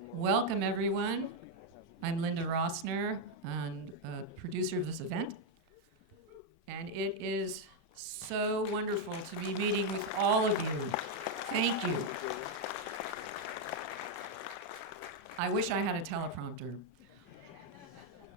Welcome, everyone. I'm Linda Rossner, and producer of this event. And it is so wonderful to be meeting with all of you. Thank you. I wish I had a teleprompter.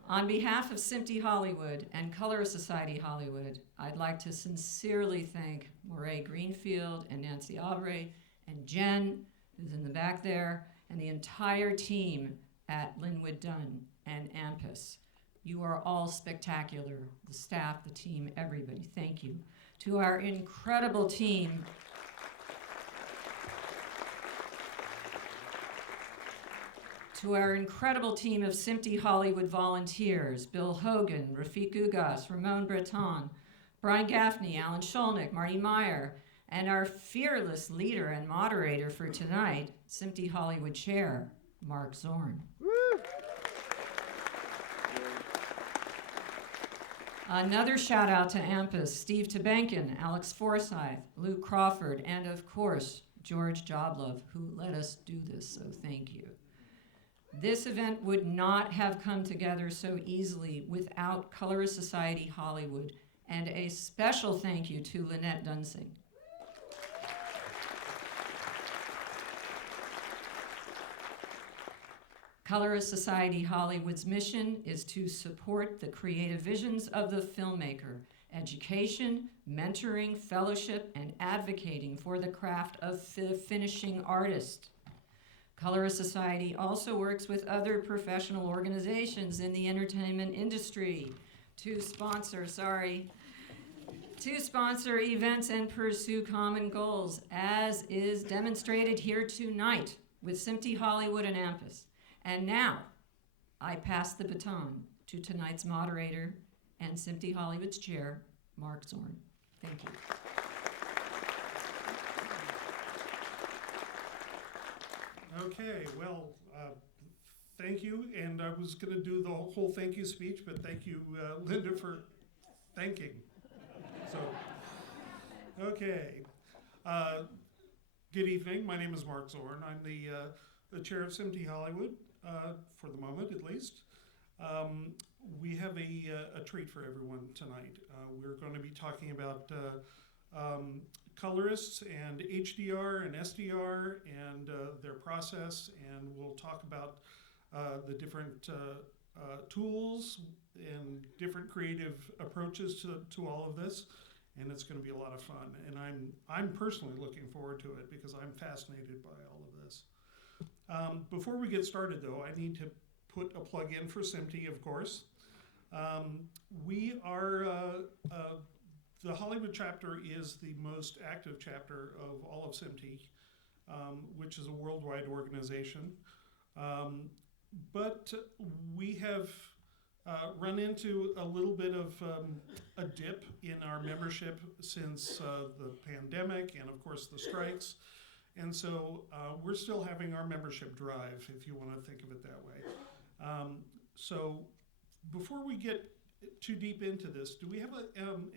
On behalf of SMPTE Hollywood and Colorist Society Hollywood, I'd like to sincerely thank Moray Greenfield and Nancy Aubrey and Jen, who's in the back there, and the entire team at Linwood, Dunn, and AMPAS. You are all spectacular, the staff, the team, everybody. Thank you. To our incredible team, of SMPTE Hollywood volunteers, Bill Hogan, Rafiq Ugas, Ramon Breton, Brian Gaffney, Alan Sholnick, Marty Meyer, and our fearless leader and moderator for tonight, SMPTE Hollywood Chair, Mark Zorn. Another shout out to AMPAS, Steve Tabankin, Alex Forsyth, Luke Crawford, and of course, George Joblove, who let us do this, so thank you. This event would not have come together so easily without Colorist Society Hollywood, and a special thank you to Lynette Dunsing. Colorist Society Hollywood's mission is to support the creative visions of the filmmaker, education, mentoring, fellowship, and advocating for the craft of the finishing artist. Colorist Society also works with other professional organizations in the entertainment industry to sponsor events and pursue common goals, as is demonstrated here tonight with SMPTE Hollywood and AMPAS. And now, I pass the baton to tonight's moderator and SMPTE Hollywood's chair, Mark Zorn. Thank you. Okay, well, thank you. And I was going to do the whole thank you speech, but thank you, Linda, for thanking. So, okay. Good evening. My name is Mark Zorn. I'm the chair of SMPTE Hollywood, for the moment at least. We have a treat for everyone tonight. We're going to be talking about colorists and HDR and SDR and their process, and we'll talk about the different tools and different creative approaches to all of this, and it's going to be a lot of fun. And I'm personally looking forward to it because I'm fascinated by all of this. Before we get started, though, I need to put a plug in for SMPTE, of course. We are the Hollywood chapter is the most active chapter of all of SMPTE, which is a worldwide organization. But we have run into a little bit of a dip in our membership since the pandemic and, of course, the strikes. And so we're still having our membership drive, if you want to think of it that way. So before we get too deep into this, do we have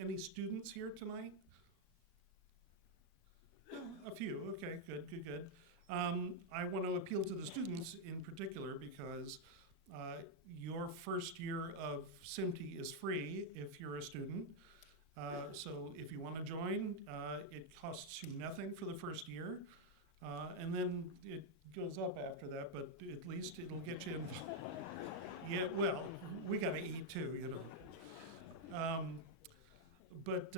any students here tonight? A few. Okay, good. I want to appeal to the students in particular because your first year of SMPTE is free if you're a student. So if you want to join, it costs you nothing for the first year. And then it goes up after that, but at least it'll get you involved. Yeah, well, we got to eat too, you know. But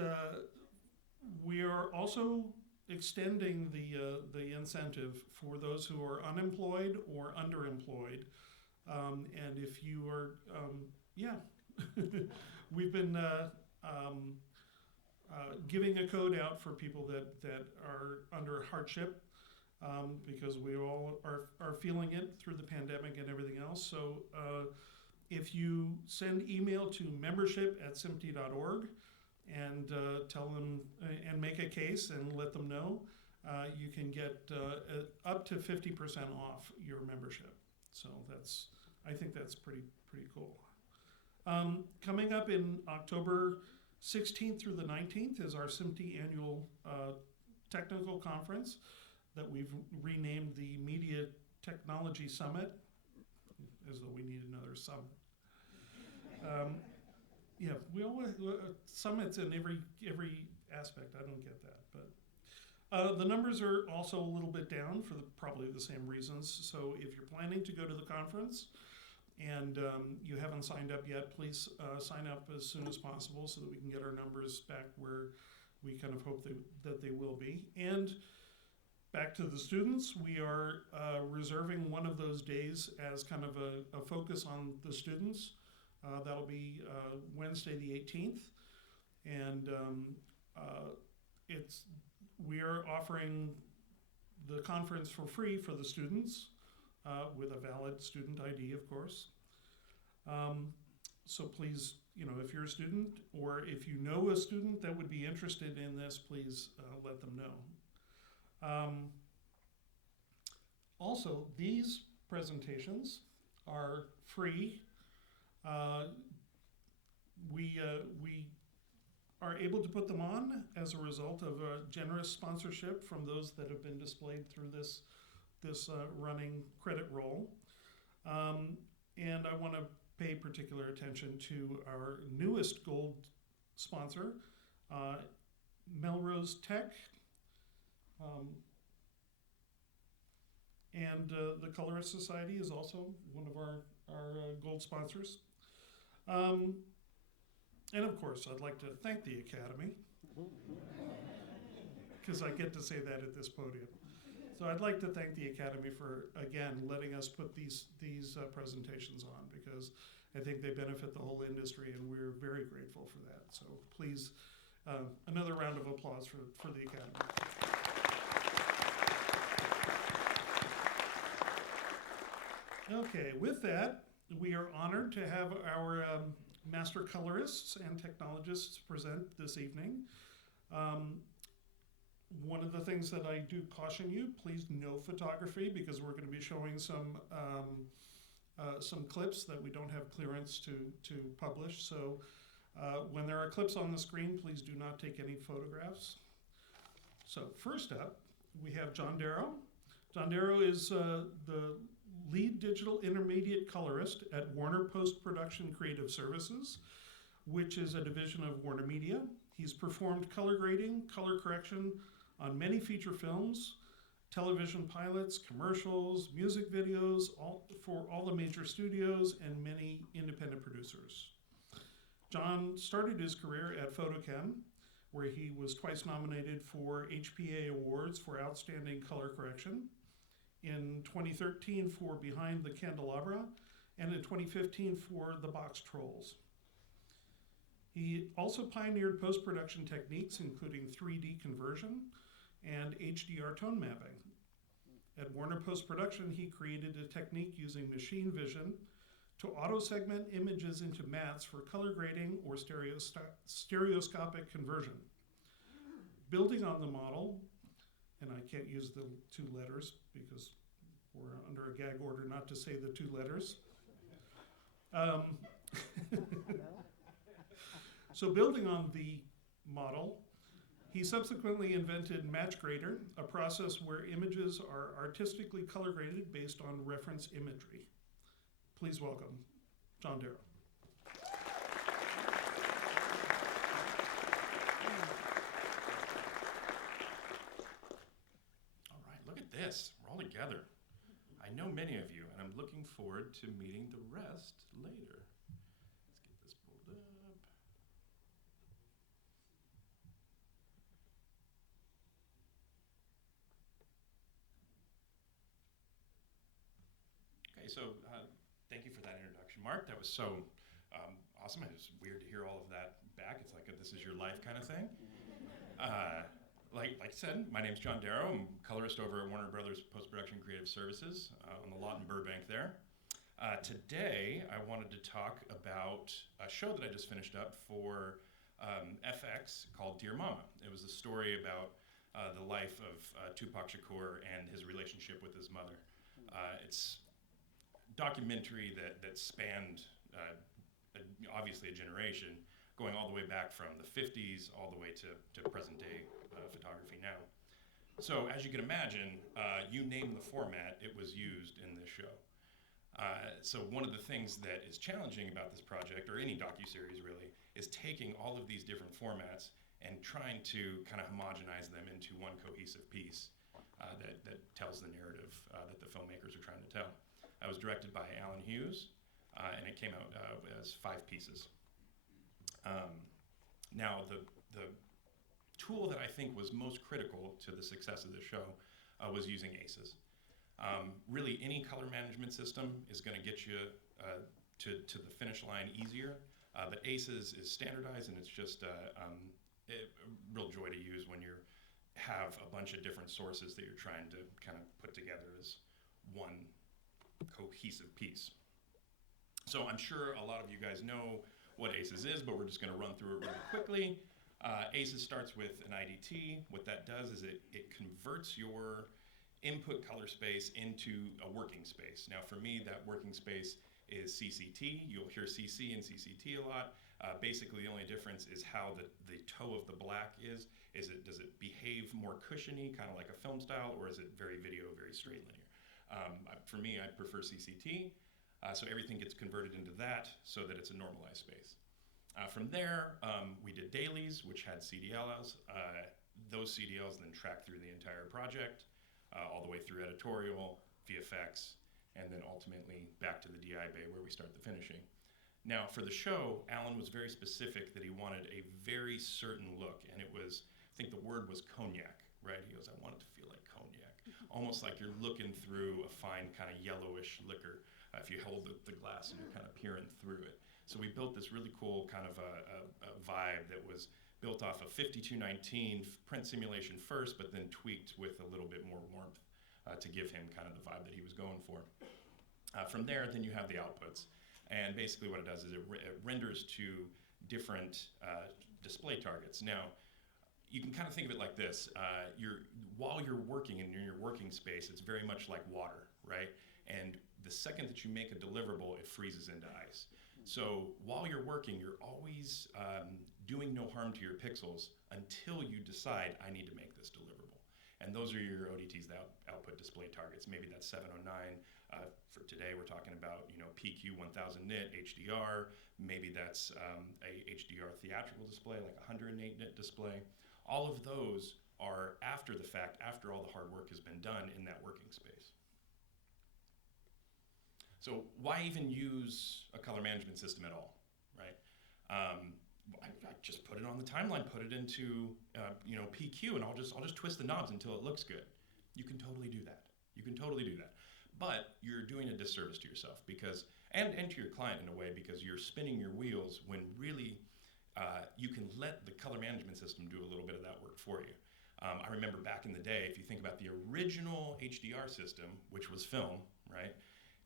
we are also extending the incentive for those who are unemployed or underemployed. And if you are, we've been giving a code out for people that are under hardship. Because we all are feeling it through the pandemic and everything else. So if you send email to membership@smpt.org and tell them and make a case and let them know, you can get up to 50% off your membership. So I think that's pretty cool. Coming up in October 16th through the 19th is our SMPTE annual technical conference that we've renamed the Media Technology Summit, as though we need another summit. Yeah, we always summits in every aspect. I don't get that, but the numbers are also a little bit down for probably the same reasons. So if you're planning to go to the conference and you haven't signed up yet, please sign up as soon as possible so that we can get our numbers back where we kind of hope that they will be. And back to the students, we are reserving one of those days as kind of a focus on the students. That'll be Wednesday the 18th, and we are offering the conference for free for the students with a valid student ID, of course. So please, if you're a student or if you know a student that would be interested in this, please let them know. Also, these presentations are free. We are able to put them on as a result of a generous sponsorship from those that have been displayed through this running credit roll. And I want to pay particular attention to our newest gold sponsor, Melrose Tech, and the Colorist Society is also one of our gold sponsors. And of course, I'd like to thank the Academy, because I get to say that at this podium. So I'd like to thank the Academy for, again, letting us put these presentations on, because I think they benefit the whole industry, and we're very grateful for that. So please, another round of applause for the Academy. Okay, with that, we are honored to have our master colorists and technologists present this evening. One of the things that I do caution you, please no photography, because we're going to be showing some clips that we don't have clearance to publish. So when there are clips on the screen, please do not take any photographs. So first up, we have John Darrow. John Darrow is the lead digital intermediate colorist at Warner Post-Production Creative Services, which is a division of Warner Media. He's performed color grading, color correction on many feature films, television pilots, commercials, music videos, for all the major studios and many independent producers. John started his career at Photochem, where he was twice nominated for HPA Awards for Outstanding Color Correction, in 2013 for Behind the Candelabra, and in 2015 for The Box Trolls. He also pioneered post-production techniques, including 3D conversion and HDR tone mapping. At Warner Post-Production, he created a technique using machine vision to auto-segment images into mattes for color grading or stereoscopic conversion. Building on the model, and I can't use the two letters because we're under a gag order not to say the two letters. So building on the model, he subsequently invented Match Grader, a process where images are artistically color graded based on reference imagery. Please welcome John Darrow. All right, look at this. We're all together. I know many of you, and I'm looking forward to meeting the rest later. Let's get this pulled up. Okay, so thank you for that introduction, Mark. That was so awesome. It was weird to hear all of that back. It's like a this is your life kind of thing. Like I said, my name's John Darrow. I'm colorist over at Warner Brothers Post-Production Creative Services on the lot in Burbank there. Today, I wanted to talk about a show that I just finished up for FX called Dear Mama. It was a story about the life of Tupac Shakur and his relationship with his mother. It's a documentary that spanned obviously a generation, going all the way back from the 50s all the way to present day photography now. So as you can imagine, you name the format, it was used in this show. So one of the things that is challenging about this project, or any docuseries really, is taking all of these different formats and trying to kind of homogenize them into one cohesive piece that tells the narrative that the filmmakers are trying to tell. It was directed by Alan Hughes, and it came out as 5 pieces. Now, the tool that I think was most critical to the success of this show was using ACES. Really, any color management system is going to get you to the finish line easier, but ACES is standardized, and it's just a real joy to use when you have a bunch of different sources that you're trying to kind of put together as one cohesive piece. So I'm sure a lot of you guys know what ACES is, but we're just going to run through it really quickly. ACES starts with an IDT. What that does is it converts your input color space into a working space. Now for me, that working space is CCT. You'll hear CC and CCT a lot. Basically, the only difference is how the toe of the black is. Does it behave more cushiony, kind of like a film style, or is it very video, very straight linear? For me, I prefer CCT. So everything gets converted into that so that it's a normalized space. From there, we did dailies, which had CDLs. Those CDLs then tracked through the entire project, all the way through editorial, VFX, and then ultimately back to the DI bay where we start the finishing. Now, for the show, Alan was very specific that he wanted a very certain look, and it was, I think the word was cognac, right? He goes, I want it to feel like cognac, almost like you're looking through a fine kind of yellowish liquor if you hold the glass and you're kind of peering through it. So we built this really cool kind of a vibe that was built off of 5219 print simulation first, but then tweaked with a little bit more warmth to give him kind of the vibe that he was going for. From there, then you have the outputs. And basically what it does is it renders to different display targets. Now, you can kind of think of it like this. While you're working in your working space, it's very much like water, right? And the second that you make a deliverable, it freezes into ice. So while you're working, you're always doing no harm to your pixels until you decide, I need to make this deliverable. And those are your ODTs, the output display targets. Maybe that's 709. For today, we're talking about PQ 1000 nit, HDR. Maybe that's a HDR theatrical display, like 108 nit display. All of those are after the fact, after all the hard work has been done in that working space. So why even use a color management system at all, right? I just put it on the timeline, put it into PQ, and I'll just twist the knobs until it looks good. You can totally do that. You can totally do that. But you're doing a disservice to yourself because, and to your client in a way, because you're spinning your wheels when really you can let the color management system do a little bit of that work for you. I remember back in the day, if you think about the original HDR system, which was film, right?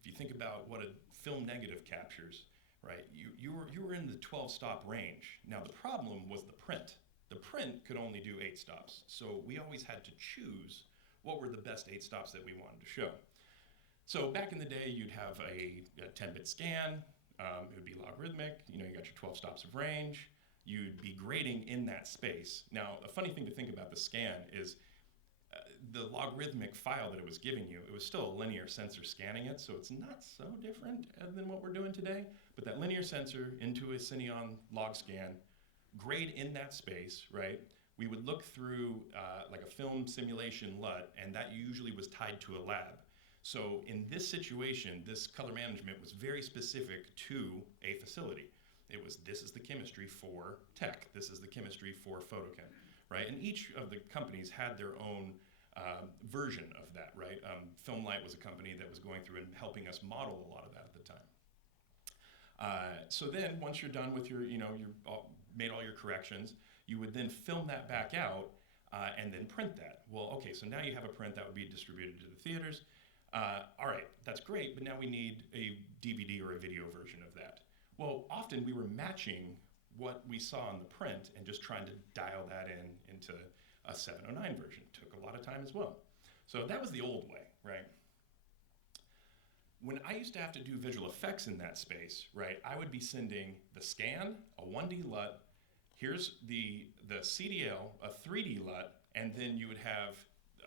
If you think about what a film negative captures, right? You were in the 12-stop range. Now the problem was the print. The print could only do 8 stops. So we always had to choose what were the best 8 stops that we wanted to show. So back in the day, you'd have a 10-bit scan. It would be logarithmic. You got your 12 stops of range. You'd be grading in that space. Now, a funny thing to think about the scan is the logarithmic file that it was giving you, it was still a linear sensor scanning it, so it's not so different than what we're doing today. But that linear sensor into a Cineon log scan, grade in that space, right? We would look through like a film simulation LUT, and that usually was tied to a lab. So in this situation, this color management was very specific to a facility. It was, this is the chemistry for tech, this is the chemistry for photochem, right? And each of the companies had their own version of that, right? Filmlight was a company that was going through and helping us model a lot of that at the time. So then, once you're done with you've made all your corrections, you would then film that back out and then print that. Well, okay, so now you have a print that would be distributed to the theaters. All right, that's great, but now we need a DVD or a video version of that. Well, often we were matching what we saw in the print and just trying to dial that into a 709 version. Took a lot of time as well. So that was the old way, right? When I used to have to do visual effects in that space, right, I would be sending the scan, a 1D LUT, here's the CDL, a 3D LUT, and then you would have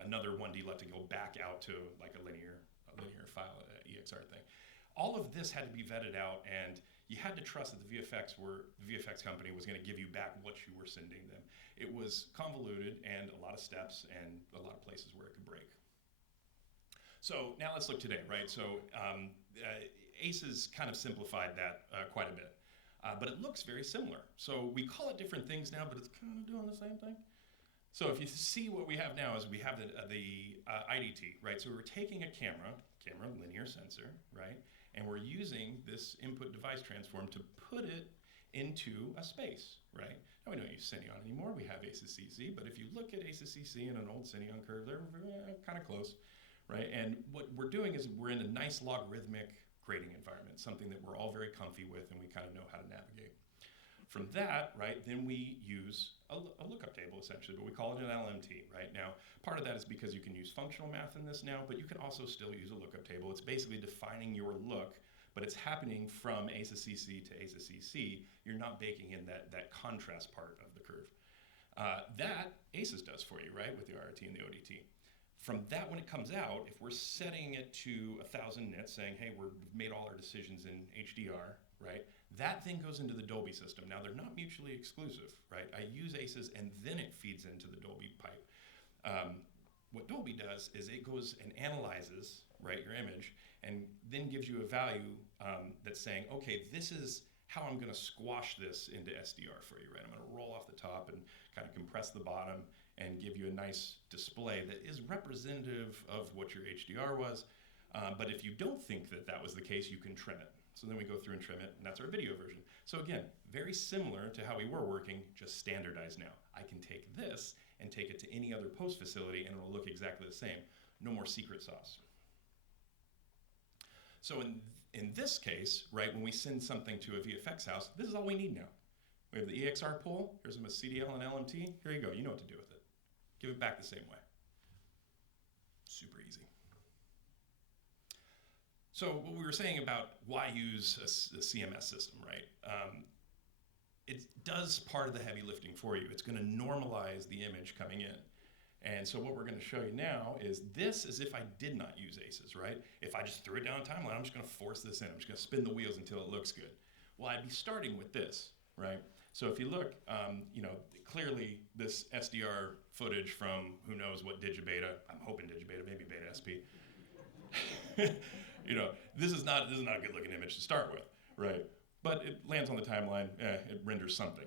another 1D LUT to go back out to like a linear file, EXR thing. All of this had to be vetted out, and you had to trust that the VFX company was going to give you back what you were sending them. It was convoluted and a lot of steps and a lot of places where it could break. So now let's look today, right? So ACES kind of simplified that quite a bit, but it looks very similar. So we call it different things now, but it's kind of doing the same thing. So if you see what we have now is we have the IDT, right? So we're taking a camera linear sensor, right? And we're using this input device transform to put it into a space, right? Now we don't use Cineon anymore, we have ACES-CC, but if you look at ACES-CC and an old Cineon curve, they're kind of close, right? And what we're doing is we're in a nice logarithmic grading environment, something that we're all very comfy with and we kind of know how to navigate. From that, right, then we use a lookup table essentially, but we call it an LMT, right? Now, part of that is because you can use functional math in this now, but you can also still use a lookup table. It's basically defining your look, but it's happening from ACES-CC to ACES-CC. You're not baking in that contrast part of the curve. That ACES does for you, right, with the RRT and the ODT. From that, when it comes out, if we're setting it to 1,000 nits, saying, hey, we've made all our decisions in HDR, right? That then goes into the Dolby system. Now, they're not mutually exclusive, right? I use ACES and then it feeds into the Dolby pipe. What Dolby does is it goes and analyzes, right, your image and then gives you a value that's saying, okay, this is how I'm gonna squash this into SDR for you, right? I'm gonna roll off the top and kind of compress the bottom and give you a nice display that is representative of what your HDR was. But if you don't think that that was the case, you can trim it. So then we go through and trim it, and that's our video version. So again, very similar to how we were working, just standardized now. I can take this and take it to any other post facility and it'll look exactly the same. No more secret sauce. So in this case, right, when we send something to a VFX house, this is all we need now. We have the EXR pool, here's a CDL and LMT, here you go, you know what to do with it. Give it back the same way. Super easy. So what we were saying about why use a CMS system, right? It does part of the heavy lifting for you. It's gonna normalize the image coming in. And so what we're gonna show you now is this as if I did not use ACES, right? If I just threw it down a timeline, I'm just gonna force this in. I'm just gonna spin the wheels until it looks good. Well, I'd be starting with this, right? So if you look, you know, clearly this SDR footage from who knows what digibeta, I'm hoping digibeta, maybe beta SP. You know, this is not a good looking image to start with, right? But it lands on the timeline, it renders something.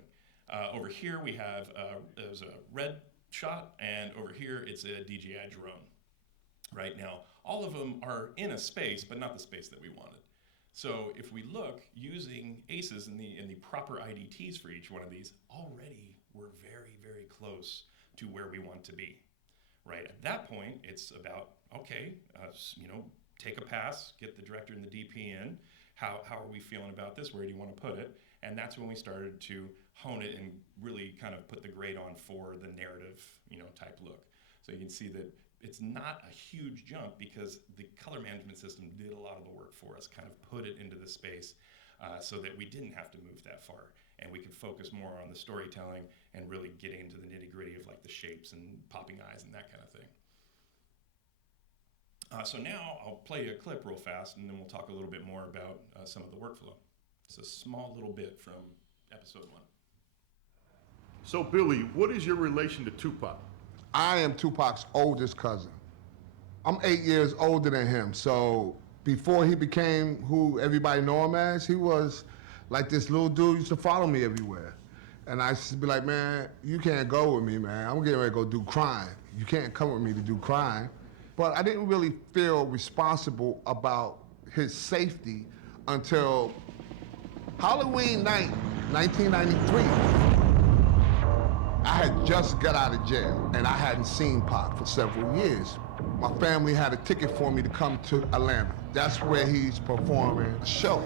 Over here we have, there's a red shot, and over here it's a DJI drone. Right now, all of them are in a space, but not the space that we wanted. So if we look, using ACES and the proper IDTs for each one of these, already we're very, very close to where we want to be, right? At that point, it's about, okay, you know, take a pass, get the director and the DP in. How are we feeling about this? Where do you want to put it? And that's when we started to hone it and really kind of put the grade on for the narrative, you know, type look. So you can see that it's not a huge jump because the color management system did a lot of the work for us, kind of put it into the space so that we didn't have to move that far. And we could focus more on the storytelling and really get into the nitty gritty of like the shapes and popping eyes and that kind of thing. So now I'll play a clip real fast and then we'll talk a little bit more about some of the workflow. It's a small little bit from episode 1. So Billy, what is your relation to Tupac? I am Tupac's oldest cousin. I'm 8 years older than him, so before he became who everybody know him as, he was like this little dude used to follow me everywhere. And I used to be like, man, you can't go with me, man. I'm getting ready to go do crime. You can't come with me to do crime. But I didn't really feel responsible about his safety until Halloween night, 1993. I had just got out of jail and I hadn't seen Pac for several years. My family had a ticket for me to come to Atlanta. That's where he's performing a show.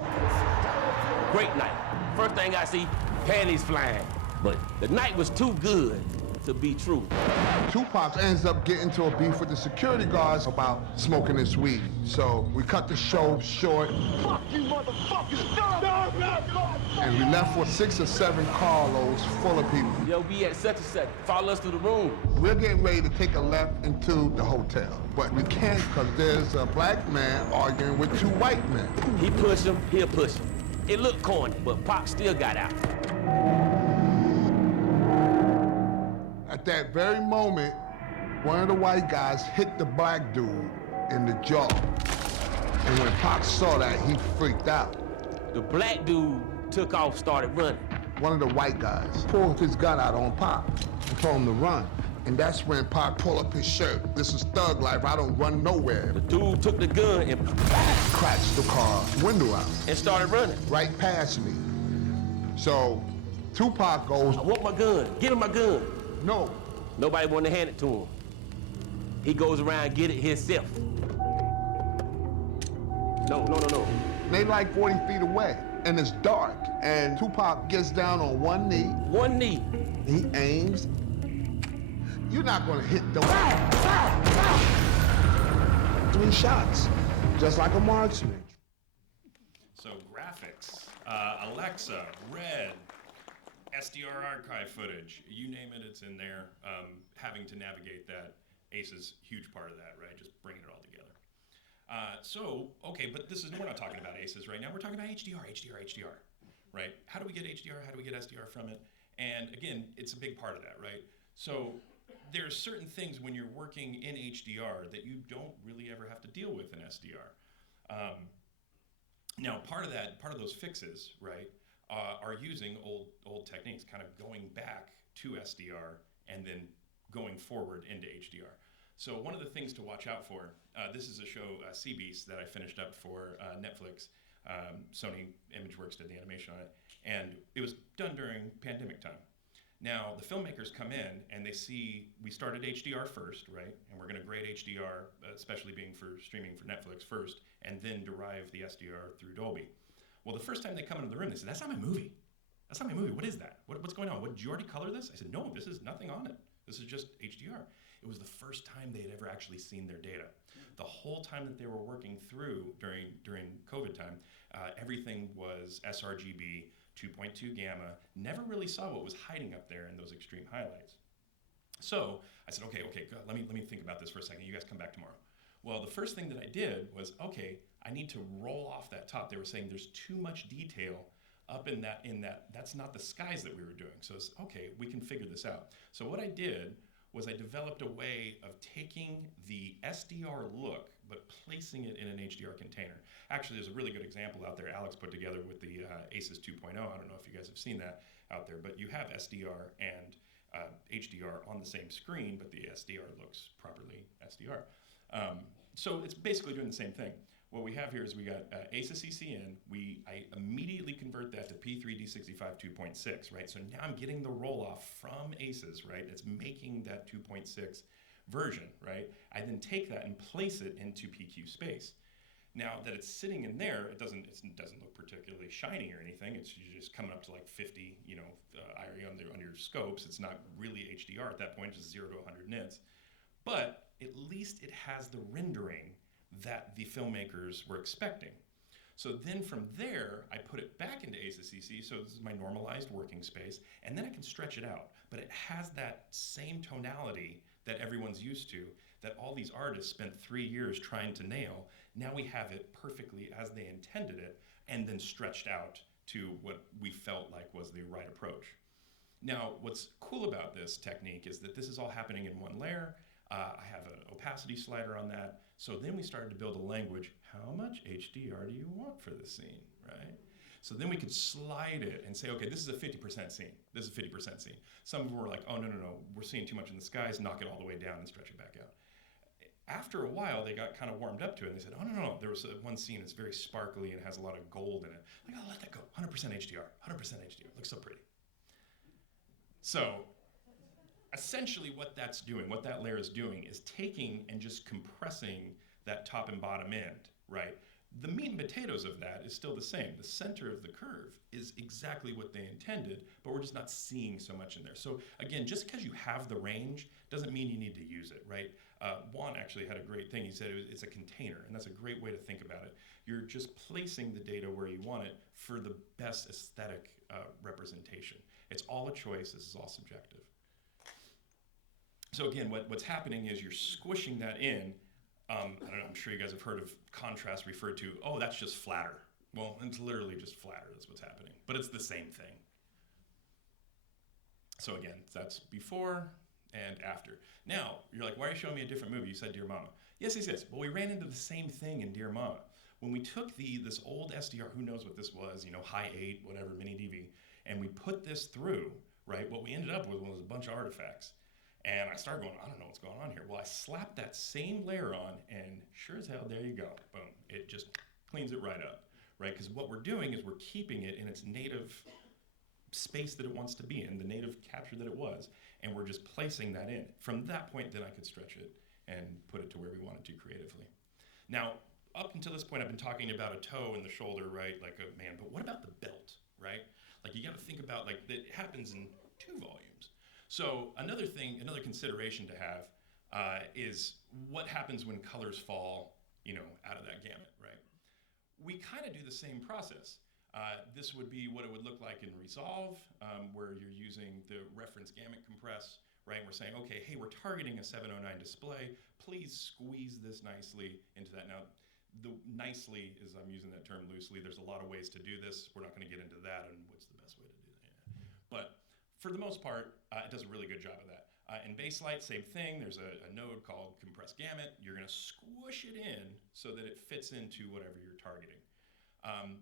Great night. First thing I see, panties flying. But the night was too good to be true. Tupac ends up getting to a beef with the security guards about smoking this weed. So we cut the show short. Fuck you motherfuckers! Stop! And we left with 6 or 7 carloads full of people. Yo, be at such and such. Follow us to the room. We're getting ready to take a left into the hotel, but we can't because there's a black man arguing with 2 white men. He push him, he'll push him. It looked corny, but Pop still got out. At that very moment, one of the white guys hit the black dude in the jaw. And when Pac saw that, he freaked out. The black dude took off, started running. One of the white guys pulled his gun out on Pac and told him to run. And that's when Pac pulled up his shirt. This is thug life, I don't run nowhere. The dude took the gun and Crashed the car window out, and started running. right past me. So Tupac goes, I want my gun. Give him my gun. no. Nobody wanted to hand it to him. He goes around and get it himself. No. They like 40 feet away, and it's dark. And Tupac gets down on one knee. One knee. He aims. You're not gonna hit the 3 shots, just like a marksman. So graphics, Alexa, Red, SDR archive footage, you name it, it's in there. Having to navigate that, ACE is a huge part of that, right? Just bringing it all together. Okay, but we're not talking about ACEs right now. We're talking about HDR, right? How do we get HDR? How do we get SDR from it? And again, it's a big part of that, right? So there's certain things when you're working in HDR that you don't really ever have to deal with in SDR. Now, part of those fixes, right, are using old techniques, kind of going back to SDR and then going forward into HDR. So one of the things to watch out for, this is a show, Sea Beast, that I finished up for Netflix. Sony ImageWorks did the animation on it, and it was done during pandemic time. Now, the filmmakers come in and they see, we started HDR first, right? And we're gonna grade HDR, especially being for streaming for Netflix first, and then derive the SDR through Dolby. Well, the first time they come into the room, they said, that's not my movie. That's not my movie, what is that? What's going on? Did you already color this? I said, no, this is nothing on it. This is just HDR. It was the first time they had ever actually seen their data. The whole time that they were working through during COVID time, everything was sRGB, 2.2 gamma, never really saw what was hiding up there in those extreme highlights. So I said, okay, good. Let me think about this for a second. You guys come back tomorrow. Well, the first thing that I did was, okay, I need to roll off that top. They were saying there's too much detail up in that, that's not the skies that we were doing. So it's, okay, we can figure this out. So what I did was I developed a way of taking the SDR look, but placing it in an HDR container. Actually, there's a really good example out there Alex put together with the ACES 2.0. I don't know if you guys have seen that out there, but you have SDR and HDR on the same screen, but the SDR looks properly SDR. So it's basically doing the same thing. What we have here is we got ACES CCN. I immediately convert that to P3D65 2.6, right? So now I'm getting the roll-off from ACES, right? It's making that 2.6 version, right? I then take that and place it into PQ space. Now that it's sitting in there, it doesn't look particularly shiny or anything. It's just coming up to like 50, IRE on your scopes. It's not really HDR at that point, just 0 to 100 nits. But at least it has the rendering that the filmmakers were expecting. So then from there, I put it back into ACES-CC, so this is my normalized working space, and then I can stretch it out. But it has that same tonality that everyone's used to, that all these artists spent 3 years trying to nail. Now we have it perfectly as they intended it, and then stretched out to what we felt like was the right approach. Now, what's cool about this technique is that this is all happening in one layer. I have an opacity slider on that. So then we started to build a language. How much HDR do you want for this scene, right? So then we could slide it and say, okay, this is a 50% scene. This is a 50% scene. Some of them were like, oh, no, we're seeing too much in the skies, knock it all the way down and stretch it back out. After a while, they got kind of warmed up to it, and they said, oh, no, there was one scene that's very sparkly and has a lot of gold in it. Like, oh, let that go, 100% HDR, 100% HDR, looks so pretty. So essentially what that's doing, what that layer is doing, is taking and just compressing that top and bottom end, right? The meat and potatoes of that is still the same. The center of the curve is exactly what they intended, but we're just not seeing so much in there. So again, just because you have the range doesn't mean you need to use it, right? Juan actually had a great thing. He said it's a container, and that's a great way to think about it. You're just placing the data where you want it for the best aesthetic representation. It's all a choice. This is all subjective. So again, what's happening is you're squishing that in. I don't know, I'm sure you guys have heard of contrast referred to, oh, that's just flatter. Well, it's literally just flatter. That's what's happening. But it's the same thing. So again, that's before and after. Now, you're like, why are you showing me a different movie? You said Dear Mama. Yes. Well, we ran into the same thing in Dear Mama. When we took this old SDR, who knows what this was, high 8, whatever, mini DV, and we put this through, right, what we ended up with was a bunch of artifacts. And I started going, I don't know what's going on here. Well, I slapped that same layer on, and sure as hell, there you go. Boom. It just cleans it right up, right? Because what we're doing is we're keeping it in its native space that it wants to be in, the native capture that it was, and we're just placing that in. From that point, then I could stretch it and put it to where we wanted to creatively. Now, up until this point, I've been talking about a toe and the shoulder, right, like a man, but what about the belt, right? Like, you got to think about, like, that happens in 2 volumes. So another consideration to have is what happens when colors fall, out of that gamut, right? We kind of do the same process. This would be what it would look like in Resolve, where you're using the reference gamut compress, right? We're saying, okay, hey, we're targeting a 709 display. Please squeeze this nicely into that. Now, the nicely is, I'm using that term loosely. There's a lot of ways to do this. We're not going to get into that and what's the best way to do that. Yeah. But for the most part, it does a really good job of that. In Baselight, same thing. There's a node called Compress Gamut. You're going to squish it in so that it fits into whatever you're targeting.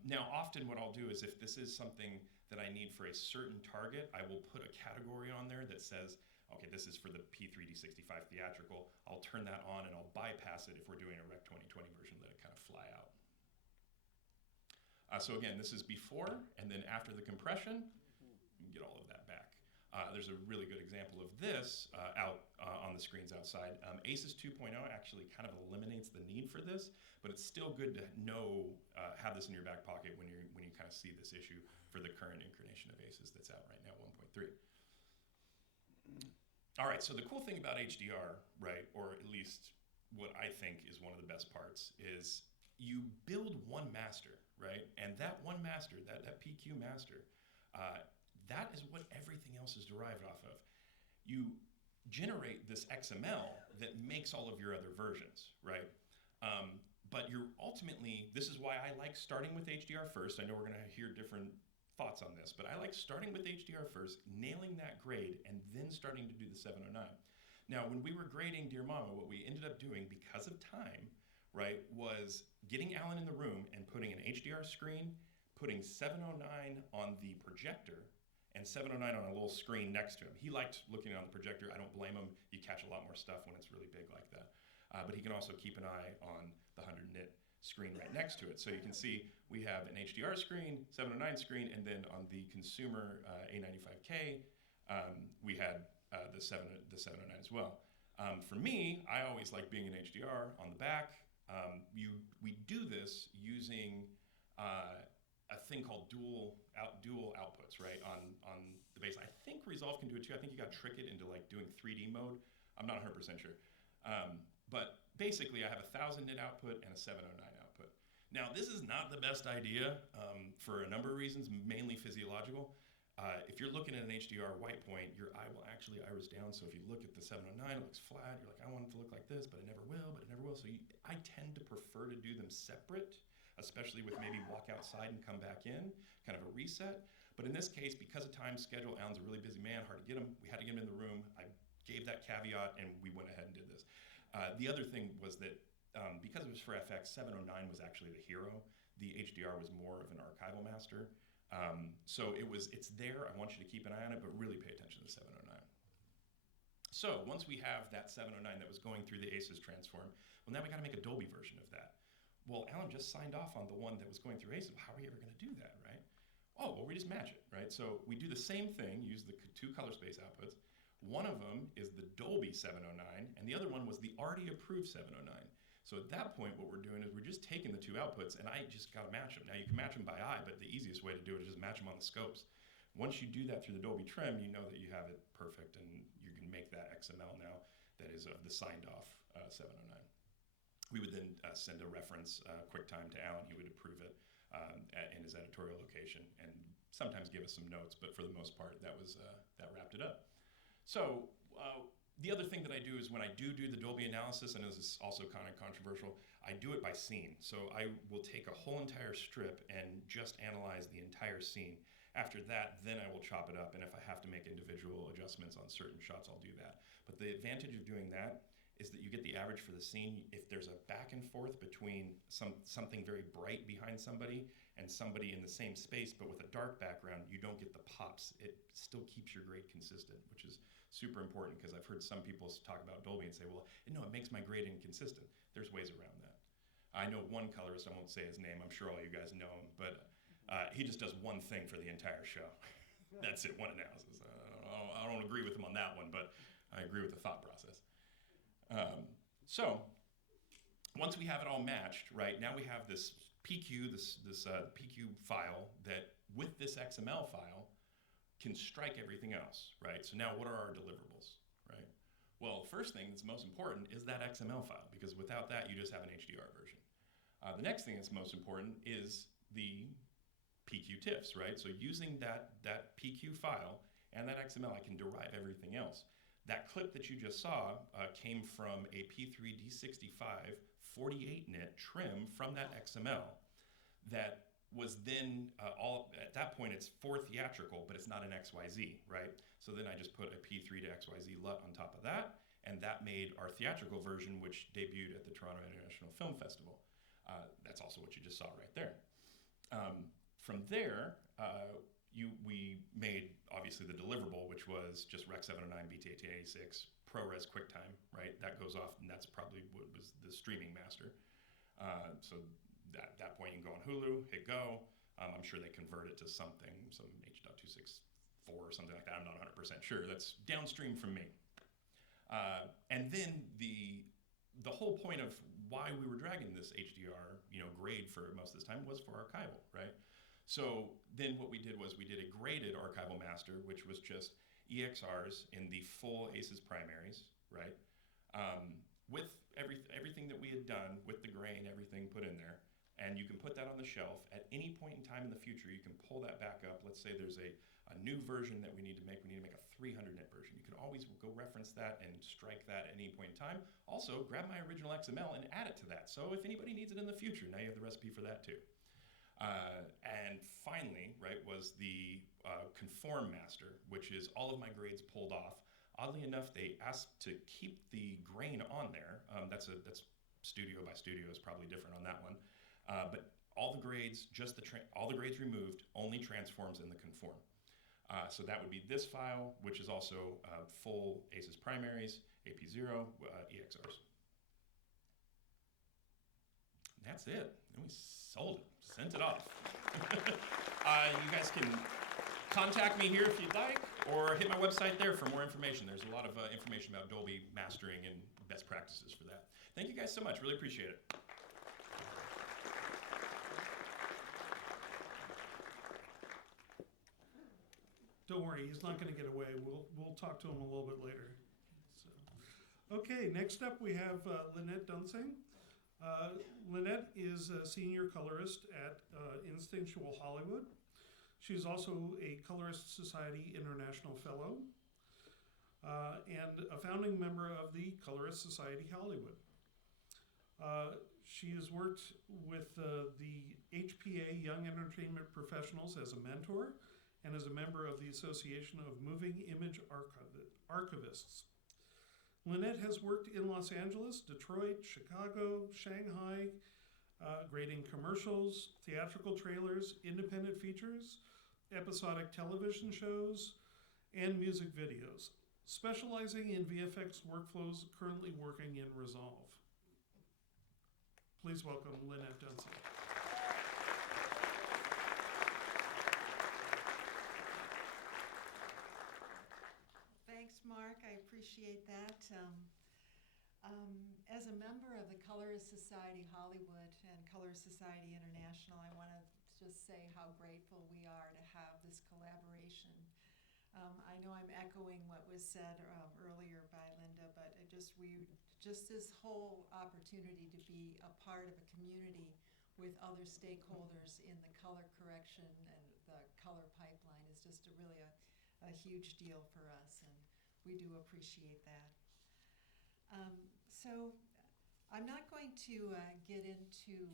Now, often what I'll do is if this is something that I need for a certain target, I will put a category on there that says, okay, this is for the P3D65 theatrical. I'll turn that on and I'll bypass it if we're doing a Rec 2020 version, let it kind of fly out. So again, this is before and then after the compression. You can get all of that back. There's a really good example of this out on the screens outside. ACES 2.0 actually kind of eliminates the need for this, but it's still good to have this in your back pocket when you kind of see this issue for the current incarnation of ACES that's out right now, 1.3. All right, so the cool thing about HDR, right, or at least what I think is one of the best parts, is you build one master, right? And that one master, that PQ master, that is what everything else is derived off of. You generate this XML that makes all of your other versions, right? But you're ultimately, this is why I like starting with HDR first. I know we're gonna hear different thoughts on this, but I like starting with HDR first, nailing that grade, and then starting to do the 709. Now, when we were grading Dear Mama, what we ended up doing, because of time, right, was getting Alan in the room and putting an HDR screen, putting 709 on the projector, and 709 on a little screen next to him. He liked looking on the projector. I don't blame him. You catch a lot more stuff when it's really big like that. But he can also keep an eye on the 100 nit screen right next to it. So you can see we have an HDR screen, 709 screen, and then on the consumer A95K, we had the 709 as well. For me, I always like being in HDR on the back. We do this using a thing called dual outputs, right, on the base. I think Resolve can do it too. I think you got to trick it into like doing 3D mode. I'm not 100% sure. But basically, I have a 1000 nit output and a 709 output. Now, this is not the best idea for a number of reasons, mainly physiological. If you're looking at an HDR white point, your eye will actually iris down. So if you look at the 709, it looks flat. You're like, I want it to look like this, but it never will, So I tend to prefer to do them separate, especially with maybe walk outside and come back in, kind of a reset. But in this case, because of time schedule, Alan's a really busy man, hard to get him. We had to get him in the room. I gave that caveat, and we went ahead and did this. The other thing was that because it was for FX, 709 was actually the hero. The HDR was more of an archival master. So it's there. I want you to keep an eye on it, but really pay attention to the 709. So once we have that 709 that was going through the ACES transform, well, now we got to make a Dolby version of that. Well, Alan just signed off on the one that was going through ACES. How are we ever going to do that, right? Oh, well, we just match it, right? So we do the same thing, use the 2 color space outputs. One of them is the Dolby 709, and the other one was the already approved 709. So at that point, what we're doing is we're just taking the 2 outputs, and I just got to match them. Now, you can match them by eye, but the easiest way to do it is just match them on the scopes. Once you do that through the Dolby trim, you know that you have it perfect, and you can make that XML now. that is of the signed off 709. We would then send a reference QuickTime to Alan. He would approve it in his editorial location and sometimes give us some notes, but for the most part, that wrapped it up. So the other thing that I do is when I do the Dolby analysis, I know this is also kind of controversial, I do it by scene. So I will take a whole entire strip and just analyze the entire scene. After that, then I will chop it up, and if I have to make individual adjustments on certain shots, I'll do that. But the advantage of doing that is that you get the average for the scene. If there's a back and forth between something very bright behind somebody and somebody in the same space but with a dark background, you don't get the pops. It still keeps your grade consistent, which is super important, because I've heard some people talk about Dolby and say, well, no, it makes my grade inconsistent. There's ways around that. I know one colorist, I won't say his name, I'm sure all you guys know him, but he just does one thing for the entire show. That's it, one analysis. I don't agree with him on that one, but I agree with the thought process. So once we have it all matched, right, now we have this PQ, this PQ file that with this XML file can strike everything else, right? So now what are our deliverables, right? Well, the first thing that's most important is that XML file, because without that, you just have an HDR version. The next thing that's most important is the PQ TIFFs, right? So using that PQ file and that XML, I can derive everything else. That clip that you just saw came from a P3D65 48-nit trim from that XML that was then at that point it's for theatrical, but it's not an XYZ, right? So then I just put a P3 to XYZ LUT on top of that, and that made our theatrical version, which debuted at the Toronto International Film Festival. That's also what you just saw right there. From there, we made, obviously, the deliverable, which was just Rec 709, BT 1886, ProRes QuickTime, right? That goes off, and that's probably what was the streaming master. So at that point, you can go on Hulu, hit go. I'm sure they convert it to something, some H.264 or something like that. I'm not 100% sure. That's downstream from me. And then the whole point of why we were dragging this HDR, grade for most of this time was for archival, right? So then what we did was we did a graded archival master, which was just EXRs in the full ACES primaries, right? With everything that we had done with the grain, everything put in there. And you can put that on the shelf. At any point in time in the future, you can pull that back up. Let's say there's a new version that we need to make. We need to make a 300-nit version. You can always go reference that and strike that at any point in time. Also, grab my original XML and add it to that. So if anybody needs it in the future, now you have the recipe for that too. And finally, right, was the conform master, which is all of my grades pulled off. Oddly enough, they asked to keep the grain on there. That's studio by studio is probably different on that one. But all the grades, all the grades removed, only transforms in the conform. So that would be this file, which is also full ACES primaries, AP0, EXRs. That's it. And we sold it, sent it off. You guys can contact me here if you'd like, or hit my website there for more information. There's a lot of information about Dolby mastering and best practices for that. Thank you guys so much. Really appreciate it. Don't worry, he's not going to get away. We'll talk to him a little bit later. So, okay, next up we have Lynette Dunsing. Lynette is a senior colorist at Instinctual Hollywood. She's also a Colorist Society International Fellow and a founding member of the Colorist Society Hollywood. She has worked with the HPA Young Entertainment Professionals as a mentor and as a member of the Association of Moving Image Archivists. Lynette has worked in Los Angeles, Detroit, Chicago, Shanghai, grading commercials, theatrical trailers, independent features, episodic television shows, and music videos, specializing in VFX workflows, currently working in Resolve. Please welcome Lynette Dunsing. Thanks, Mark. I appreciate that. As a member of the Colorist Society Hollywood and Colorist Society International, I want to just say how grateful we are to have this collaboration. I know I'm echoing what was said earlier by Linda, but just this whole opportunity to be a part of a community with other stakeholders in the color correction and the color pipeline is just really a huge deal for us, and we do appreciate that. So I'm not going to get into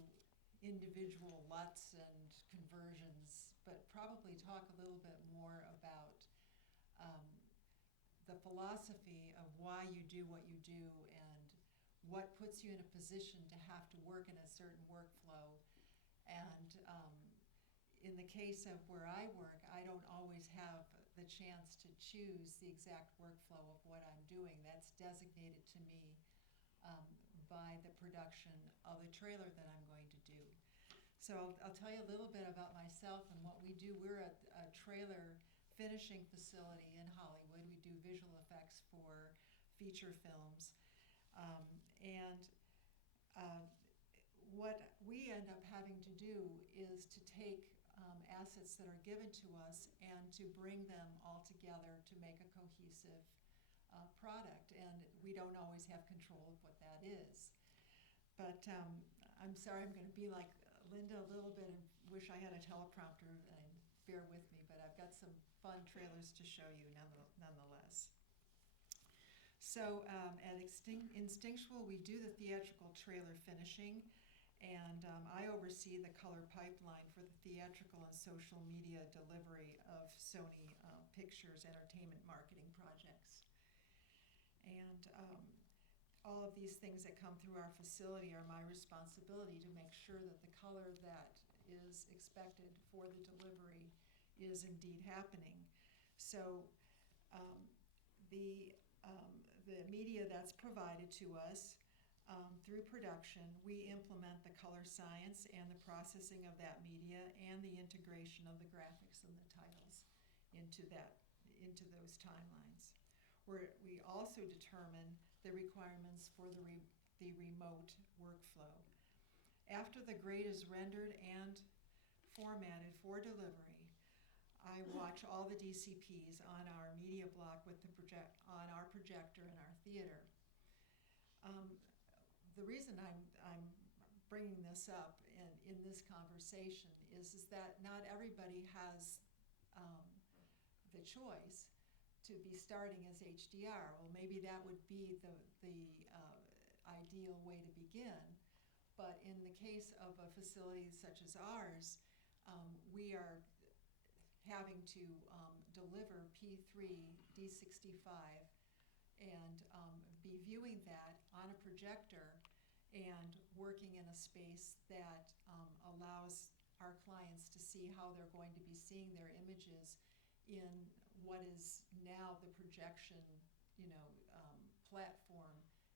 individual LUTs and conversions, but probably talk a little bit more about the philosophy of why you do what you do and what puts you in a position to have to work in a certain workflow. And in the case of where I work, I don't always have the chance to choose the exact workflow of what I'm doing. That's designated to me by the production of the trailer that I'm going to do. So I'll tell you a little bit about myself and what we do. We're a trailer finishing facility in Hollywood. We do visual effects for feature films. What we end up having to do is to take assets that are given to us and to bring them all together to make a cohesive product. And we don't always have control of what that is. But I'm sorry, I'm going to be like Linda a little bit and wish I had a teleprompter, and bear with me, but I've got some fun trailers to show you nonetheless. So at Instinctual, we do the theatrical trailer finishing, and I oversee the color pipeline for the theatrical and social media delivery of Sony Pictures entertainment marketing projects. And all of these things that come through our facility are my responsibility to make sure that the color that is expected for the delivery is indeed happening. So the media that's provided to us through production, we implement the color science and the processing of that media and the integration of the graphics and the titles into those timelines. We also determine the requirements for the remote workflow. After the grade is rendered and formatted for delivery, I watch all the DCPs on our media block with on our projector in our theater. The reason I'm bringing this up in this conversation is that not everybody has the choice to be starting as HDR. Well, maybe that would be the ideal way to begin, but in the case of a facility such as ours, we are having to deliver P3 D65 and be viewing that on a projector and working in a space that allows our clients to see how they're going to be seeing their images in what is now the projection, platform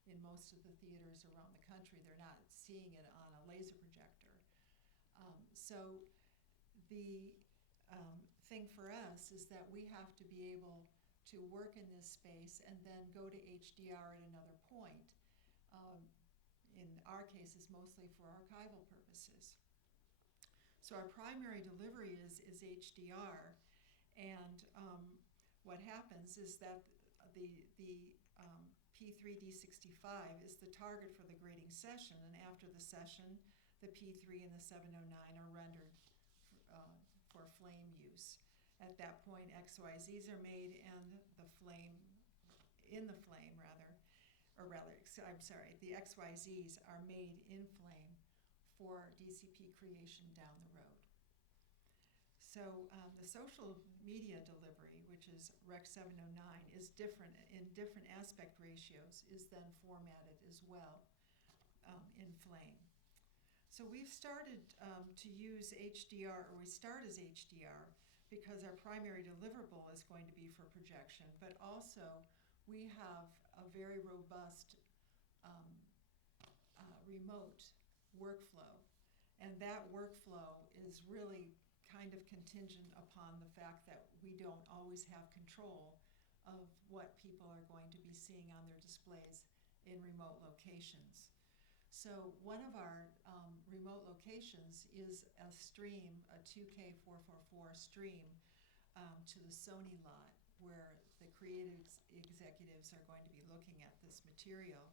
in most of the theaters around the country. They're not seeing it on a laser projector. So the thing for us is that we have to be able to work in this space and then go to HDR at another point. In our case, it's mostly for archival purposes. So our primary delivery is HDR, and what happens is that the P3 D65 is the target for the grading session, and after the session, the P3 and the 709 are rendered for flame use. At that point, XYZs are made and the the XYZs are made in flame for DCP creation down the road. So the social media delivery, which is Rec 709, is different in different aspect ratios, is then formatted as well in flame. So we've started to use HDR, or we start as HDR, because our primary deliverable is going to be for projection, but also we have a very robust remote workflow, and that workflow is really kind of contingent upon the fact that we don't always have control of what people are going to be seeing on their displays in remote locations. So one of our remote locations is a stream, a 2K444 stream to the Sony lot where the creative executives are going to be looking at this material.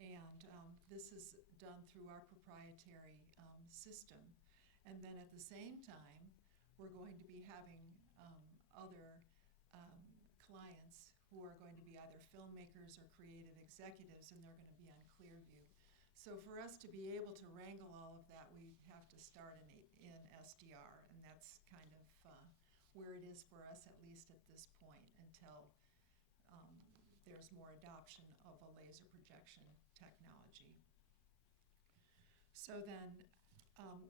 And this is done through our proprietary system. And then at the same time, we're going to be having other clients who are going to be either filmmakers or creative executives, and they're going to be on Clearview. So for us to be able to wrangle all of that, we have to start in SDR, and that's kind of where it is for us, at least at this point, until there's more adoption of a laser projection technology. So then,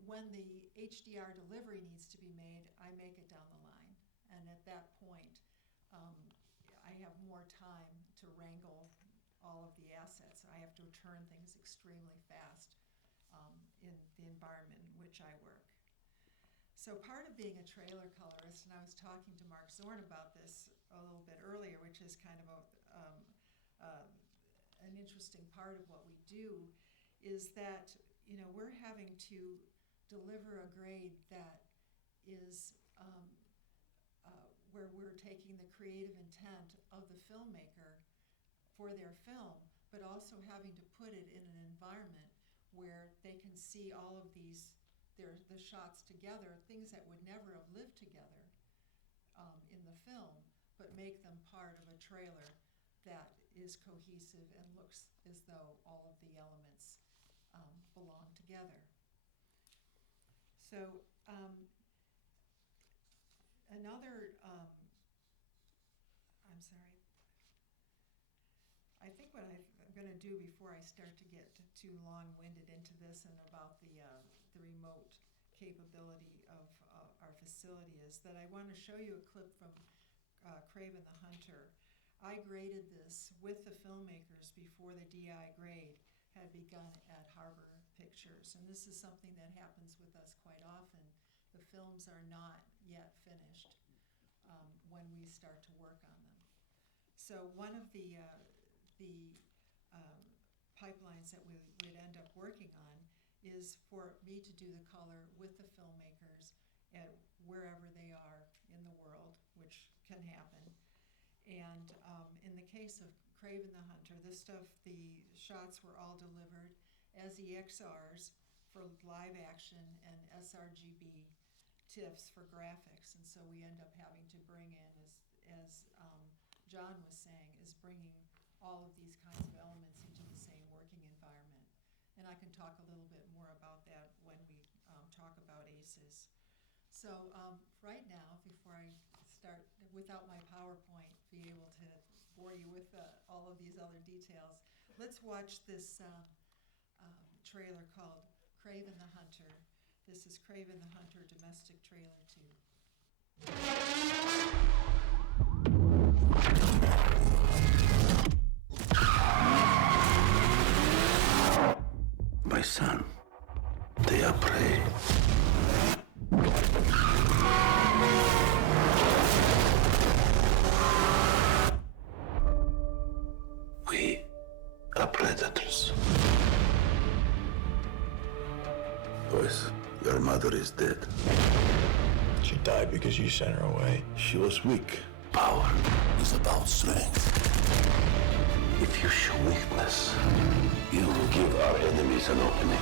when the HDR delivery needs to be made, I make it down the line. And at that point, I have more time to wrangle all of the assets. I have to turn things extremely fast in the environment in which I work. So part of being a trailer colorist, and I was talking to Mark Zorn about this a little bit earlier, which is kind of an interesting part of what we do, is that we're having to deliver a grade that is where we're taking the creative intent of the filmmaker for their film, but also having to put it in an environment where they can see all of the shots together, things that would never have lived together in the film, but make them part of a trailer that is cohesive and looks as though all of the elements belong together. So another, I'm sorry. I think what I'm going to do before I start to get too long-winded into this and about the remote capability of our facility is that I want to show you a clip from Craven the Hunter. I graded this with the filmmakers before the DI grade had begun at Harbor Pictures, and this is something that happens with us quite often. The films are not yet finished when we start to work on them. So one of the pipelines that we would end up working on is for me to do the color with the filmmakers at wherever they are in the world, which can happen. And in the case of Craven the Hunter, the shots were all delivered as EXRs for live action and sRGB TIFFs for graphics. And so we end up having to bring in, as John was saying, is bringing all of these kinds of elements into the same working environment. And I can talk a little bit more about that when we talk about ACEs. So right now, before I start, without my PowerPoint, be able to bore you with all of these other details, let's watch this trailer called Craven the Hunter. This is Craven the Hunter Domestic Trailer 2. My son, they are prey. We are predators. Boys, your mother is dead. She died because you sent her away. She was weak. Power is about strength. If you show weakness, you will give our enemies an opening.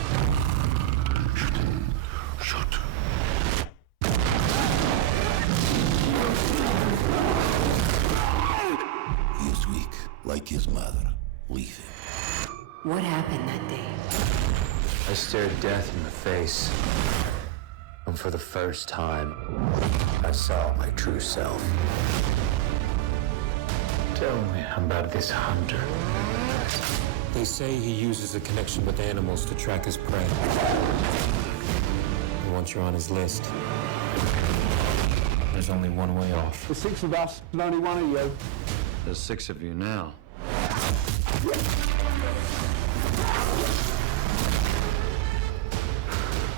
Shoot. Shoot. He is weak, like his mother. Leave him. What happened that day? I stared death in the face. And for the first time, I saw my true self. Tell me about this hunter. They say he uses a connection with animals to track his prey. And once you're on his list, there's only one way off. There's 6 of us, and only one of you. There's 6 of you now.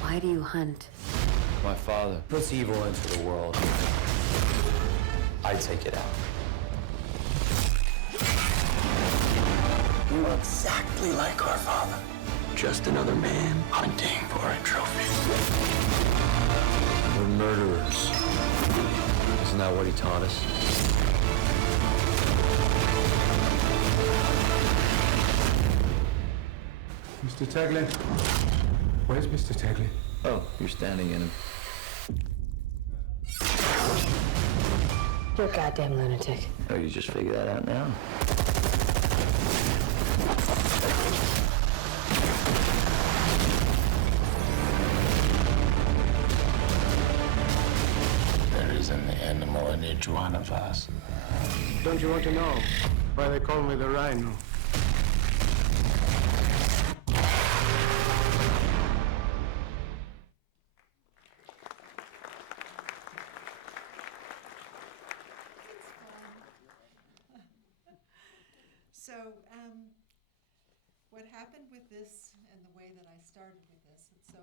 Why do you hunt? My father puts evil into the world. I take it out. You are exactly like our father. Just another man hunting for a trophy. We're murderers. Isn't that what he taught us? Mr. Taglin? Where's Mr. Taglin? Oh, you're standing in him. You're a goddamn lunatic. Oh, you just figured that out now? There is an animal in each one of us. Don't you want to know why they call me the Rhino? So, what happened with this and the way that I started with this, and so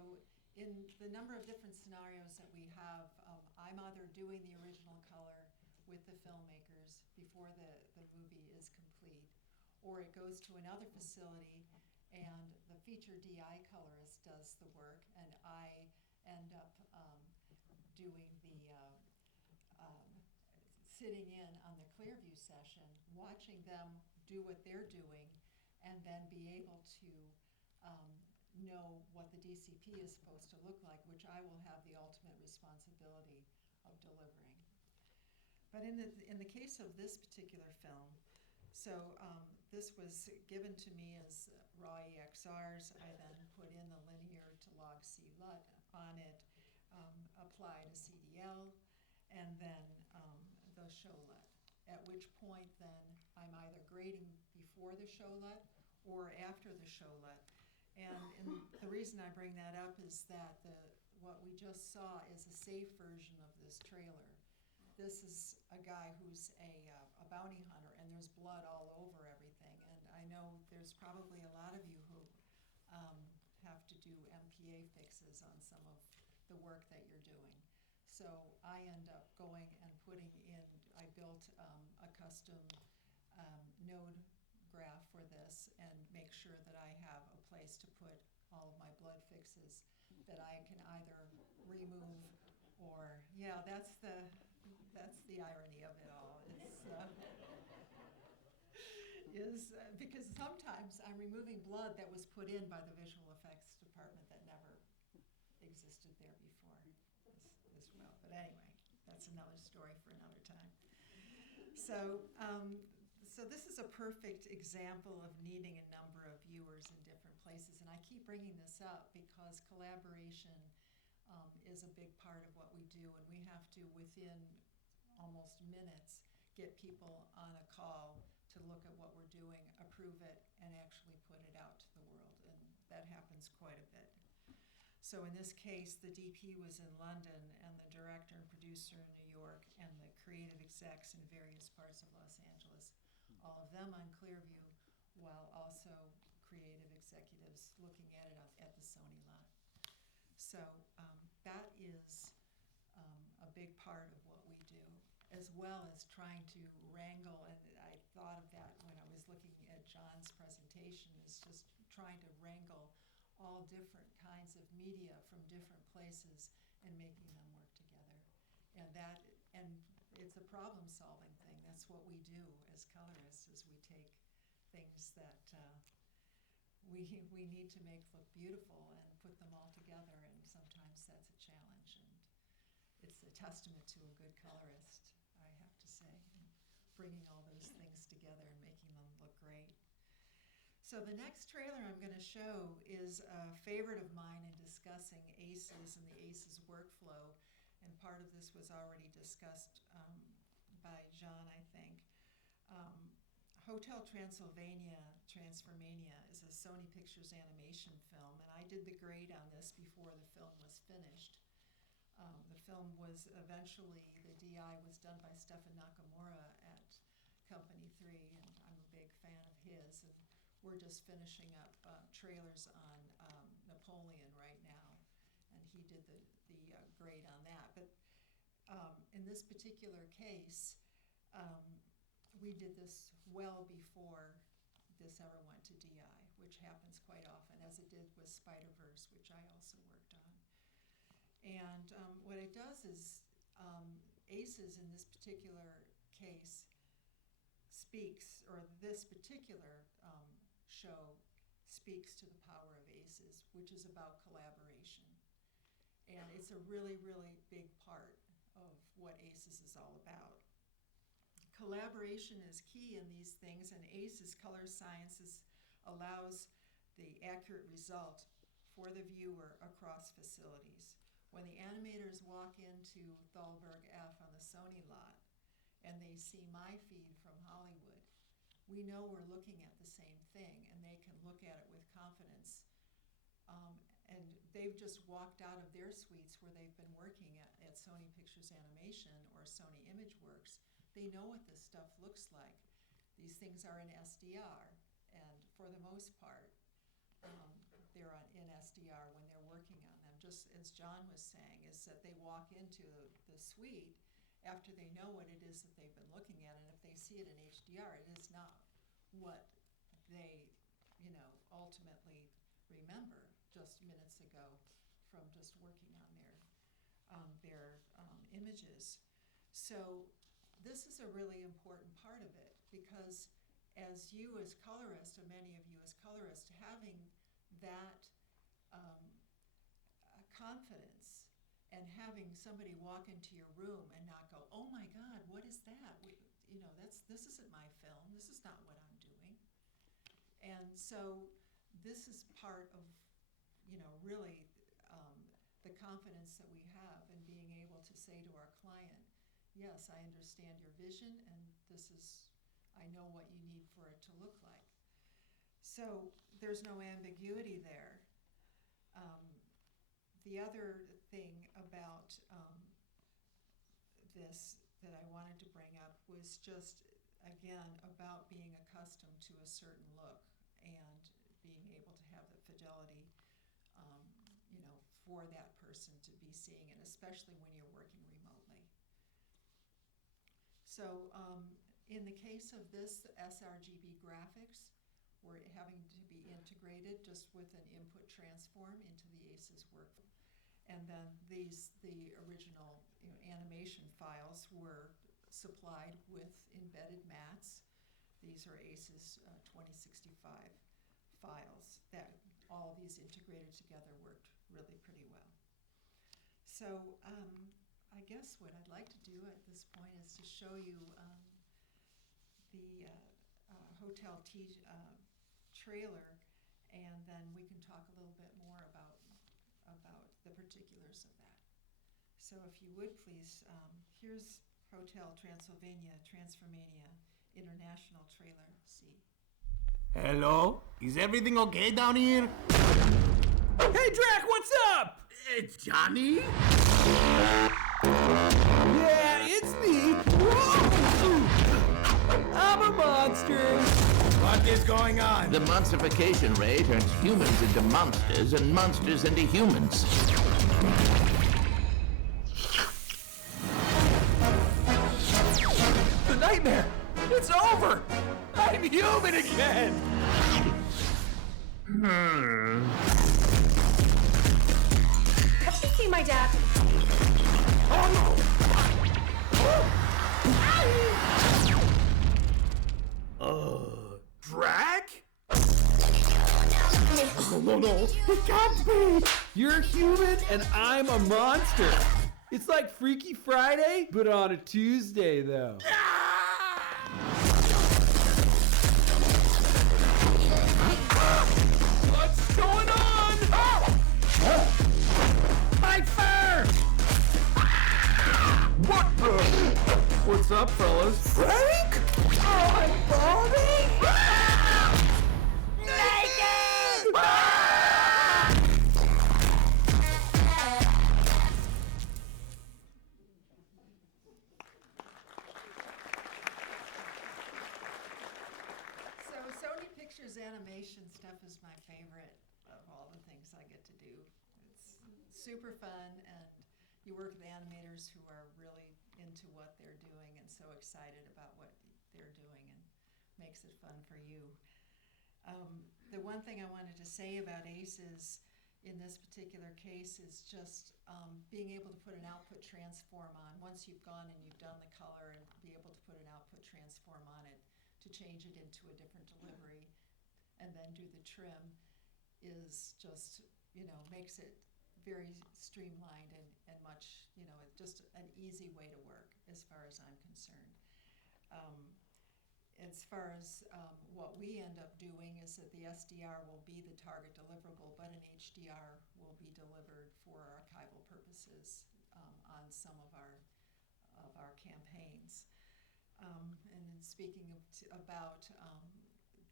in the number of different scenarios that we have, I'm either doing the original color with the filmmakers before the movie is complete, or it goes to another facility and the feature DI colorist does the work, and I end up doing the sitting in on the Clearview session, watching them do what they're doing, and then be able to know what the DCP is supposed to look like, which I will have the ultimate responsibility of delivering. But in the case of this particular film, so this was given to me as raw EXRs. I then put in the linear to log C LUT on it, applied a CDL, and then the show LUT. At which point then I'm either grading before the show LUT or after the show LUT. And the reason I bring that up is that what we just saw is a safe version of this trailer. This is a guy who's a bounty hunter, and there's blood all over everything. And I know there's probably a lot of you who have to do MPA fixes on some of the work that you're doing. So I end up going and putting in, I built a custom node graph for this and make sure that I have a place to put all of my blood fixes that I can either remove or, yeah, that's the irony of it all. Because sometimes I'm removing blood that was put in by the visual effects department that never existed there before as well. But anyway, that's another story for another time. So, so this is a perfect example of needing a number of viewers in different places. And I keep bringing this up because collaboration is a big part of what we do. And we have to, within almost minutes, get people on a call to look at what we're doing, approve it, and actually put it out to the world. And that happens quite a bit. So in this case, the DP was in London, and the director and producer in New York, and the creative execs in various parts of Los Angeles, all of them on Clearview, while also creative executives looking at it at the Sony lot. So that is a big part of what we do, as well as trying to wrangle, and I thought of that when I was looking at John's presentation, is just trying to wrangle all different kinds of media from different places and making them work together. And it's a problem-solving thing. That's what we do as colorists, is we take things that we need to make look beautiful and put them all together, and sometimes that's a challenge. And it's a testament to a good colorist, I have to say, bringing all those things together and making them look great. So the next trailer I'm going to show is a favorite of mine in discussing ACEs and the ACEs workflow, and part of this was already discussed by John, I think. Hotel Transylvania, Transformania is a Sony Pictures animation film, and I did the grade on this before the film was finished. The film was eventually, the DI was done by Stefan Nakamura at Company 3, and I'm a big fan of his. And we're just finishing up trailers on Napoleon right now, and he did the grade on that. But in this particular case, we did this well before this ever went to DI, which happens quite often, as it did with Spider-Verse, which I also worked on. And what it does is ACES in this particular case speaks, or this particular show speaks to the power of ACES, which is about collaboration. And it's a really, really big part of what ACES is all about. Collaboration is key in these things, and ACES, Color Sciences, allows the accurate result for the viewer across facilities. When the animators walk into Thalberg F on the Sony lot and they see my feed from Hollywood, we know we're looking at the same thing, and they can look at it with confidence. And they've just walked out of their suites where they've been working at Sony Pictures Animation or Sony ImageWorks. They know what this stuff looks like. These things are in SDR, and for the most part, they're in SDR when they're working on them. Just as John was saying, is that they walk into the suite after they know what it is that they've been looking at, and if they see it in HDR, it is not what they, ultimately remember just minutes ago from just working on their images. So this is a really important part of it, because as you as colorists, or many of you as colorists, having that confidence and having somebody walk into your room and not go, oh my God, what is that? This isn't my film. This is not what I'm doing. And so this is part of, really the confidence that we have in being able to say to our client, yes, I understand your vision, and I know what you need for it to look like. So there's no ambiguity there. The other thing about this that I wanted to bring up was just, again, about being accustomed to a certain look and being able to have the fidelity, for that person to be seeing it, especially when you're working remotely. So in the case of this sRGB graphics, we're having to be integrated just with an input transform into the ACES workflow. And then the original animation files were supplied with embedded mats. These are ACES 2065 files that all these integrated together worked really pretty well. So I guess what I'd like to do at this point is to show you the Hotel trailer, and then we can talk a little bit more about the particulars of that. So if you would please, here's Hotel Transylvania, Transformania International trailer C. Hello? Is everything okay down here? Hey, Drac, what's up? It's Johnny? Yeah, it's me. Whoa! I'm a monster. What is going on? The monstrification ray turns humans into monsters and monsters into humans. The nightmare! It's over! I'm human again! Have you seen my dad? Oh no! Drac? No. It can't be! You're human and I'm a monster. It's like Freaky Friday, but on a Tuesday, though. What's going on? My fur! What the? What's up, fellas? Frank? Oh, I'm balding! Naked! So Sony Pictures animation stuff is my favorite of all the things I get to do. It's super fun, and you work with animators who are really into what they're doing and so excited about what they're doing, and makes it fun for you. The one thing I wanted to say about ACES in this particular case is just being able to put an output transform on. Once you've gone and you've done the color and be able to put an output transform on it to change it into a different delivery and then do the trim is just, makes it very streamlined and much, just an easy way to work as far as I'm concerned. As far as what we end up doing is that the SDR will be the target deliverable, but an HDR will be delivered for archival purposes on some of our campaigns. And then speaking about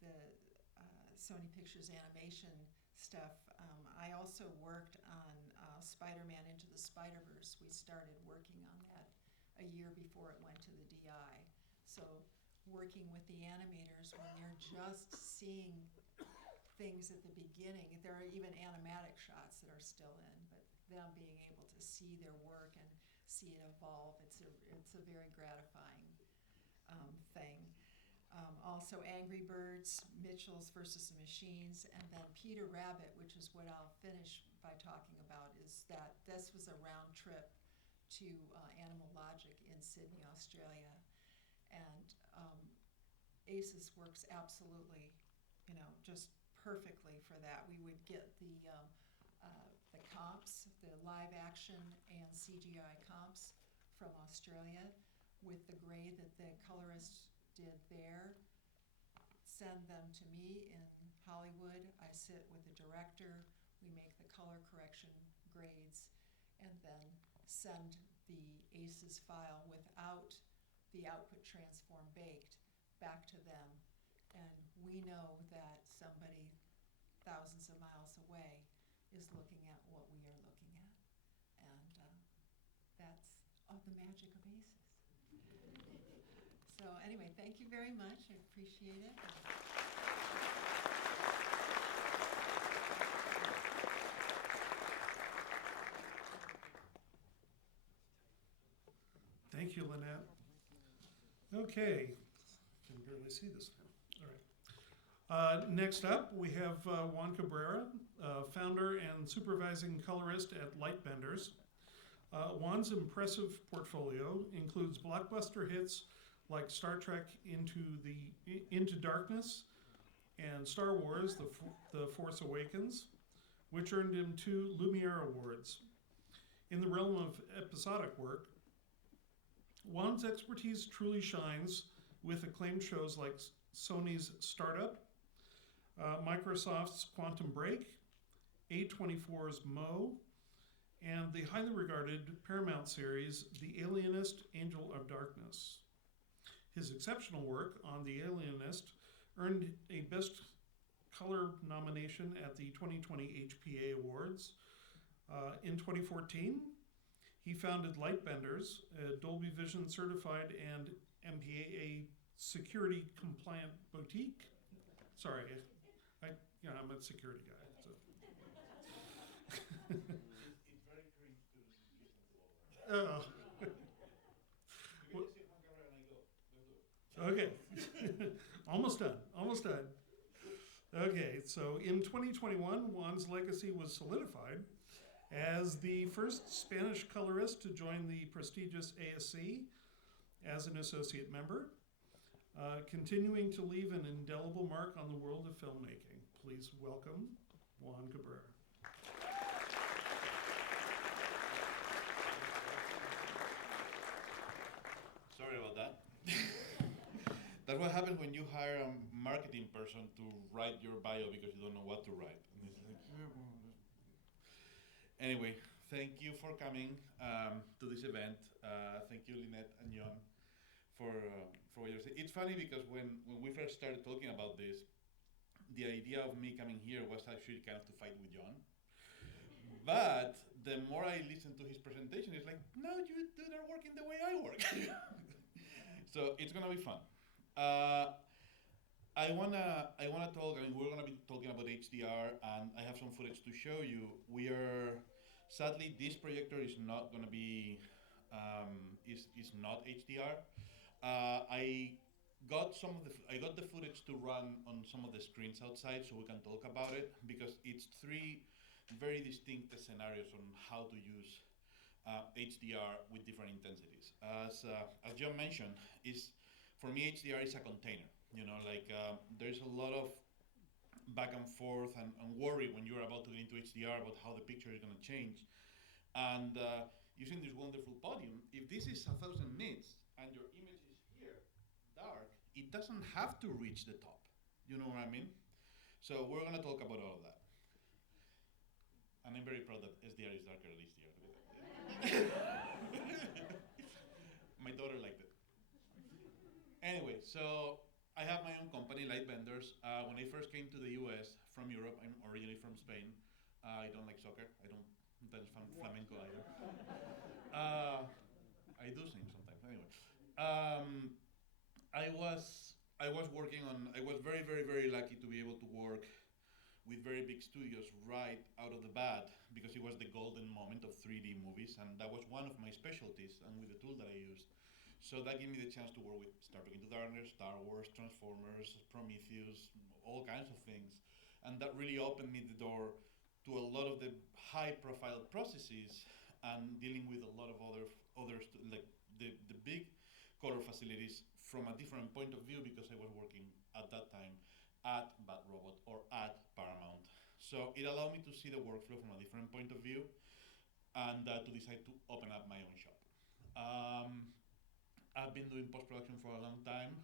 the Sony Pictures animation stuff, I also worked on Spider-Man Into the Spider-Verse. We started working on that a year before it went to the DI. So working with the animators when you're just seeing things at the beginning, there are even animatic shots that are still in, but them being able to see their work and see it evolve, it's a very gratifying thing. Also Angry Birds, Mitchell's versus the Machines, and then Peter Rabbit, which is what I'll finish by talking about, is that this was a round trip to Animal Logic in Sydney, Australia. And ACES works absolutely, just perfectly for that. We would get the comps, the live action and CGI comps from Australia with the grade that the colorist did there, send them to me in Hollywood. I sit with the director, we make the color correction grades, and then send the ACES file without the output transform baked back to them. And we know that somebody thousands of miles away is looking at what we are looking at. And that's the magic of ACES. So anyway, thank you very much. I appreciate it. Thank you, Lynette. Okay, can barely see this now. All right. Next up, we have Juan Cabrera, founder and supervising colorist at Lightbenders. Juan's impressive portfolio includes blockbuster hits like Star Trek Into Darkness and Star Wars: The Force Awakens, which earned him 2 Lumiere Awards. In the realm of episodic work, Juan's expertise truly shines with acclaimed shows like Sony's Startup, Microsoft's Quantum Break, A24's Mo, and the highly regarded Paramount series The Alienist: Angel of Darkness. His exceptional work on The Alienist earned a Best Color nomination at the 2020 HPA Awards. In 2014, he founded Lightbenders, a Dolby Vision certified and MPAA security compliant boutique. Sorry, I'm a security guy. So. It's very cringe to listen to all that. Oh. You can just say Juan Cabrera and I go. Let's do it. Okay. Almost done. Okay, so in 2021, Juan's legacy was solidified as the first Spanish colorist to join the prestigious ASC as an associate member, continuing to leave an indelible mark on the world of filmmaking. Please welcome Juan Cabrera. Sorry about that. That's what happens when you hire a marketing person to write your bio because you don't know what to write. And it's like, anyway, thank you for coming to this event. Thank you, Lynette and John, for what you're saying. It's funny because when we first started talking about this, the idea of me coming here was actually kind of to fight with John. But the more I listened to his presentation, it's like, no, you do not working the way I work. So it's gonna be fun. I wanna talk. I mean, we're gonna be talking about HDR, and I have some footage to show you. Sadly, this projector is not gonna be is not HDR. I got the footage to run on some of the screens outside, so we can talk about it because it's very distinct scenarios on how to use HDR with different intensities. As John mentioned, for me HDR is a container. There's a lot of back and forth and worry when you're about to get into HDR about how the picture is going to change. And using this wonderful podium, if this is 1,000 nits and your image is here, dark, it doesn't have to reach the top. You know what I mean? So we're going to talk about all of that. And I'm very proud that SDR is darker than HDR. My daughter liked it. Anyway, so I have my own company, Light Vendors. When I first came to the US from Europe, I'm originally from Spain. I don't like soccer. I don't dance flamenco either. I do sing sometimes. Anyway, I was working on. I was very, very, very lucky to be able to work with very big studios right out of the bat because it was the golden moment of 3D movies, and that was one of my specialties, and with the tool that I used. So that gave me the chance to work with Star Trek Into Darkness, Star Wars, Transformers, Prometheus, all kinds of things. And that really opened me the door to a lot of the high-profile processes and dealing with a lot of others, like the big color facilities from a different point of view because I was working at that time at Bad Robot or at Paramount. So it allowed me to see the workflow from a different point of view and to decide to open up my own shop. I've been doing post-production for a long time.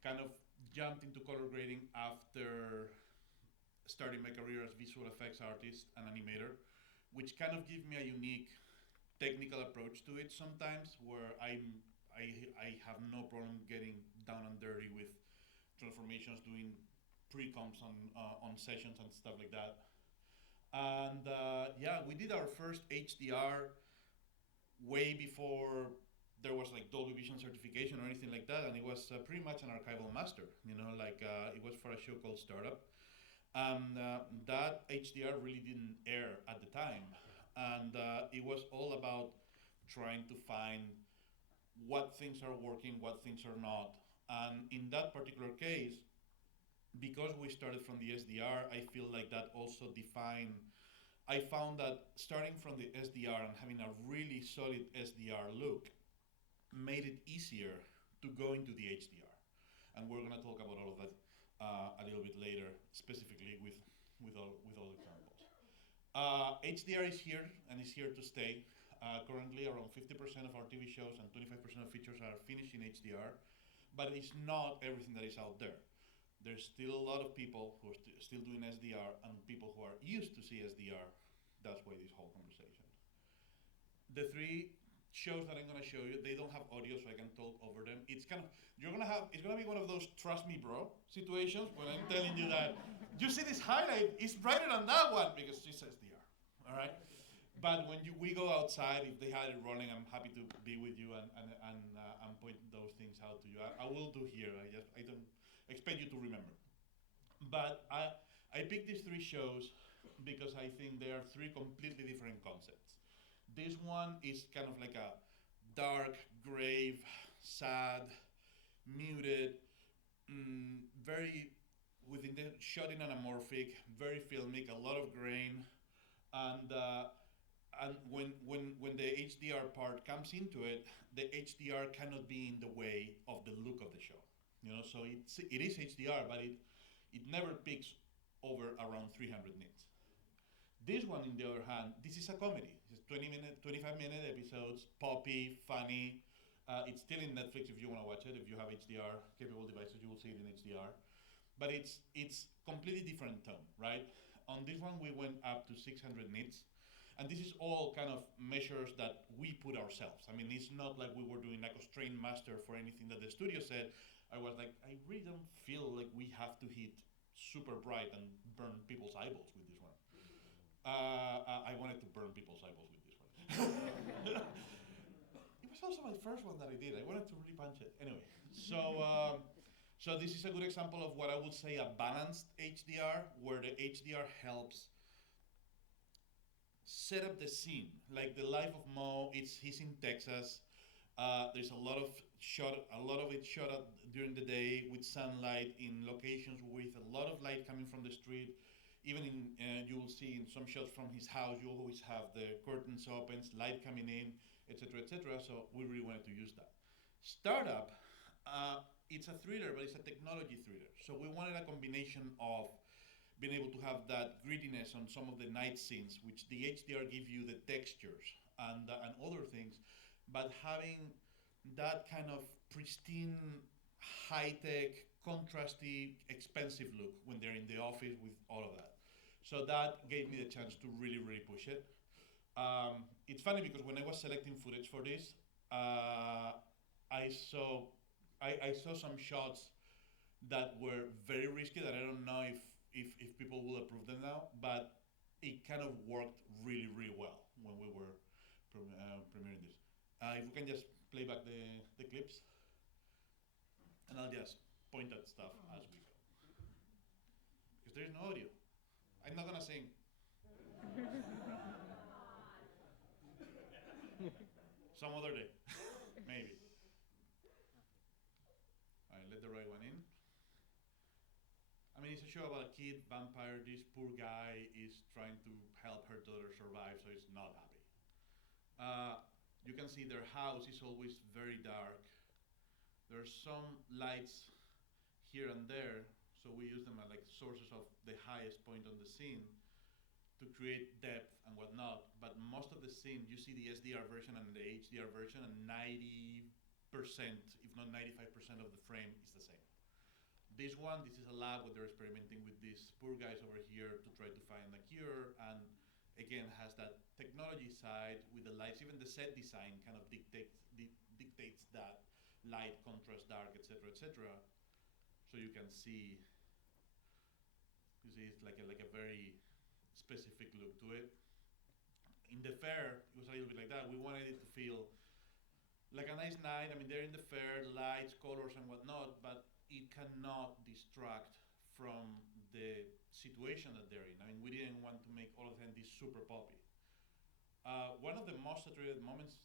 Kind of jumped into color grading after starting my career as visual effects artist and animator, which kind of gives me a unique technical approach to it sometimes, where I have no problem getting down and dirty with transformations, doing pre-comps on sessions and stuff like that. And yeah, we did our first HDR way before there was like Dolby Vision certification or anything like that, and it was pretty much an archival master, it was for a show called Startup. And that HDR really didn't air at the time. And it was all about trying to find what things are working, what things are not. And in that particular case, because we started from the SDR, I feel like that also defined, I found that starting from the SDR and having a really solid SDR look made it easier to go into the HDR. And we're gonna talk about all of that a little bit later, specifically with all examples. HDR is here and is here to stay. Currently, around 50% of our TV shows and 25% of features are finished in HDR, but it's not everything that is out there. There's still a lot of people who are still doing SDR and people who are used to see SDR. That's why this whole conversation. The three shows that I'm gonna show you, they don't have audio, so I can talk over them. It's gonna be one of those trust me bro situations when I'm telling you that you see this highlight, it's brighter than that one because it's SDR, all right? But when we go outside, if they had it rolling, I'm happy to be with you and point those things out to you. I will do here, I don't expect you to remember. But I picked these three shows because I think they are three completely different concepts. This one is kind of like a dark, grave, sad, muted, very within the shot in anamorphic, very filmic, a lot of grain, and when the HDR part comes into it, the HDR cannot be in the way of the look of the show. So it is HDR, but it never peaks over around 300 nits. This one, on the other hand, this is a comedy. It's 25-minute episodes, poppy, funny. It's still in Netflix if you want to watch it. If you have HDR capable devices, you will see it in HDR. But it's completely different tone, right? On this one, we went up to 600 nits. And this is all kind of measures that we put ourselves. I mean, it's not like we were doing like a strain master for anything that the studio said. I was like, I really don't feel like we have to hit super bright and burn people's eyeballs with this one. I wanted to burn people's eyeballs with this one. It was also my first one that I did. I wanted to really punch it. Anyway, so this is a good example of what I would say a balanced HDR, where the HDR helps set up the scene. Like the life of Mo, he's in Texas. There's a lot of it shot during the day with sunlight in locations with a lot of light coming from the street. even you will see in some shots from his house, you always have the curtains open, light coming in, etc., etc. So we really wanted to use that. Startup, it's a thriller, but it's a technology thriller. So we wanted a combination of being able to have that grittiness on some of the night scenes, which the HDR give you the textures and other things, but having that kind of pristine, high-tech, contrasty, expensive look when they're in the office with all of that. So that gave me the chance to really, really push it. It's funny because when I was selecting footage for this, I saw some shots that were very risky that I don't know if people will approve them now, but it kind of worked really, really well when we were premiering this. If we can just play back the clips, and I'll just point at stuff as we go. Because there is no audio. I'm not gonna sing. Some other day, maybe. All right, let the right one in. I mean, it's a show about a kid, vampire. This poor guy is trying to help her daughter survive, so he's not happy. You can see their house is always very dark. There's some lights here and there, so we use them as like sources of the highest point on the scene to create depth and whatnot. But most of the scene, you see the SDR version and the HDR version, and 90%, if not 95% of the frame is the same. This is a lab where they're experimenting with these poor guys over here to try to find a cure, and again has that technology side with the lights. Even the set design kind of dictates that light, contrast, dark, etc., etc. So you can see, it's like a very specific look to it. In the fair, it was a little bit like that. We wanted it to feel like a nice night. I mean, they're in the fair, lights, colors, and whatnot, but it cannot distract from the situation that they're in. I mean, we didn't want to make all of them this super poppy. One of the most saturated moments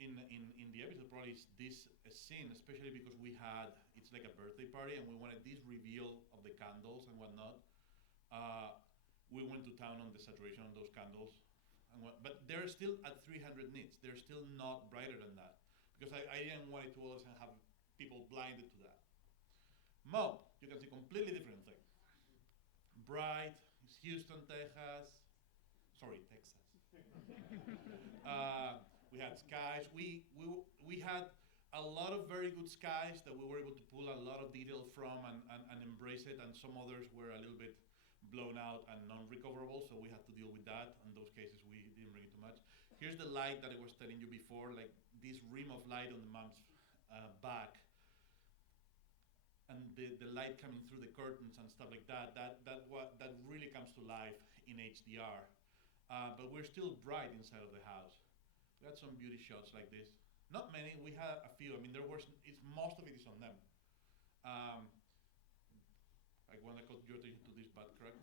in the episode probably is this scene, especially because it's like a birthday party and we wanted this reveal of the candles and whatnot. We went to town on the saturation on those candles, but they're still at 300 nits. They're still not brighter than that because I didn't want it to always have people blinded to that. Mo, you can see completely different thing. Bright, it's Houston, Texas. Sorry, Texas. We had skies. We had a lot of very good skies that we were able to pull a lot of detail from and embrace it, and some others were a little bit blown out and non-recoverable, so we had to deal with that. In those cases, we didn't bring it too much. Here's the light that I was telling you before, like this rim of light on the mom's back, and the light coming through the curtains and stuff like that. That really comes to life in HDR. But we're still bright inside of the house. We had some beauty shots like this. Not many. We had a few. I mean, most of it is on them. I want to call your attention to this butt crack.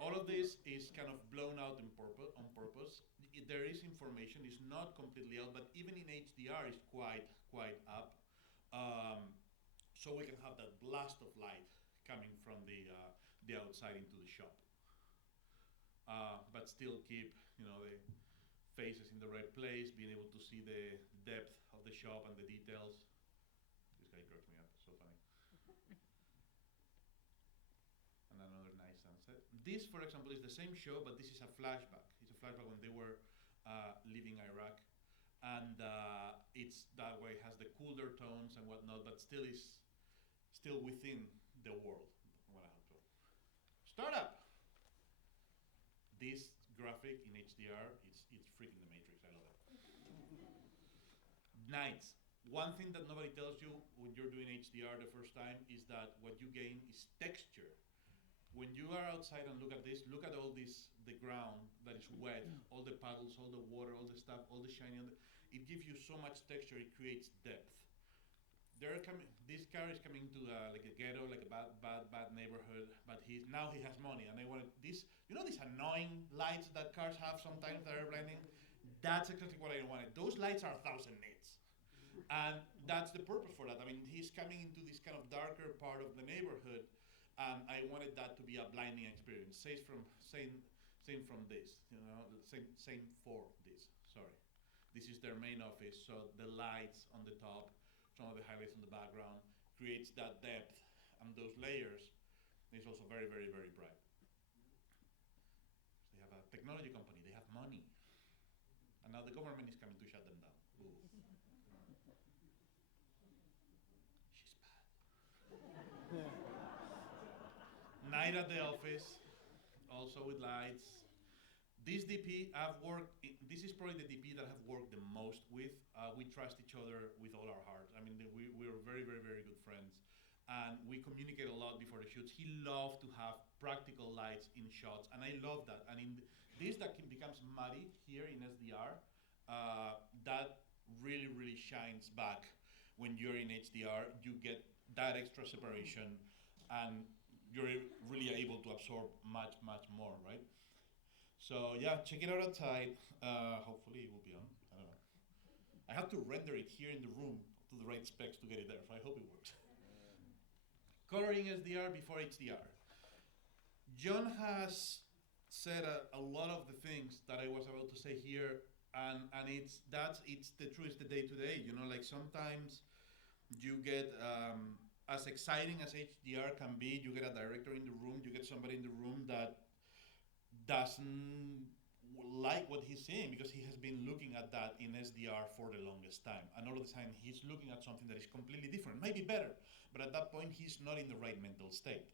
All of this is kind of blown out on purpose. There is information. It's not completely out, but even in HDR, it's quite up. So we can have that blast of light coming from the outside into the shop, but still keep the faces in the right place, being able to see the depth of the shop and the details. This guy cracks me up, so funny. And another nice sunset. This, for example, is the same show, but this is a flashback. It's a flashback when they were leaving Iraq. And it's that way, has the cooler tones and whatnot, but still within the world. Startup. This graphic in HDR, it's freaking the Matrix. I love it. Nights. One thing that nobody tells you when you're doing HDR the first time is that what you gain is texture. When you are outside and look at this, look at all this, the ground that is wet, all the puddles, all the water, all the stuff, all the shiny. It gives you so much texture. It creates depth. This car is coming to like a ghetto, like a bad neighborhood. But now he has money, and I wanted this. You know these annoying lights that cars have sometimes that are blinding. That's exactly what I wanted. Those lights are 1,000 nits, and that's the purpose for that. I mean, he's coming into this kind of darker part of the neighborhood, and I wanted that to be a blinding experience. Same from this, you know, same for this. Sorry, this is their main office, so the lights on the top, some of the highlights on the background creates that depth, and those layers is also very, very, very bright. They have a technology company, they have money, and now the government is coming to shut them down. Ooh. She's bad. Night at the office, also with lights. This DP I've worked, this is probably the DP that I've worked the most with. We trust each other with all our hearts. I mean, we're very, very, very good friends. And we communicate a lot before the shoots. He loved to have practical lights in shots, and I love that. And in this that becomes muddy here in SDR, that really, really shines back when you're in HDR. You get that extra separation, and you're really able to absorb much, much more, right? So yeah, check it out outside. Hopefully it will be on, I don't know. I have to render it here in the room to the right specs to get it there, so I hope it works. Coloring SDR before HDR. John has said a lot of the things that I was about to say here, and it's the truth, the day to day. You know, like sometimes you get as exciting as HDR can be. You get a director in the room, you get somebody in the room that doesn't like what he's seeing because he has been looking at that in SDR for the longest time. And all of the time he's looking at something that is completely different, maybe better, but at that point he's not in the right mental state,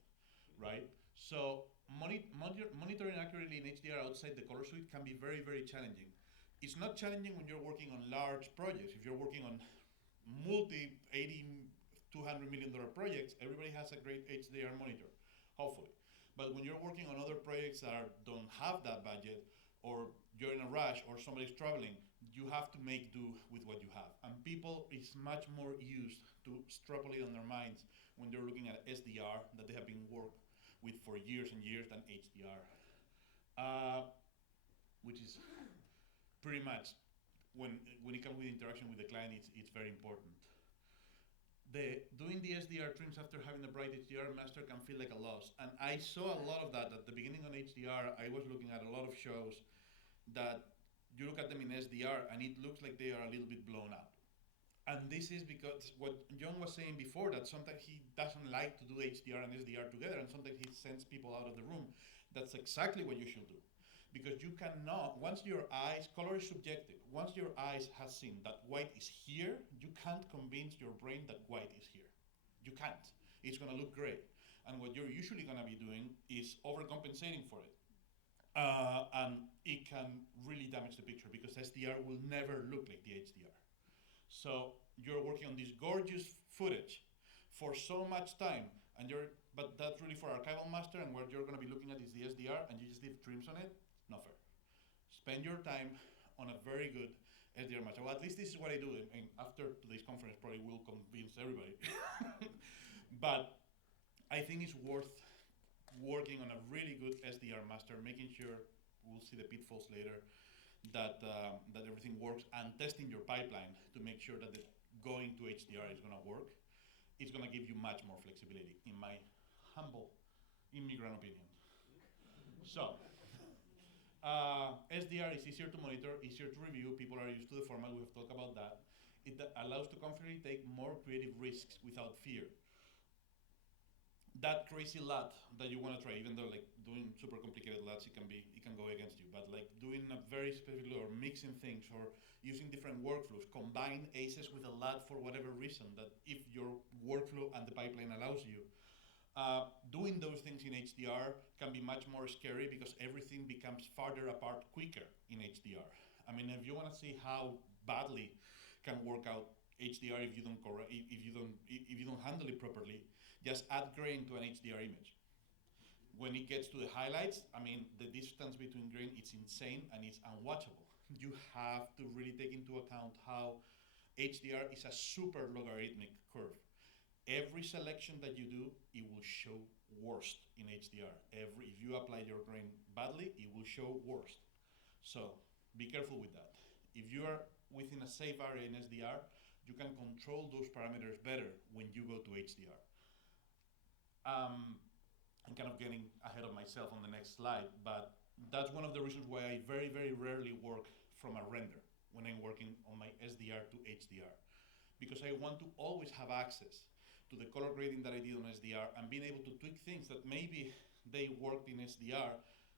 right? So monitoring accurately in HDR outside the color suite can be very, very challenging. It's not challenging when you're working on large projects. If you're working on multi-$80, $200 million projects, everybody has a great HDR monitor, hopefully. But when you're working on other projects that don't have that budget, or you're in a rush, or somebody's traveling, you have to make do with what you have. And people is much more used to extrapolate on their minds when they're looking at SDR that they have been worked with for years and years than HDR. Which is pretty much, when it comes with interaction with the client, it's very important. Doing the SDR trims after having a bright HDR master can feel like a loss. And I saw a lot of that at the beginning on HDR. I was looking at a lot of shows that you look at them in SDR and it looks like they are a little bit blown out. And this is because what John was saying before, that sometimes he doesn't like to do HDR and SDR together, and sometimes he sends people out of the room. That's exactly what you should do. Because you cannot, once your eyes, color is subjective, once your eyes has seen that white is here, you can't convince your brain that white is here. You can't. It's gonna look great. And what you're usually gonna be doing is overcompensating for it. And it can really damage the picture because SDR will never look like the HDR. So you're working on this gorgeous footage for so much time, and but that's really for archival master, and what you're gonna be looking at is the SDR, and you just leave trims on it. Not fair. Spend your time on a very good SDR match. Well, at least this is what I do. I mean, after today's conference, probably will convince everybody. But I think it's worth working on a really good SDR master, making sure, we'll see the pitfalls later, that everything works, and testing your pipeline to make sure that going to HDR is going to work. It's going to give you much more flexibility, in my humble immigrant opinion. So. SDR is easier to monitor, easier to review. People are used to the format. We have talked about that. It allows to confidently take more creative risks without fear. That crazy LUT that you want to try, even though like doing super complicated LUTs, it can go against you. But like doing a very specific, or mixing things, or using different workflows, combine ACES with a LUT for whatever reason, that if your workflow and the pipeline allows you. Doing those things in HDR can be much more scary because everything becomes farther apart quicker in HDR. I mean, if you want to see how badly can work out HDR if you don't handle it properly, just add grain to an HDR image. When it gets to the highlights, I mean, the distance between grain is insane and it's unwatchable. You have to really take into account how HDR is a super logarithmic curve. Every selection that you do, it will show worst in HDR. If you apply your grain badly, it will show worst. So be careful with that. If you are within a safe area in SDR, you can control those parameters better when you go to HDR. I'm kind of getting ahead of myself on the next slide, but that's one of the reasons why I very, very rarely work from a render when I'm working on my SDR to HDR, because I want to always have access to the color grading that I did on SDR and being able to tweak things that maybe they worked in SDR,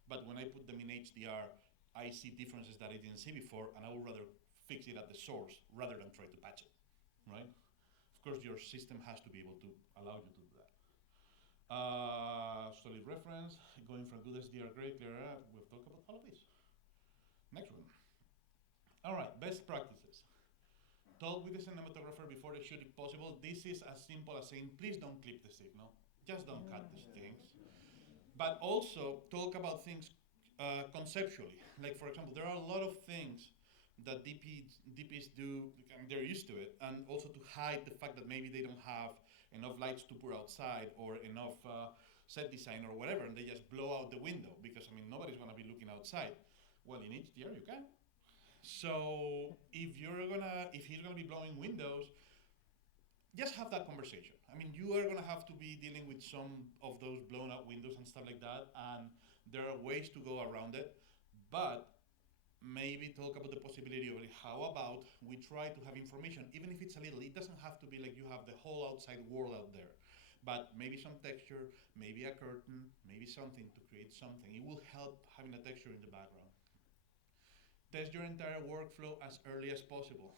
but when I put them in HDR, I see differences that I didn't see before, and I would rather fix it at the source rather than try to patch it, right? Of course, your system has to be able to allow you to do that. Solid reference, going from good SDR grade, we've talked about all of this. Next one. All right, best practices. Talk with the cinematographer before the shoot if possible. This is as simple as saying, please don't clip the signal. Just don't cut these things. But also talk about things conceptually. Like for example, there are a lot of things that DPs do, and they're used to it, and also to hide the fact that maybe they don't have enough lights to put outside or enough set design or whatever, and they just blow out the window because, I mean, nobody's gonna be looking outside. Well, in HDR you can. So if he's gonna be blowing windows, just have that conversation. I mean, you are gonna have to be dealing with some of those blown out windows and stuff like that, and there are ways to go around it, but maybe talk about the possibility of it. How about we try to have information, even if it's a little, it doesn't have to be like you have the whole outside world out there, but maybe some texture, maybe a curtain, maybe something to create something. It will help having a texture in the background. Test your entire workflow as early as possible.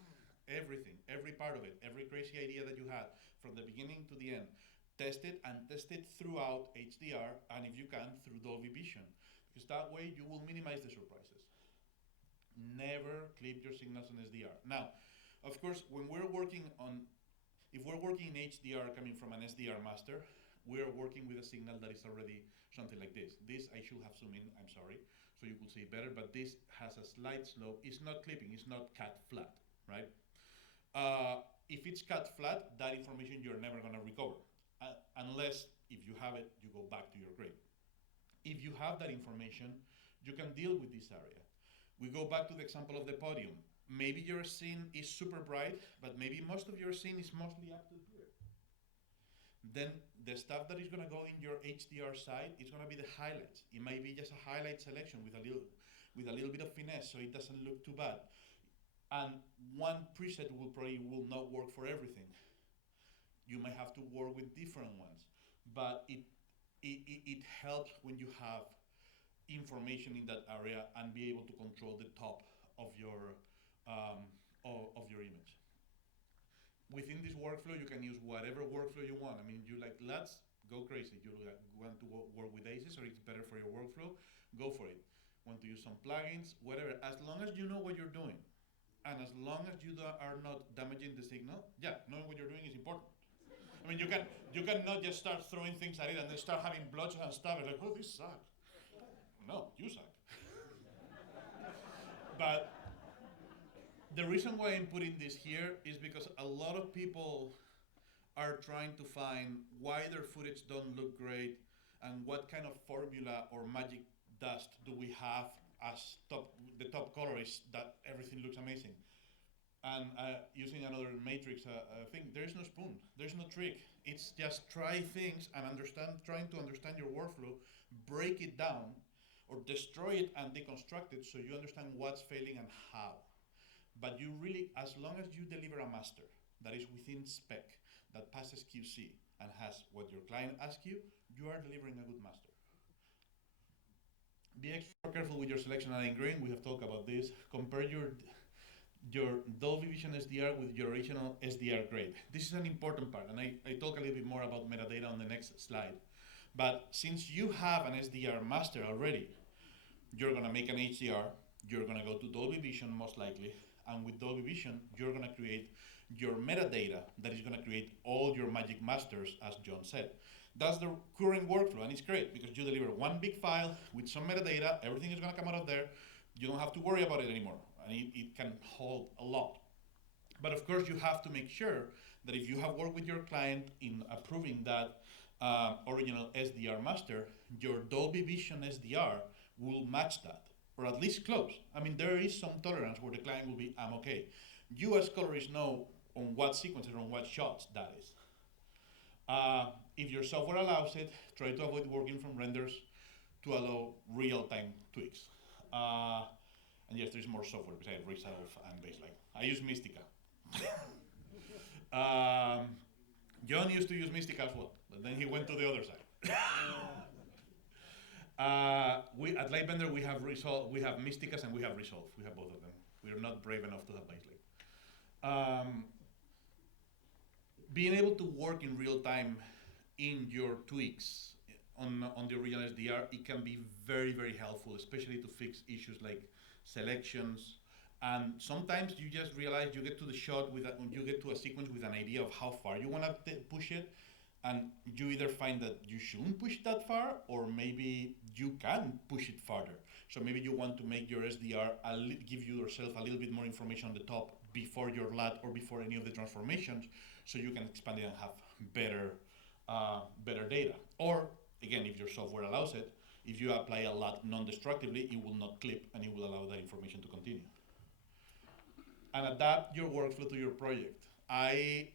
Everything, every part of it, every crazy idea that you had, from the beginning to the end. Test it and test it throughout HDR, and if you can, through Dolby Vision, because that way you will minimize the surprises. Never clip your signals on SDR. Now, of course, when we're working on, if we're working in HDR coming from an SDR master, we're working with a signal that is already something like this. This I should have zoomed in, I'm sorry, so you could see it better, but this has a slight slope. It's not clipping, it's not cut flat, right? If it's cut flat, that information you're never gonna recover, unless if you have it, you go back to your grade. If you have that information, you can deal with this area. We go back to the example of the podium. Maybe your scene is super bright, but maybe most of your scene is mostly up to here. Then the stuff that is gonna go in your HDR side is gonna be the highlights. It might be just a highlight selection with a little bit of finesse, so it doesn't look too bad. And one preset will not work for everything. You might have to work with different ones, but it helps when you have information in that area and be able to control the top of your image. Within this workflow, you can use whatever workflow you want. I mean, you like LUTs, go crazy. You want to work with ACEs, or it's better for your workflow, go for it. Want to use some plugins, whatever. As long as you know what you're doing, and as long as you are not damaging the signal, yeah, knowing what you're doing is important. I mean, you cannot just start throwing things at it and then start having blotches and stuff. It's like, oh, this sucks. No, you suck. But the reason why I'm putting this here is because a lot of people are trying to find why their footage don't look great and what kind of formula or magic dust do we have as the top colorists that everything looks amazing. And using another matrix thing, there is no spoon, there's no trick. It's just try things and trying to understand your workflow, break it down, or destroy it and deconstruct it so you understand what's failing and how. But you really, as long as you deliver a master that is within spec, that passes QC and has what your client asks you, you are delivering a good master. Be extra careful with your selection and ingraining. We have talked about this. Compare your Dolby Vision SDR with your original SDR grade. This is an important part, and I talk a little bit more about metadata on the next slide. But since you have an SDR master already, you're gonna make an HDR, you're gonna go to Dolby Vision most likely, and with Dolby Vision, you're gonna create your metadata that is gonna create all your magic masters, as John said. That's the current workflow, and it's great because you deliver one big file with some metadata, everything is gonna come out of there, you don't have to worry about it anymore, and it can hold a lot. But of course, you have to make sure that if you have worked with your client in approving that original SDR master, your Dolby Vision SDR will match that, or at least close. I mean, there is some tolerance where the client will be, I'm okay. You as colorists know on what sequences, on what shots that is. If your software allows it, try to avoid working from renders to allow real-time tweaks. And yes, there's more software besides Resolve and Baseline. I use Mystica. John used to use Mystica as well, but then he went to the other side. We at Lightbender we have Resolve, we have Mysticas and we have Resolve. We have both of them. We are not brave enough to have Baseline. Being able to work in real time in your tweaks on the original SDR, it can be very, very helpful, especially to fix issues like selections. And sometimes you just realize you get to the shot you get to a sequence with an idea of how far you want to push it, and you either find that you shouldn't push that far, or maybe you can push it farther. So maybe you want to make your SDR give yourself a little bit more information on the top before your LUT or before any of the transformations, so you can expand it and have better data. Or again, if your software allows it, if you apply a LUT non-destructively, it will not clip and it will allow that information to continue. And adapt your workflow to your project. I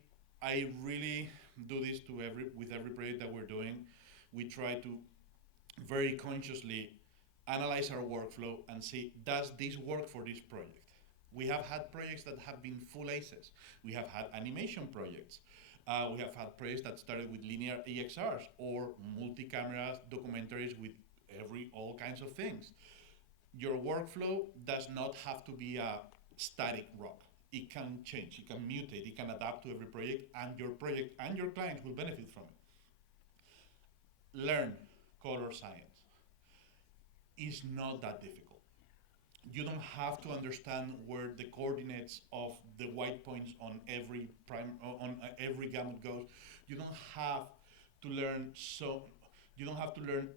really do this with every project that we're doing. We try to very consciously analyze our workflow and see, does this work for this project? We have had projects that have been full aces. We have had animation projects. We have had projects that started with linear EXRs or multi-camera documentaries with all kinds of things. Your workflow does not have to be a static rock. It can change, it can mutate, it can adapt to every project and your clients will benefit from it. Learn color science. It's not that difficult. You don't have to understand where the coordinates of the white points on every gamut goes. You don't have to learn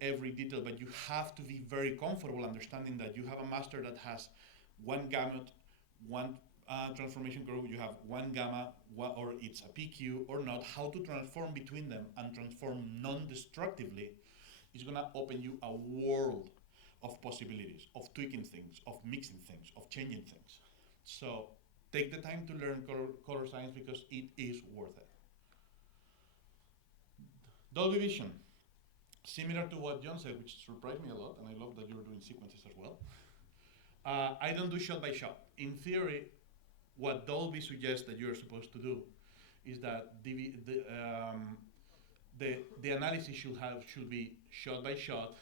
every detail, but you have to be very comfortable understanding that you have a master that has one gamut, one transformation group, you have one gamma, or it's a PQ or not. How to transform between them and transform non-destructively is going to open you a world of possibilities, of tweaking things, of mixing things, of changing things. So take the time to learn color science because it is worth it. Dolby Vision, similar to what John said, which surprised me a lot, and I love that you're doing sequences as well. I don't do shot by shot. In theory, what Dolby suggests that you're supposed to do is that the analysis should be shot by shot,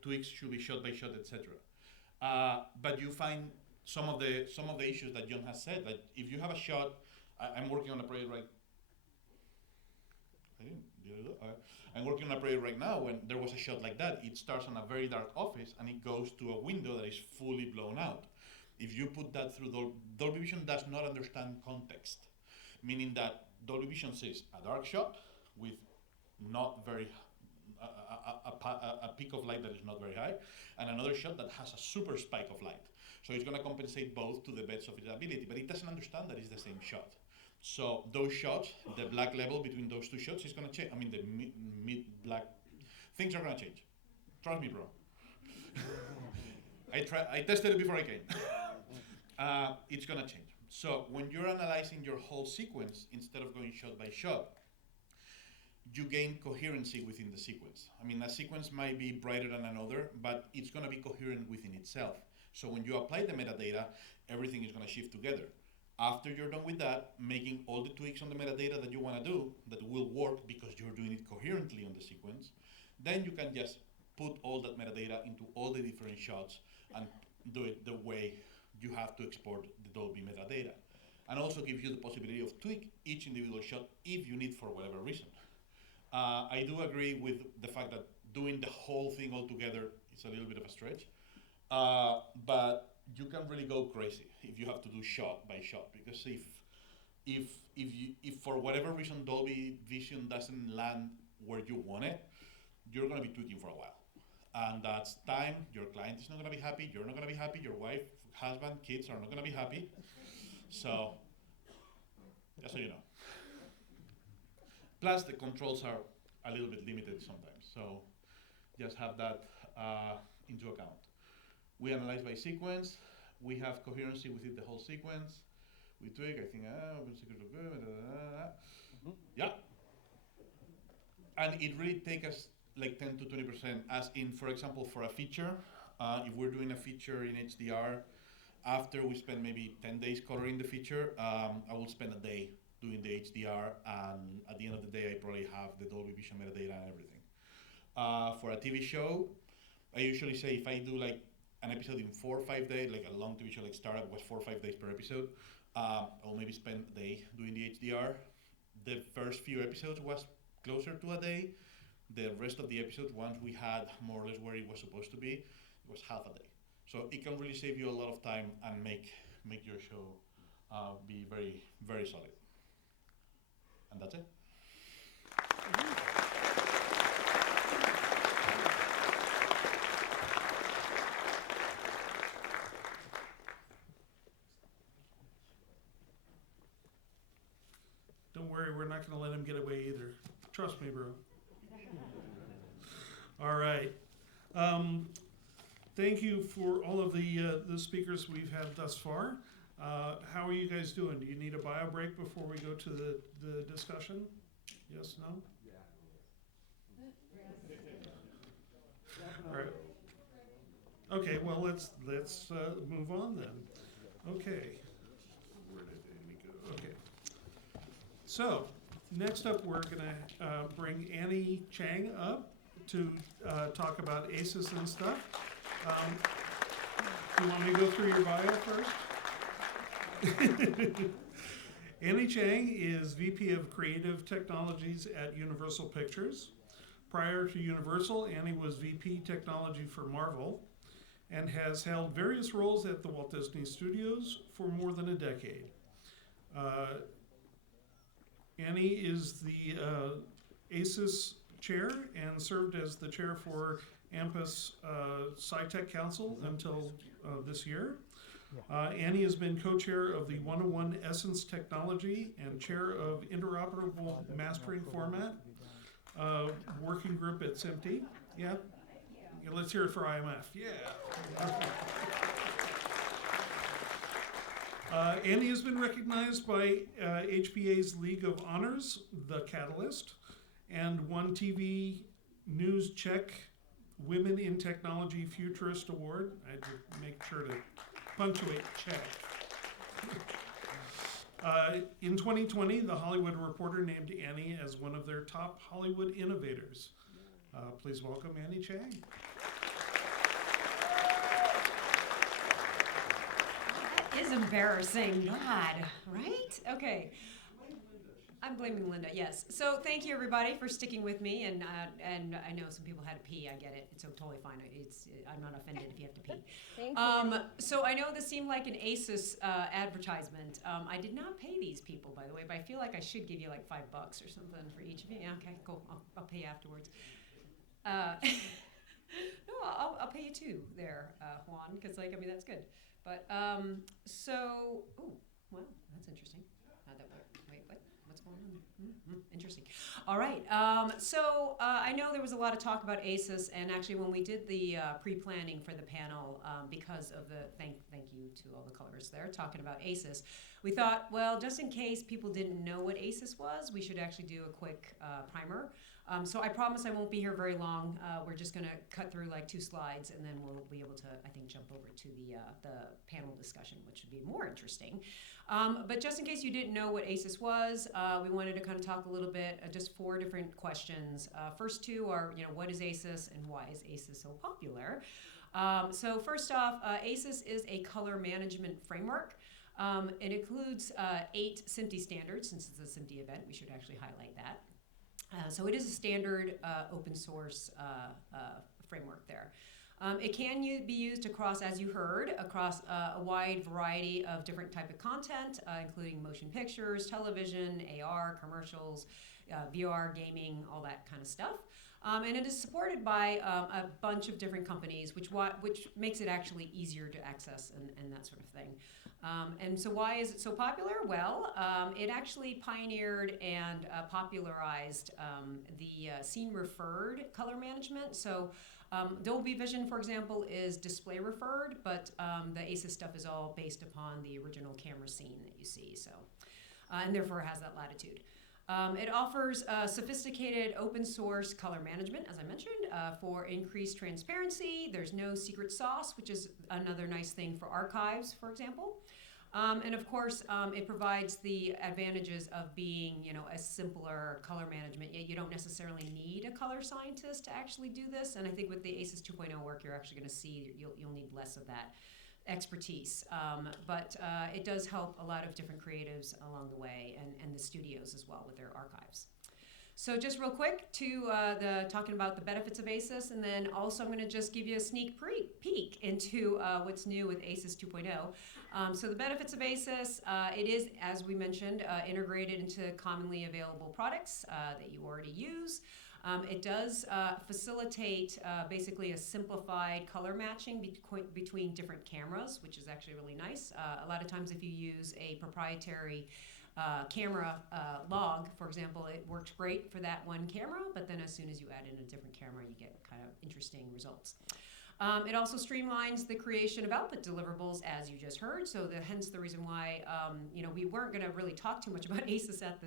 tweaks should be shot by shot, etc. But you find some of the issues that John has said. That if you have a shot, I'm working on a project I'm working on a project right now when there was a shot like that. It starts on a very dark office and it goes to a window that is fully blown out. If you put that through Dolby Vision does not understand context, meaning that Dolby Vision sees a dark shot with not very a peak of light that is not very high, and another shot that has a super spike of light. So it's going to compensate both to the best of its ability, but it doesn't understand that it's the same shot. So those shots, the black level between those two shots is going to change. I mean, the mid-black things are going to change. Trust me, bro. I tested it before I came. It's going to change. So when you're analyzing your whole sequence, instead of going shot by shot, you gain coherency within the sequence. I mean, a sequence might be brighter than another, but it's going to be coherent within itself. So when you apply the metadata, everything is going to shift together. After you're done with that, making all the tweaks on the metadata that you want to do that will work because you're doing it coherently on the sequence, then you can just put all that metadata into all the different shots and do it the way you have to export the Dolby metadata. And also gives you the possibility of tweak each individual shot if you need for whatever reason. I do agree with the fact that doing the whole thing all together is a little bit of a stretch, but you can really go crazy if you have to do shot by shot, because if for whatever reason Dolby Vision doesn't land where you want it, you're going to be tweaking for a while. And that's time, your client is not going to be happy, you're not going to be happy, your wife, husband, kids are not going to be happy. So, just so you know. Plus, the controls are a little bit limited sometimes, so just have that into account. We analyze by sequence. We have coherency within the whole sequence. We tweak, I think, open secret look good, yeah. and it really takes us like 10 to 20%, as in, for example, for a feature, if we're doing a feature in HDR, after we spend maybe 10 days coloring the feature, I will spend a day doing the HDR, and at the end of the day, I probably have the Dolby Vision metadata and everything. For a TV show, I usually say if I do like an episode in 4 or 5 days, like a long TV show like Startup was 4 or 5 days per episode, I'll maybe spend a day doing the HDR. The first few episodes was closer to a day. The rest of the episodes, once we had more or less where it was supposed to be, it was half a day. So it can really save you a lot of time and make your show be very, very solid. And that's it. Don't worry, we're not going to let him get away either. Trust me, bro. All right. Thank you for all of the speakers we've had thus far. How are you guys doing? Do you need a bio break before we go to the discussion? Yes, no? All right. Okay, well, let's move on then. Okay. Where did Amy go? Okay. So, next up, we're going to bring Annie Chang up to talk about ACES and stuff. Do you want me to go through your bio first? Annie Chang is VP of Creative Technologies at Universal Pictures. Prior to Universal, Annie was VP Technology for Marvel and has held various roles at the Walt Disney Studios for more than a decade. Annie is the ACES chair and served as the chair for AMPAS SciTech Council until this year. Annie has been co-chair of the 101 Essence Technology and chair of Interoperable Mastering Format working group at SMPTE. Yeah? Yeah, let's hear it for IMF. Yeah. Annie has been recognized by HPA's League of Honors, The Catalyst, and won TV News Check Women in Technology Futurist Award. I had to make sure to punctuate check. In 2020, The Hollywood Reporter named Annie as one of their top Hollywood innovators. Please welcome Annie Chang. That is embarrassing. God, right? Okay. I'm blaming Linda, yes. So thank you, everybody, for sticking with me. And I know some people had to pee. I get it. It's totally fine. I'm not offended if you have to pee. Thank you. So I know this seemed like an ACES advertisement. I did not pay these people, by the way, but I feel like I should give you like $5 or something for each of you. Yeah, okay, cool. I'll pay you afterwards. No, I'll pay you too there, Juan, because that's good. But oh, wow, that's interesting. Wait, what? What's going on? Interesting. All right. So I know there was a lot of talk about ACES, and actually when we did the pre-planning for the panel, because of the thank you to all the colorists there talking about ACES, we thought, well, just in case people didn't know what ACES was, we should actually do a quick primer. So I promise I won't be here very long. We're just going to cut through like 2 slides, and then we'll be able to, I think, jump over to the panel discussion, which would be more interesting. But just in case you didn't know what ACES was, we wanted to kind of talk a little bit, just 4 different questions. First 2 are, what is ACES and why is ACES so popular? So first off, ACES is a color management framework. It includes 8 SMPTE standards. Since it's a SMPTE event, we should actually highlight that. So it is a standard open source framework there. It can be used across, as you heard, across a wide variety of different type of content, including motion pictures, television, AR, commercials, VR, gaming, all that kind of stuff. And it is supported by a bunch of different companies, which makes it actually easier to access and that sort of thing. And so why is it so popular? Well, it actually pioneered and popularized the scene-referred color management. So Dolby Vision, for example, is display-referred, but the ACES stuff is all based upon the original camera scene that you see. So, and therefore has that latitude. It offers sophisticated open source color management, as I mentioned, for increased transparency. There's no secret sauce, which is another nice thing for archives, for example. And of course, it provides the advantages of being, a simpler color management. You don't necessarily need a color scientist to actually do this. And I think with the ACES 2.0 work, you're actually going to see you'll need less of that expertise. But it does help a lot of different creatives along the way, and the studios as well with their archives. So just real quick to talking about the benefits of ACES, and then also I'm going to just give you a sneak peek into what's new with ACES 2.0. So the benefits of ACES, it is, as we mentioned, integrated into commonly available products that you already use. It does facilitate basically a simplified color matching between different cameras, which is actually really nice. A lot of times if you use a proprietary camera log, for example, it works great for that one camera, but then as soon as you add in a different camera, you get kind of interesting results. It also streamlines the creation of output deliverables, as you just heard, so hence the reason why we weren't going to really talk too much about ACES at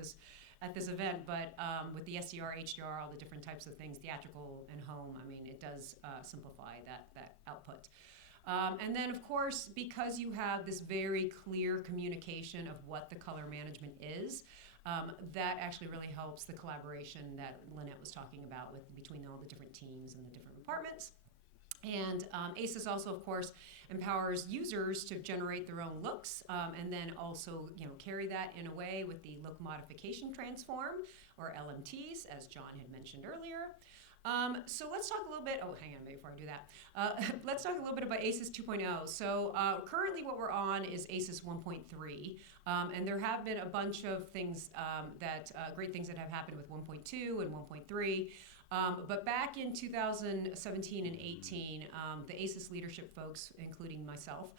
this event, but with the SDR, HDR, all the different types of things, theatrical and home, it does simplify that output. And then, of course, because you have this very clear communication of what the color management is, that actually really helps the collaboration that Lynette was talking about between all the different teams and the different departments. And ACES also, of course, empowers users to generate their own looks, and then also, carry that in a way with the look modification transform, or LMTs, as John had mentioned earlier. So let's talk a little bit, hang on before I do that. Let's talk a little bit about ACES 2.0. So currently what we're on is ACES 1.3, and there have been a bunch of things great things that have happened with 1.2 and 1.3. But back in 2017 and 18, the ACES leadership folks, including myself,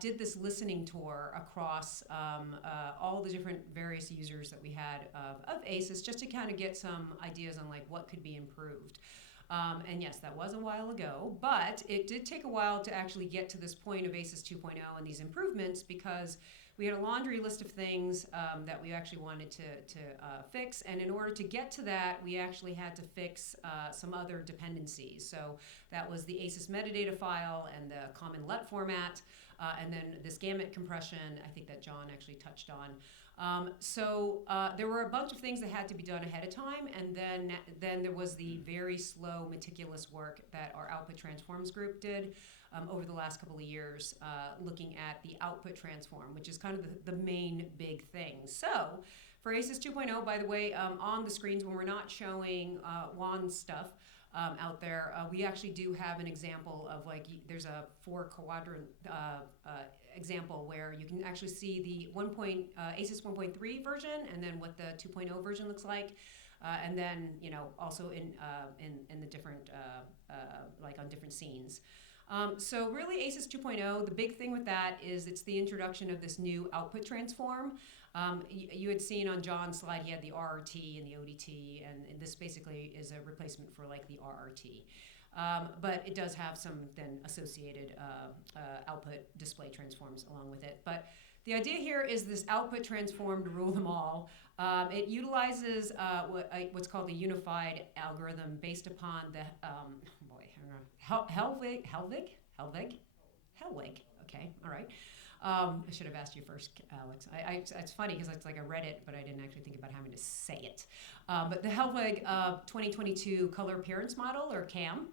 did this listening tour across all the different various users that we had of ACES, just to kind of get some ideas on what could be improved. And yes, that was a while ago, but it did take a while to actually get to this point of ACES 2.0 and these improvements, because we had a laundry list of things that we actually wanted to fix, and in order to get to that, we actually had to fix some other dependencies. So that was the ACES metadata file and the common LUT format, and then this gamut compression, I think that John actually touched on. So there were a bunch of things that had to be done ahead of time, and then there was the very slow, meticulous work that our output transforms group did over the last couple of years, looking at the output transform, which is kind of the main big thing. So for ACES 2.0, by the way, on the screens when we're not showing Juan's stuff out there, we actually do have an example of there's a 4-quadrant example where you can actually see the ACES 1.3 version, and then what the 2.0 version looks like. And then, also in the different, on different scenes. So really ACES 2.0, the big thing with that is it's the introduction of this new output transform. You had seen on John's slide, he had the RRT and the ODT, and this basically is a replacement for the RRT. But it does have some then associated output display transforms along with it. But the idea here is this output transform to rule them all. It utilizes what's called a unified algorithm based upon the Hellwig. Okay, all right. I should have asked you first, Alex. It's funny because it's I read it, but I didn't actually think about having to say it. But the Hellwig 2022 Color Appearance Model, or CAM.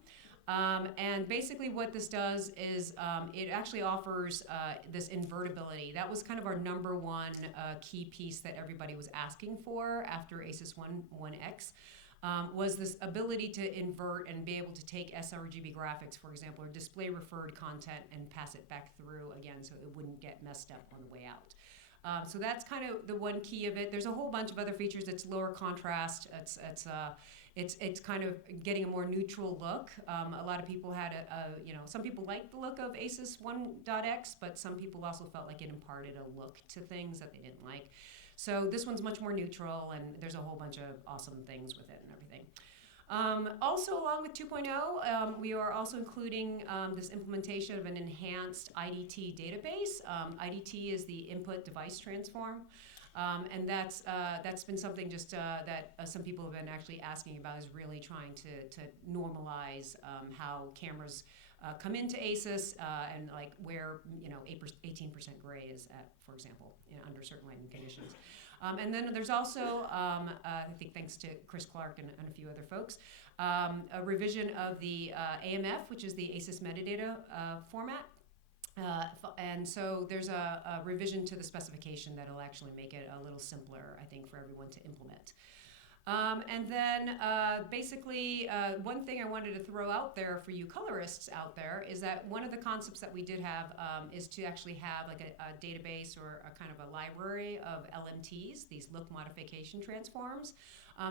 And basically what this does is it actually offers this invertibility. That was kind of our number one key piece that everybody was asking for after ACES 1X. Was this ability to invert and be able to take sRGB graphics, for example, or display referred content and pass it back through again so it wouldn't get messed up on the way out. So that's kind of the one key of it. There's a whole bunch of other features. It's lower contrast. It's kind of getting a more neutral look. A lot of people had some people liked the look of ACES 1.x, but some people also felt like it imparted a look to things that they didn't like. So this one's much more neutral, and there's a whole bunch of awesome things with it and everything. Also, along with 2.0, we are also including this implementation of an enhanced IDT database. IDT is the input device transform. And that's been something just that some people have been actually asking about, is really trying to normalize how cameras come into ACES and like where 18% gray is at, for example, under certain lighting conditions. And then there's also, I think thanks to Chris Clark and a few other folks, a revision of the AMF, which is the ACES metadata format. And so there's a revision to the specification that'll actually make it a little simpler, I think, for everyone to implement. And then basically, one thing I wanted to throw out there for you colorists out there is that one of the concepts that we did have is to actually have like a database or a kind of a library of LMTs, these look modification transforms.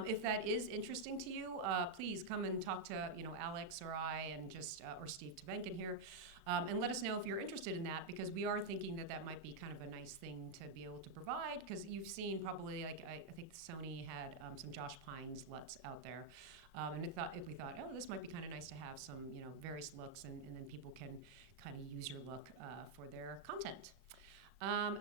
If that is interesting to you, please come and talk to Alex or I and just or Steve Tabenkin here. And let us know if you're interested in that, because we are thinking that that might be kind of a nice thing to be able to provide, because you've seen probably, like, I think Sony had some Josh Pines LUTs out there. And we thought, oh, this might be kind of nice to have some, various looks, and then people can kind of use your look for their content.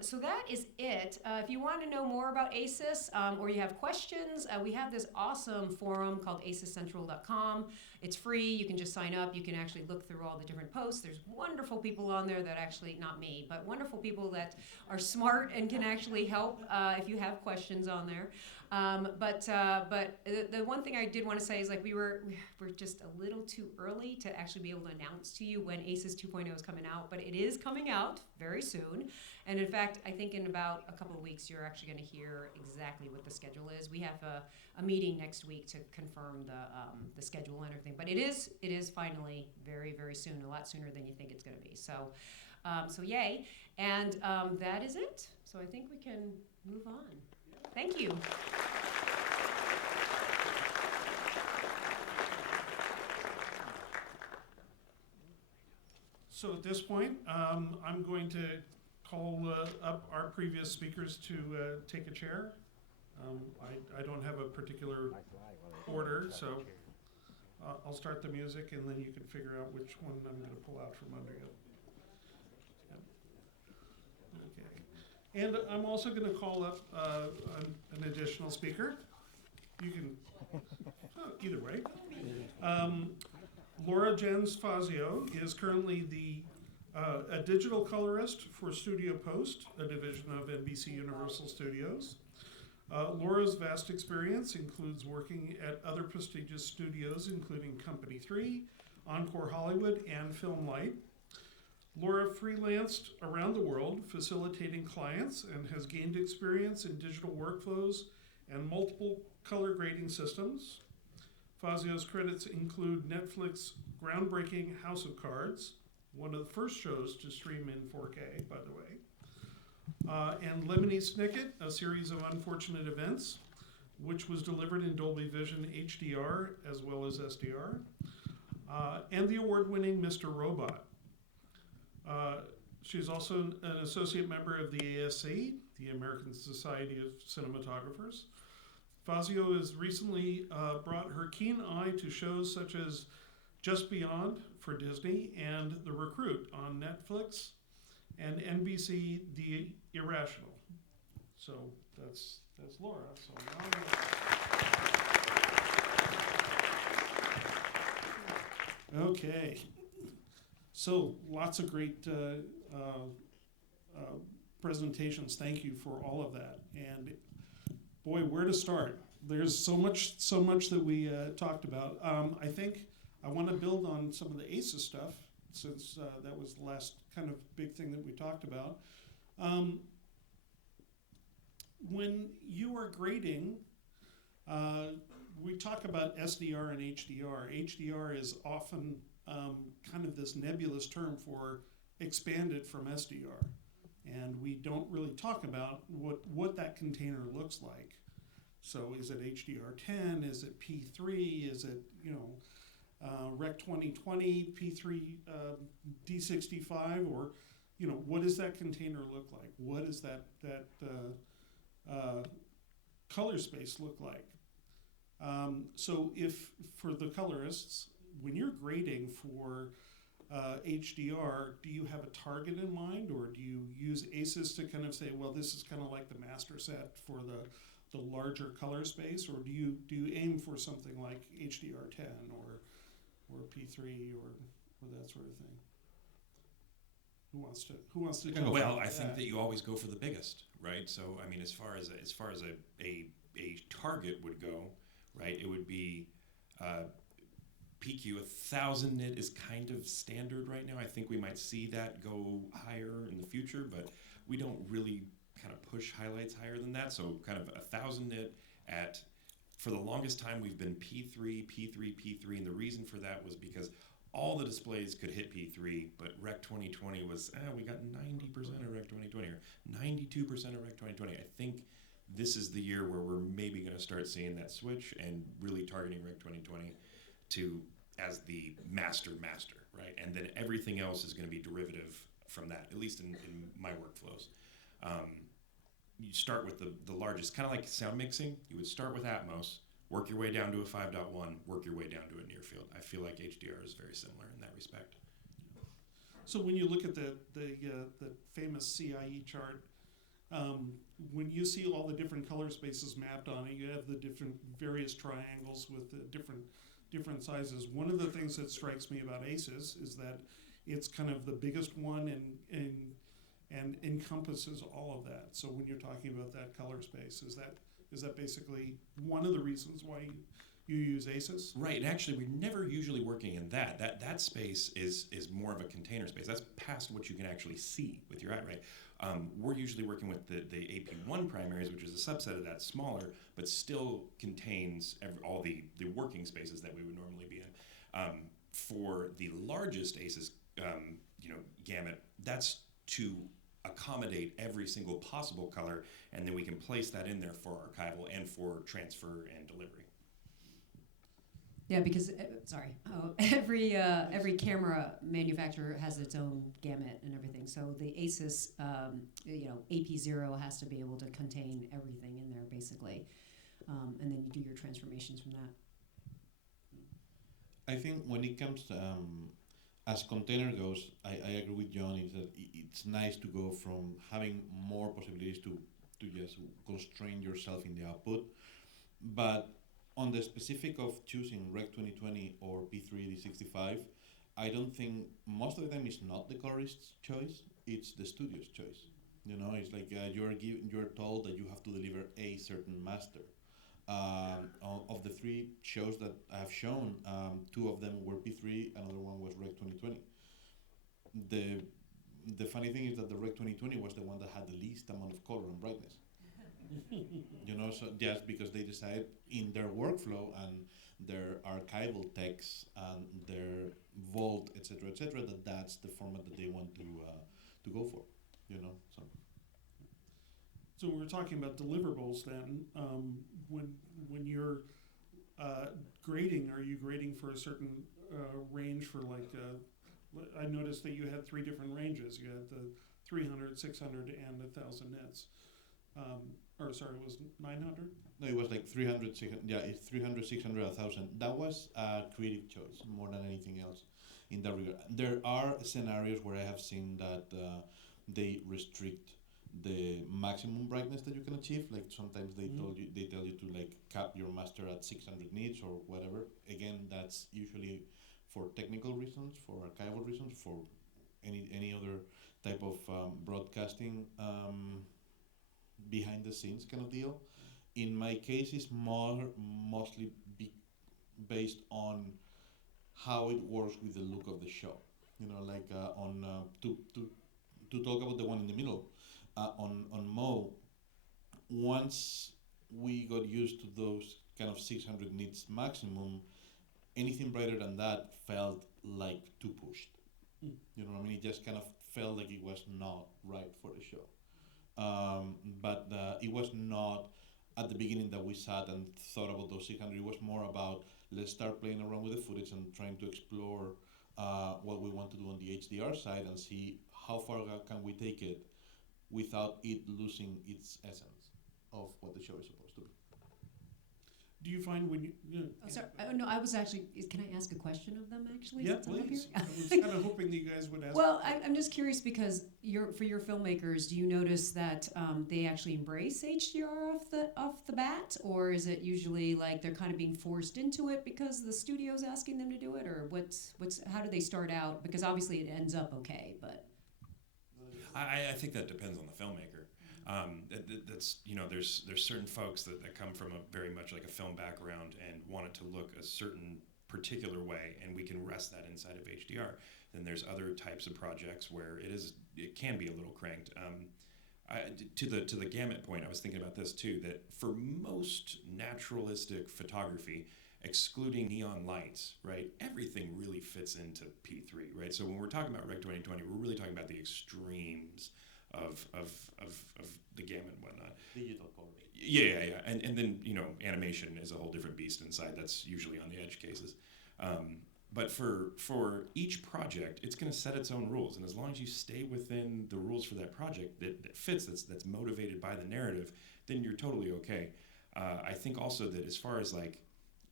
So that is it. If you want to know more about ACES or you have questions, we have this awesome forum called acescentral.com. It's free. You can just sign up. You can actually look through all the different posts. There's wonderful people on there that actually, not me, but wonderful people that are smart and can actually help if you have questions on there. But the one thing I did want to say is, like, we're just a little too early to actually be able to announce to you when ACES 2.0 is coming out, but it is coming out very soon. And in fact, I think in about a couple of weeks, you're actually going to hear exactly what the schedule is. We have a meeting next week to confirm the schedule and everything. But it is finally very, very soon, a lot sooner than you think it's going to be. So yay. And that is it. So I think we can move on. Thank you. So at this point, I'm going to call up our previous speakers to take a chair. I don't have a particular order, so I'll start the music, and then you can figure out which one I'm going to pull out from under you. Okay. And I'm also going to call up an additional speaker. You can, either way. Laura Jens Fazio is currently a digital colorist for Studio Post, a division of NBC Universal Studios. Laura's vast experience includes working at other prestigious studios, including Company 3, Encore Hollywood, and Film Light. Laura freelanced around the world, facilitating clients, and has gained experience in digital workflows and multiple color grading systems. Fazio's credits include Netflix's groundbreaking House of Cards, one of the first shows to stream in 4K, by the way, and Lemony Snicket, a series of unfortunate events, which was delivered in Dolby Vision HDR as well as SDR, and the award-winning Mr. Robot. She's also an associate member of the ASC, the American Society of Cinematographers. Fazio has recently brought her keen eye to shows such as Just Beyond for Disney and The Recruit on Netflix, and NBC The Irrational. So that's Laura. So now okay. So lots of great presentations. Thank you for all of that. And boy, where to start? There's so much that we talked about. I think I want to build on some of the ACES stuff, since that was the last kind of big thing that we talked about. When you are grading, we talk about SDR and HDR. HDR is often kind of this nebulous term for expanded from SDR. And we don't really talk about what that container looks like. So is it HDR10? Is it P3? Is it, Rec 2020, P3 D65? Or, what does that container look like? What does that color space look like? So if, for the colorists, when you're grading for HDR, do you have a target in mind, or do you use ACES to kind of say, well, this is kind of like the master set for the larger color space, or do you aim for something like HDR10 or P3 or that sort of thing? Who wants to jump Well, in? I think that you always go for the biggest, right? So I mean, as far as a target would go, right, it would be PQ. 1,000 nit is kind of standard right now. I think we might see that go higher in the future, but we don't really kind of push highlights higher than that. So kind of 1,000 nit at, for the longest time we've been P3, P3, P3, and the reason for that was because all the displays could hit P3, but Rec 2020 was, we got 90% of Rec 2020 or 92% of Rec 2020. I think this is the year where we're maybe going to start seeing that switch and really targeting Rec 2020 as the master, right? And then everything else is going to be derivative from that, at least in my workflows. You start with the largest, kind of like sound mixing. You would start with Atmos, work your way down to a 5.1, work your way down to a near field. I feel like HDR is very similar in that respect. So when you look at the famous CIE chart, when you see all the different color spaces mapped on it, you have the different various triangles with the different sizes. One of the things that strikes me about ACES is that it's kind of the biggest one and encompasses all of that. So when you're talking about that color space, is that basically one of the reasons why you use ACES? Right, and actually we're never usually working in that. That space is more of a container space. That's past what you can actually see with your eye, right? We're usually working with the AP1 primaries, which is a subset of that, smaller, but still contains all the working spaces that we would normally be in. For the largest ACES gamut, that's to accommodate every single possible color, and then we can place that in there for archival and for transfer and delivery. Yeah, because every camera manufacturer has its own gamut and everything. So the ACES, AP0 has to be able to contain everything in there basically, and then you do your transformations from that. I think when it comes to as container goes, I agree with John. Is that it's nice to go from having more possibilities to just constrain yourself in the output, but on the specific of choosing Rec 2020 or P3D65, I don't think most of the time it's not the colorist's choice; it's the studio's choice. You know, it's like you're told that you have to deliver a certain master. Of the 3 shows that I have shown, 2 of them were P3, another one was Rec 2020. The funny thing is that the Rec 2020 was the one that had the least amount of color and brightness. You know, so just because they decided in their workflow and their archival text and their vault, etc., that that's the format that they want to go for. You know, so. So we're talking about deliverables then. When you're grading, are you grading for a certain range for like, I noticed that you had 3 different ranges. You had the 300, 600, and 1,000 nits. Or sorry, it was 900? No, it was like 300, 600, yeah, it's 300, 600, 1,000. That was a creative choice more than anything else in that regard. There are scenarios where I have seen that they restrict the maximum brightness that you can achieve. Like sometimes they tell you to like cap your master at 600 nits or whatever. Again, that's usually for technical reasons, for archival reasons, for any other type of broadcasting behind the scenes kind of deal. In my case, it's mostly based on how it works with the look of the show. You know, like to talk about the one in the middle. On Mo, once we got used to those kind of 600 nits maximum, anything brighter than that felt like too pushed. You know what I mean? It just kind of felt like it was not right for the show. But it was not at the beginning that we sat and thought about those 600. It was more about let's start playing around with the footage and trying to explore what we want to do on the HDR side and see how far can we take it without it losing its essence of what the show is supposed to be. Do you find when you? Oh, sorry. Oh, no, I was actually. Can I ask a question of them? Actually, Yeah, since I'm up please. here? I was kind of hoping that you guys would ask. Well, I'm just curious because for your filmmakers, do you notice that they actually embrace HDR off the bat, or is it usually like they're kind of being forced into it because the studio's asking them to do it, or how do they start out? Because obviously it ends up okay, but I think that depends on the filmmaker. That's there's certain folks that come from a very much like a film background and want it to look a certain particular way, and we can rest that inside of HDR. Then there's other types of projects where it can be a little cranked. To the gamut point, I was thinking about this too, that for most naturalistic photography, excluding neon lights, right, everything really fits into P3, right? So when we're talking about Rec 2020, we're really talking about the extremes of the gamut and whatnot. Digital color. Yeah. And then, animation is a whole different beast inside. That's usually on the edge cases. But for each project, it's going to set its own rules. And as long as you stay within the rules for that project that fits, that's motivated by the narrative, then you're totally okay. I think also that as far as like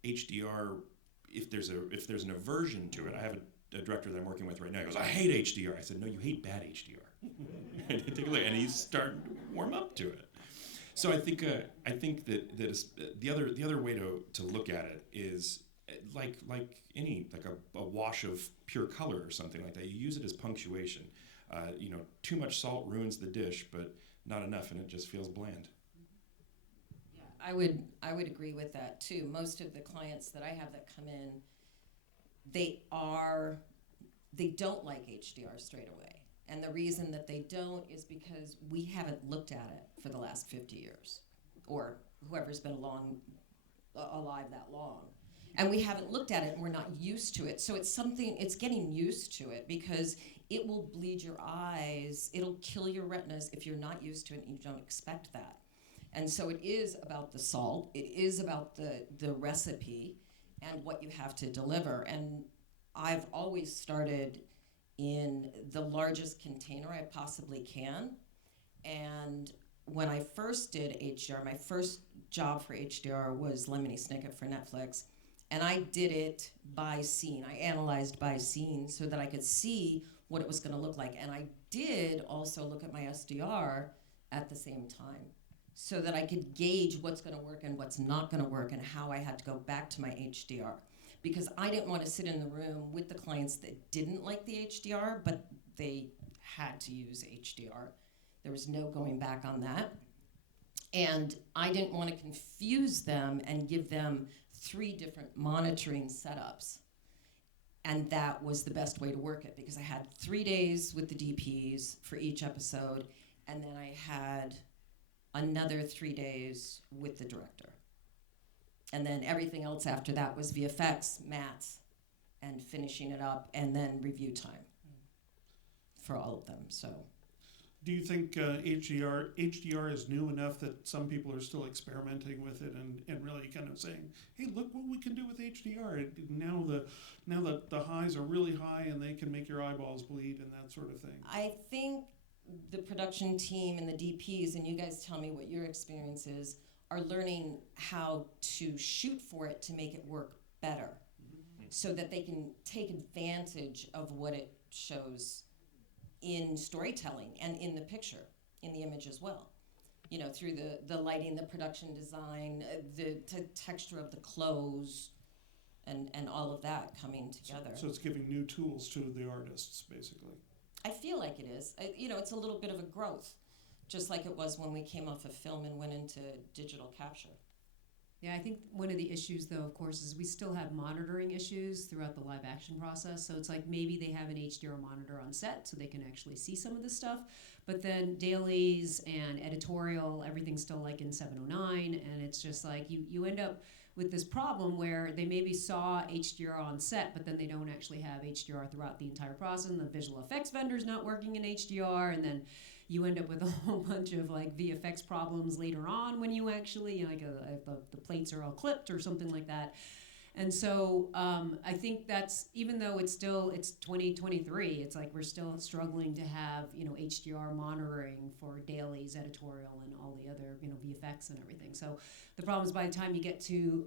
HDR, if there's an aversion to it, I have a director that I'm working with right now. He goes, "I hate HDR." I said, "No, you hate bad HDR." And he's starting to warm up to it. So I think that is, the other way to look at it is like a wash of pure color or something like that. You use it as punctuation. Too much salt ruins the dish, but not enough, and it just feels bland. I would agree with that too. Most of the clients that I have that come in, they don't like HDR straight away. And the reason that they don't is because we haven't looked at it for the last 50 years, or whoever's been alive that long. And we haven't looked at it, and we're not used to it. So it's getting used to it, because it will bleed your eyes, it'll kill your retinas if you're not used to it and you don't expect that. And so it is about the salt, it is about the recipe and what you have to deliver. And I've always started in the largest container I possibly can. And when I first did HDR, my first job for HDR was Lemony Snicket for Netflix. And I did it by scene. I analyzed by scene so that I could see what it was going to look like. And I did also look at my SDR at the same time, so that I could gauge what's going to work and what's not going to work, and how I had to go back to my HDR. Because I didn't want to sit in the room with the clients that didn't like the HDR, but they had to use HDR. There was no going back on that. And I didn't want to confuse them and give them 3 different monitoring setups. And that was the best way to work it, because I had 3 days with the DPs for each episode, and then I had another 3 days with the director. And then everything else after that was VFX, mats, and finishing it up, and then review time for all of them. So, do you think HDR is new enough that some people are still experimenting with it and really kind of saying, "Hey, look what we can do with HDR." Now the highs are really high and they can make your eyeballs bleed and that sort of thing. I think the production team and the DPs, and you guys tell me what your experience is, are learning how to shoot for it to make it work better, so that they can take advantage of what it shows in storytelling and in the picture, in the image as well. Through the lighting, the production design, the texture of the clothes, and all of that coming together. So it's giving new tools to the artists, basically. I feel like it is. It's a little bit of a growth, just like it was when we came off of film and went into digital capture. Yeah, I think one of the issues, though, of course, is we still have monitoring issues throughout the live action process. So it's like maybe they have an HDR monitor on set so they can actually see some of this stuff. But then dailies and editorial, everything's still like in 709. And it's just like you end up with this problem where they maybe saw HDR on set, but then they don't actually have HDR throughout the entire process. And the visual effects vendor's not working in HDR. And then you end up with a whole bunch of like VFX problems later on when you actually, the plates are all clipped or something like that. And so I think that's, even though it's 2023, it's like we're still struggling to have, HDR monitoring for dailies, editorial, and all the other, VFX and everything. So the problem is by the time you get to,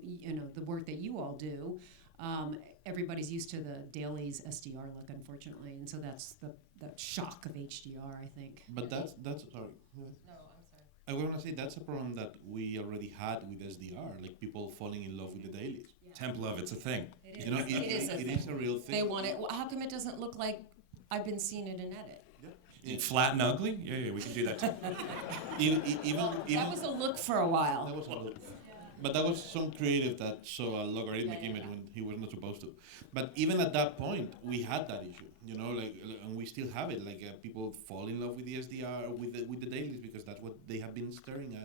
the work that you all do, everybody's used to the dailies SDR look, unfortunately. And so that's the shock of HDR, I think. But that's sorry. No, I'm sorry. I was gonna say that's a problem that we already had with SDR, like people falling in love with the dailies. Temp love, it's a thing. It is. You know, It is a it thing. is a real thing. They want it. Well, how come it doesn't look like I've been seeing it in edit? Flat and ugly? Yeah, we can do that too. That was a look for a while. That was a look. But that was some creative that saw a logarithmic image when he was not supposed to. But even at that point, we had that issue, and we still have it. Like people fall in love with the SDR, with the dailies, because that's what they have been staring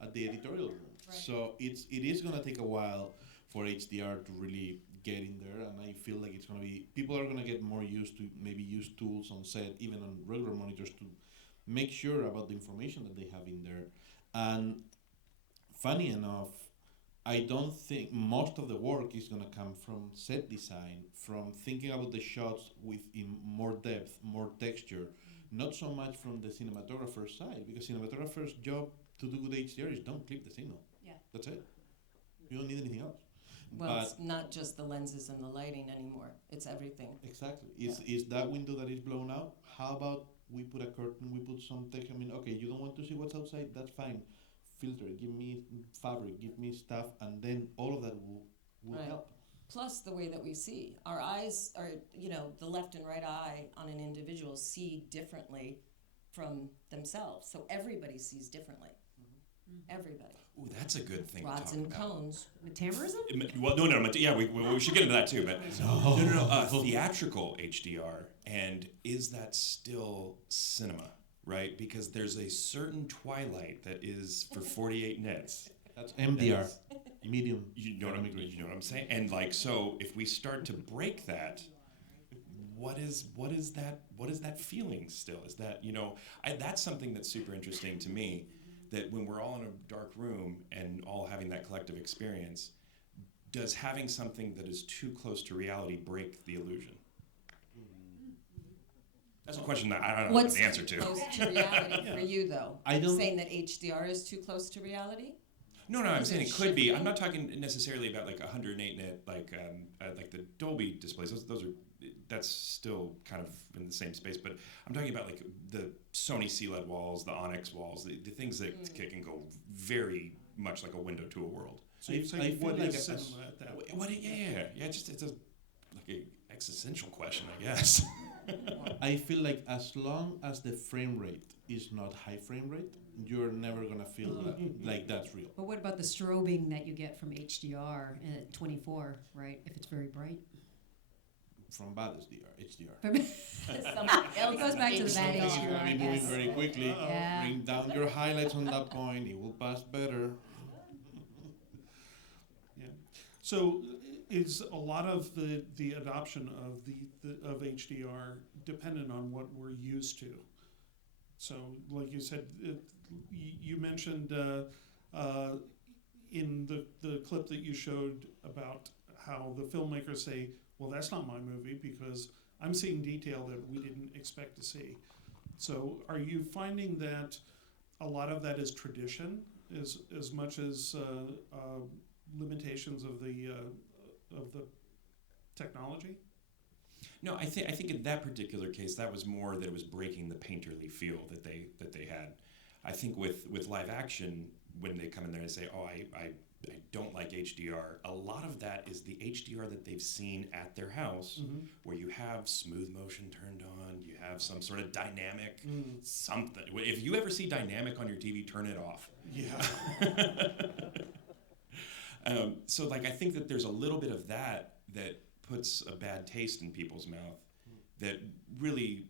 at the editorial room. Right. So it is gonna take a while for HDR to really get in there, and I feel like it's gonna be, people are gonna get more used to maybe use tools on set, even on regular monitors, to make sure about the information that they have in there. And funny enough, I don't think most of the work is gonna come from set design, from thinking about the shots in more depth, more texture, not so much from the cinematographer's side, because cinematographer's job to do good HDR is don't clip the signal. Yeah. That's it. You don't need anything else. Well, it's not just the lenses and the lighting anymore. It's everything. Exactly. Is that window that is blown out? How about we put a curtain, we put some text? I mean, okay, you don't want to see what's outside? That's fine. Filter, give me fabric, give me stuff, and then all of that will Right. help. Plus the way that we see. Our eyes are, the left and right eye on an individual see differently from themselves. So everybody sees differently. Everybody. Ooh, that's a good thing Rods to and talk about. cones. Metamerism? Well, no, yeah, we should get into that too, but no, theatrical HDR, and is that still cinema, right? Because there's a certain twilight that is for 48 nits. That's MDR, medium. You know what I'm saying? And like, so if we start to break that, what is that feeling still? Is that, that's something that's super interesting to me, that when we're all in a dark room and all having that collective experience, does having something that is too close to reality break the illusion? That's a question that I don't know the answer to. What's close to reality for you, though? I don't- Saying that HDR is too close to reality? No, I'm saying it could be. shifting? I'm not talking necessarily about like 108 nit, like the Dolby displays. Those are, that's still kind of in the same space. But I'm talking about like the Sony CLED walls, the Onyx walls, the things that can go very much like a window to a world. So you say, what is cinema at that point? Yeah. It's a like a existential question, I guess. I feel like as long as the frame rate is not high frame rate, you're never gonna feel like that's real. But what about the strobing that you get from HDR at 24, right? If it's very bright? From bad HDR. It goes back to the bad Something is HDR, gonna I be moving guess. very quickly. Yeah. Bring down your highlights on that point. It will pass better. Yeah. So is a lot of the adoption of HDR dependent on what we're used to? So, like you said, you mentioned in the clip that you showed about how the filmmakers say, well, that's not my movie because I'm seeing detail that we didn't expect to see. So are you finding that a lot of that is tradition as much as limitations of the technology? No, I think in that particular case, that was more that it was breaking the painterly feel that they had. I think with live action, when they come in there and say, oh, I don't like HDR, a lot of that is the HDR that they've seen at their house, where you have smooth motion turned on, you have some sort of dynamic something. If you ever see dynamic on your TV, turn it off. Yeah. So like, I think that there's a little bit of that puts a bad taste in people's mouth that really,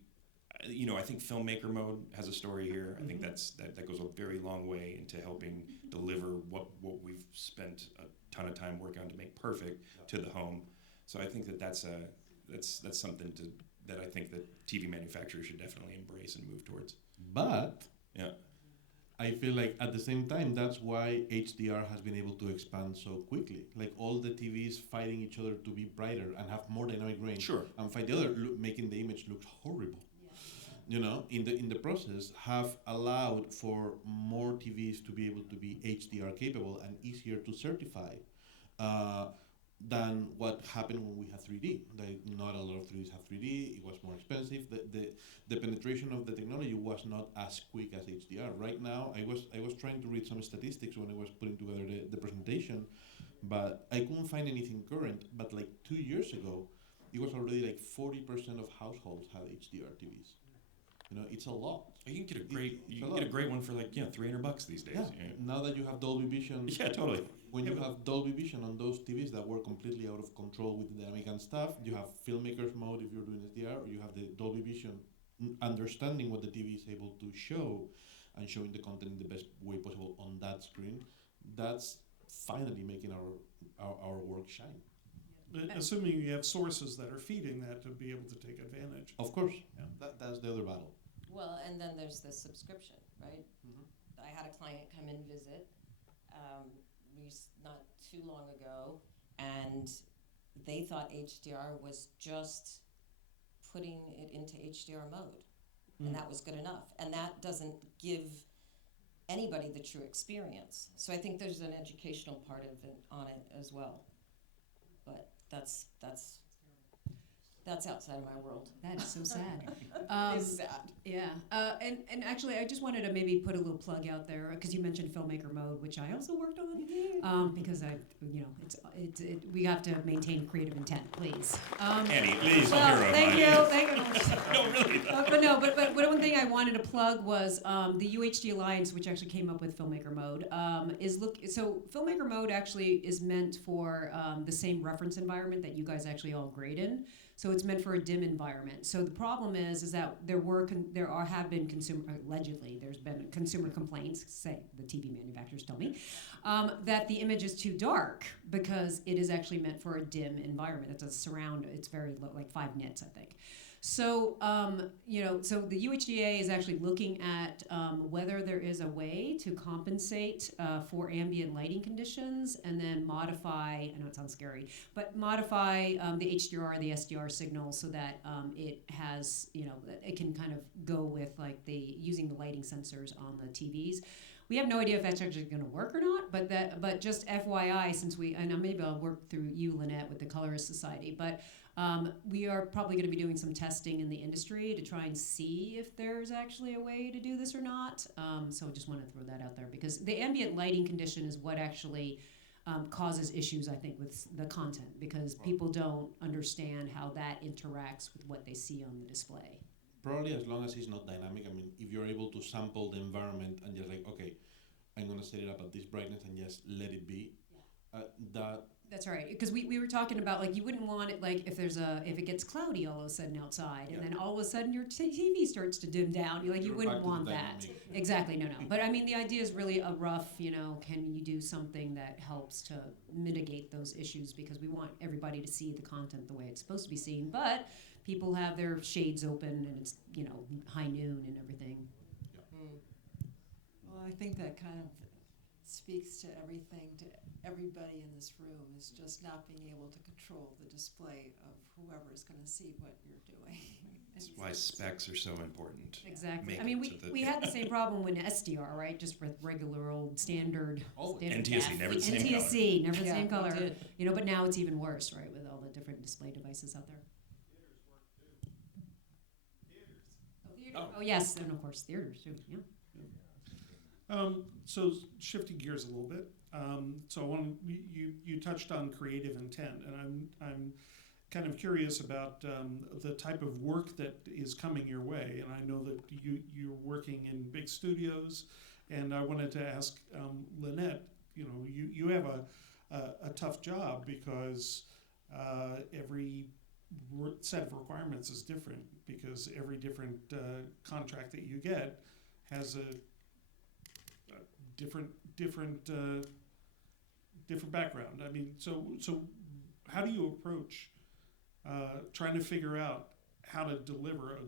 I think filmmaker mode has a story here. I think that goes a very long way into helping deliver what we've spent a ton of time working on to make perfect to the home. So I think that's something that I think that TV manufacturers should definitely embrace and move towards. But yeah, I feel like at the same time, that's why HDR has been able to expand so quickly. Like all the TVs fighting each other to be brighter and have more dynamic range. Sure. And fight the other, making the image look horrible. You know, in the process, have allowed for more TVs to be able to be HDR capable and easier to certify than what happened when we had 3D. Like, not a lot of 3Ds have 3D. It was more expensive. The penetration of the technology was not as quick as HDR. Right now, I was trying to read some statistics when I was putting together the presentation, but I couldn't find anything current. But like 2 years ago, it was already like 40% of households had HDR TVs. You know, it's a lot. You can get a great one for like $300 these days. Yeah. Now that you have Dolby Vision. Yeah, totally. When you have Dolby Vision on those TVs that were completely out of control with the dynamic and stuff, you have filmmakers mode if you're doing SDR, or you have the Dolby Vision understanding what the TV is able to show and showing the content in the best way possible on that screen. That's finally making our work shine. Assuming you have sources that are feeding that to be able to take advantage. Of course. Yeah. That's the other battle. Well, and then there's the subscription, right? I had a client come and visit not too long ago, and they thought HDR was just putting it into HDR mode, and that was good enough. And that doesn't give anybody the true experience. So I think there's an educational part of it on it as well. But that's outside of my world. That is so sad. It's sad. Yeah, and actually, I just wanted to maybe put a little plug out there because you mentioned filmmaker mode, which I also worked on. Because we have to maintain creative intent, please. Annie, please, well, hero. thank you. No, really. But one thing I wanted to plug was the UHD Alliance, which actually came up with filmmaker mode. So filmmaker mode actually is meant for the same reference environment that you guys actually all grade in. So it's meant for a dim environment. So the problem is that have been allegedly there's been consumer complaints, say the TV manufacturers tell me, that the image is too dark because it is actually meant for a dim environment. It's a surround. It's very low, like 5 nits, I think. So, so the UHDA is actually looking at whether there is a way to compensate for ambient lighting conditions and then modify, I know it sounds scary, but modify the HDR, the SDR signal so that it has, it can kind of go with like using the lighting sensors on the TVs. We have no idea if that's actually going to work or not, but just FYI, and maybe I'll work through you, Lynette, with the Colorist Society, but we are probably going to be doing some testing in the industry to try and see if there's actually a way to do this or not. So I just want to throw that out there because the ambient lighting condition is what actually causes issues, I think, with the content because people don't understand how that interacts with what they see on the display. Probably as long as it's not dynamic. I mean, if you're able to sample the environment and just like, okay, I'm going to set it up at this brightness and just let it be, That's right, because we were talking about like you wouldn't want it like if it gets cloudy all of a sudden outside, and then all of a sudden your TV starts to dim down. You wouldn't want that. Exactly, no. But I mean, the idea is really a rough. Can you do something that helps to mitigate those issues? Because we want everybody to see the content the way it's supposed to be seen, but people have their shades open and it's high noon and everything. Well, I think that kind of speaks to everything to everybody in this room is just not being able to control the display of whoever is going to see what you're doing. That's why specs are so important. Exactly. I mean, we had the same problem with SDR, right? Just with regular old standard. NTSC, never the same color. NTSC, never the same color. But now it's even worse, right? With all the different display devices out there. Oh yes, and of course theaters too. Yeah. So shifting gears a little bit. So you touched on creative intent, and I'm kind of curious about the type of work that is coming your way. And I know that you're working in big studios, and I wanted to ask Lynette. You have a tough job because every set of requirements is different because every different contract that you get has a different background. I mean, so how do you approach trying to figure out how to deliver a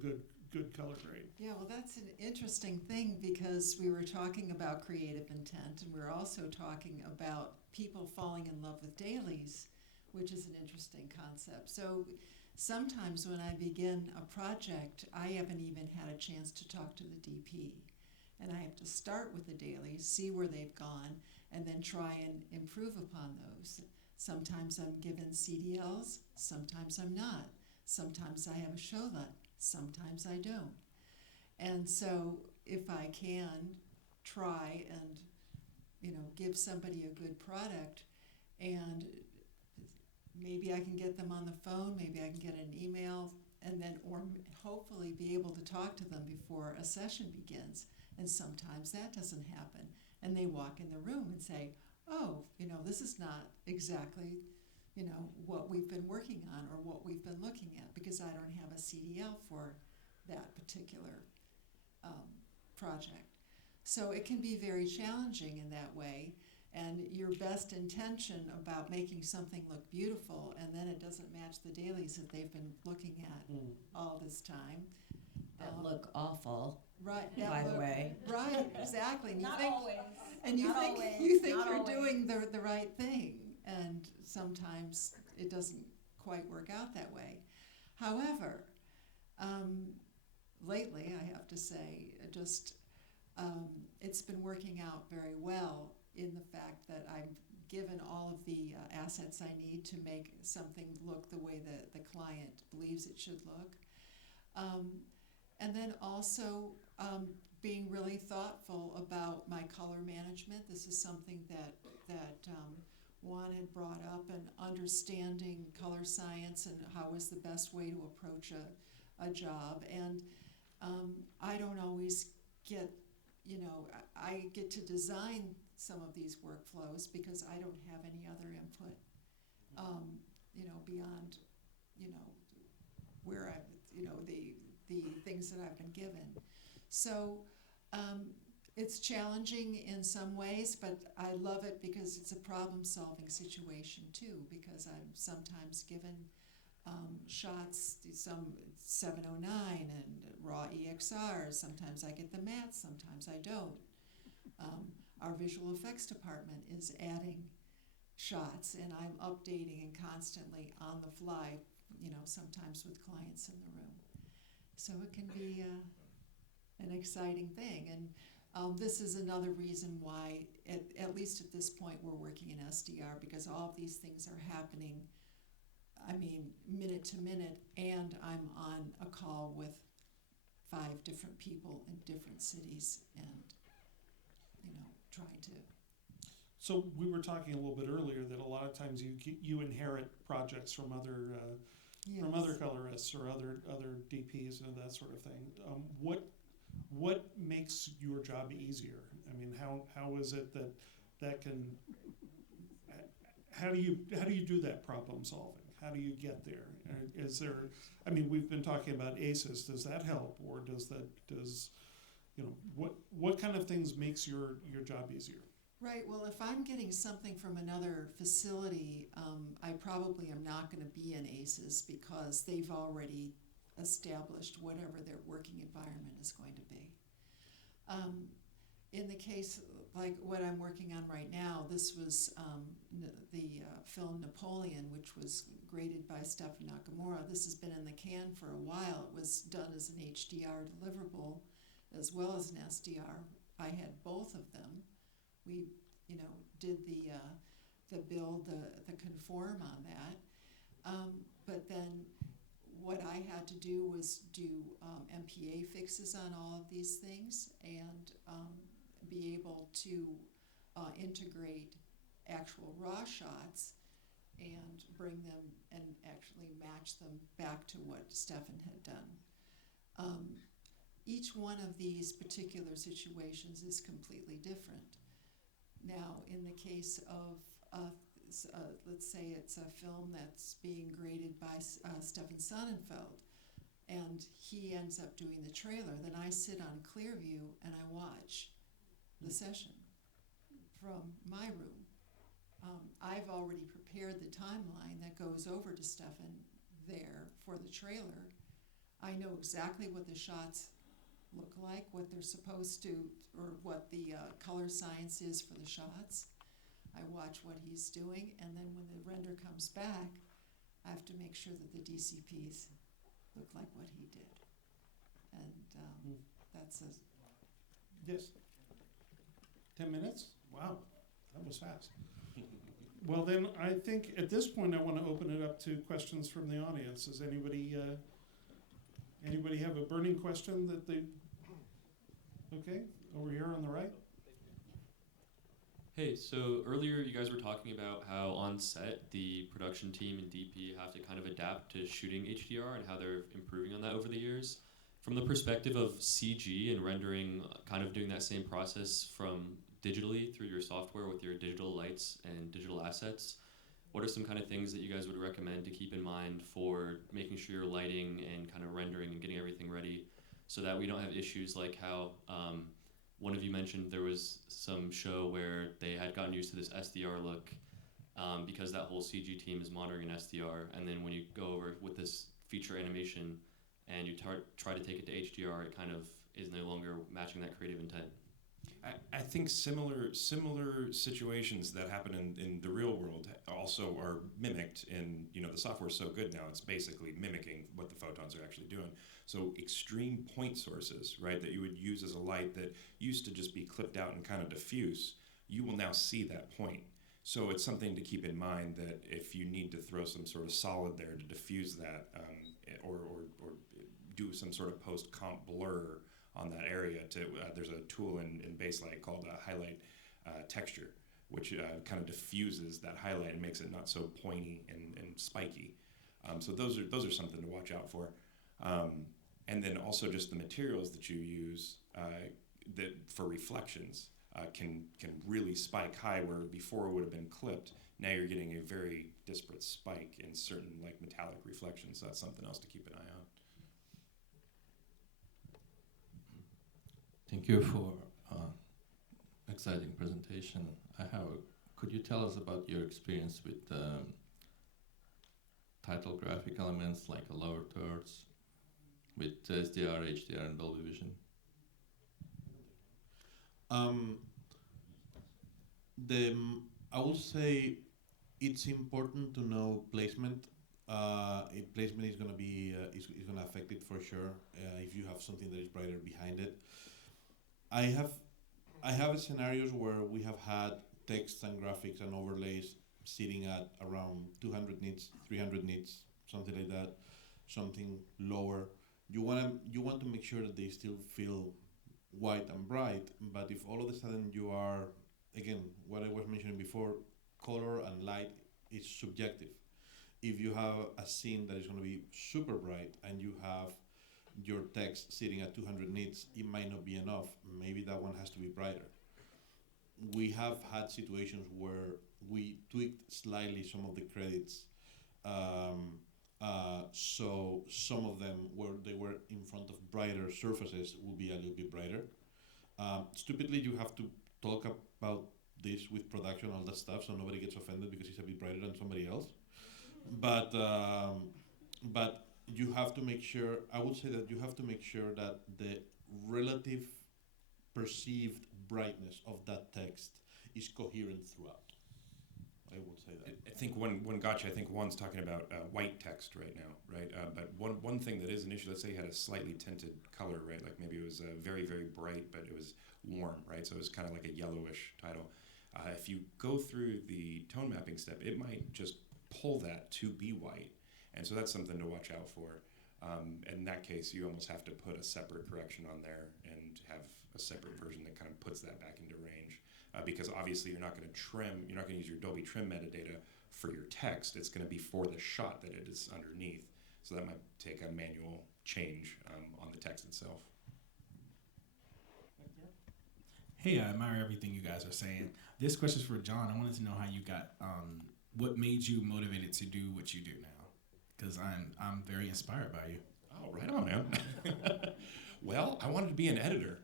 good color grade. Yeah, well, that's an interesting thing because we were talking about creative intent and we're also talking about people falling in love with dailies, which is an interesting concept. So sometimes when I begin a project, I haven't even had a chance to talk to the DP. And I have to start with the dailies, see where they've gone, and then try and improve upon those. Sometimes I'm given CDLs, sometimes I'm not. Sometimes I have a show LUT, sometimes I don't. And so if I can try and, give somebody a good product, and maybe I can get them on the phone, maybe I can get an email, and then, or hopefully be able to talk to them before a session begins. And sometimes that doesn't happen. And they walk in the room and say, oh, this is not exactly, what we've been working on or what we've been looking at, because I don't have a CDL for that particular project. So it can be very challenging in that way, and your best intention about making something look beautiful, and then it doesn't match the dailies that they've been looking at all this time. That look awful. Right. By the way. Right. Exactly. And Not think, always. And you Not think always. you think Not you're always. doing the right thing, and sometimes it doesn't quite work out that way. However, lately I have to say, it's been working out very well in the fact that I've given all of the assets I need to make something look the way that the client believes it should look. And then also being really thoughtful about my color management. This is something that Juan had brought up, and understanding color science and how is the best way to approach a job. And I don't always get, I get to design some of these workflows because I don't have any other input, beyond, where the things that I've been given. So it's challenging in some ways, but I love it because it's a problem-solving situation too, because I'm sometimes given shots, some 709 and raw EXR. Sometimes I get the matte, sometimes I don't. Our visual effects department is adding shots, and I'm updating and constantly on the fly, sometimes with clients in the room. So it can be an exciting thing. And this is another reason why, at least at this point, we're working in SDR, because all of these things are happening, minute to minute, and I'm on a call with 5 different people in different cities and, trying to. So we were talking a little bit earlier that a lot of times you inherit projects from other from other colorists or other DPs and that sort of thing. What makes your job easier? How is it that can? How do you do that problem solving? How do you get there? Is there? We've been talking about ACEs. Does that help, or does what kind of things makes your job easier? Right. Well, if I'm getting something from another facility, I probably am not going to be in ACEs because they've already established whatever their working environment is going to be. In the case like what I'm working on right now, this was the film Napoleon, which was graded by Stefan Nakamura. This has been in the can for a while. It was done as an HDR deliverable as well as an SDR. I had both of them. We, did the build, the conform on that. But then what I had to do was do MPA fixes on all of these things and be able to integrate actual raw shots and bring them and actually match them back to what Stefan had done. Each one of these particular situations is completely different. Now, in the case of, let's say it's a film that's being graded by Stefan Sonnenfeld, and he ends up doing the trailer, then I sit on Clearview and I watch the session from my room. I've already prepared the timeline that goes over to Stefan there for the trailer. I know exactly what the shots look like, what they're supposed to, or what the color science is for the shots. I watch what he's doing, and then when the render comes back, I have to make sure that the DCPs look like what he did. And that's a... Yes. 10 minutes? Wow, that was fast. Well, then I think at this point I want to open it up to questions from the audience. Does anybody have a burning question that they? Okay, over here on the right. Hey, so earlier you guys were talking about how on set the production team and DP have to kind of adapt to shooting HDR and how they're improving on that over the years. From the perspective of CG and rendering, kind of doing that same process from digitally through your software with your digital lights and digital assets, what are some kind of things that you guys would recommend to keep in mind for making sure your lighting and kind of rendering and getting everything ready so that we don't have issues like how one of you mentioned there was some show where they had gotten used to this SDR look because that whole CG team is monitoring an SDR, and then when you go over with this feature animation and you try to take it to HDR, it kind of is no longer matching that creative intent. I think similar situations that happen in the real world also are mimicked in, the software is so good now, it's basically mimicking what the photons are actually doing. So extreme point sources, right, that you would use as a light that used to just be clipped out and kind of diffuse, you will now see that point. So it's something to keep in mind that if you need to throw some sort of solid there to diffuse that, or do some sort of post-comp blur on that area, there's a tool in Baselight called highlight texture, which kind of diffuses that highlight and makes it not so pointy and spiky. So those are something to watch out for. And then also just the materials that you use that for reflections can really spike high, where before it would have been clipped. Now you're getting a very disparate spike in certain like metallic reflections. So that's something else to keep an eye on. Thank you for exciting presentation. Could you tell us about your experience with title graphic elements like lower thirds with SDR, HDR, and Dolby Vision? I would say it's important to know placement. Placement is going to be is going to affect it for sure. If you have something that is brighter behind it. I have scenarios where we have had text and graphics and overlays sitting at around 200 nits, 300 nits, something like that, something lower. You want to make sure that they still feel white and bright, but if all of a sudden you are, again, what I was mentioning before, color and light is subjective. If you have a scene that is going to be super bright and you have your text sitting at 200 nits, it might not be enough. Maybe that one has to be brighter. We have had situations where we tweaked slightly some of the credits, so some of them where they were in front of brighter surfaces will be a little bit brighter. Stupidly, you have to talk about this with production, all that stuff, so nobody gets offended because it's a bit brighter than somebody else. But you have to make sure, I would say that you have to make sure that the relative perceived brightness of that text is coherent throughout. I would say that. I think one gotcha. I think Juan's talking about white text right now, right? But one thing that is an issue, let's say you had a slightly tinted color, right? Like maybe it was very, very bright, but it was warm, right? So it was kind of like a yellowish title. If you go through the tone mapping step, it might just pull that to be white. And so that's something to watch out for. In that case, you almost have to put a separate correction on there and have a separate version that kind of puts that back into range. Because obviously you're not going to use your Dolby trim metadata for your text. It's going to be for the shot that it is underneath. So that might take a manual change on the text itself. Hey, I admire everything you guys are saying. This question is for John. I wanted to know how you got, what made you motivated to do what you do now? Because I'm very inspired by you. Oh, right on, man. Well, I wanted to be an editor,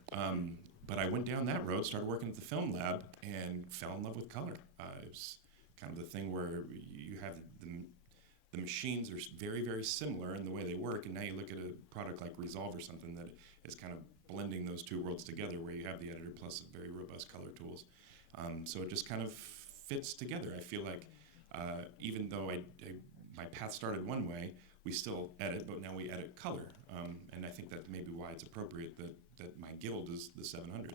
but I went down that road, started working at the film lab, and fell in love with color. It was kind of the thing where you have the machines are very, very similar in the way they work, and now you look at a product like Resolve or something that is kind of blending those two worlds together, where you have the editor plus very robust color tools. So it just kind of fits together. I feel like even though my path started one way, we still edit, but now we edit color. And I think that's maybe why it's appropriate that my guild is the 700.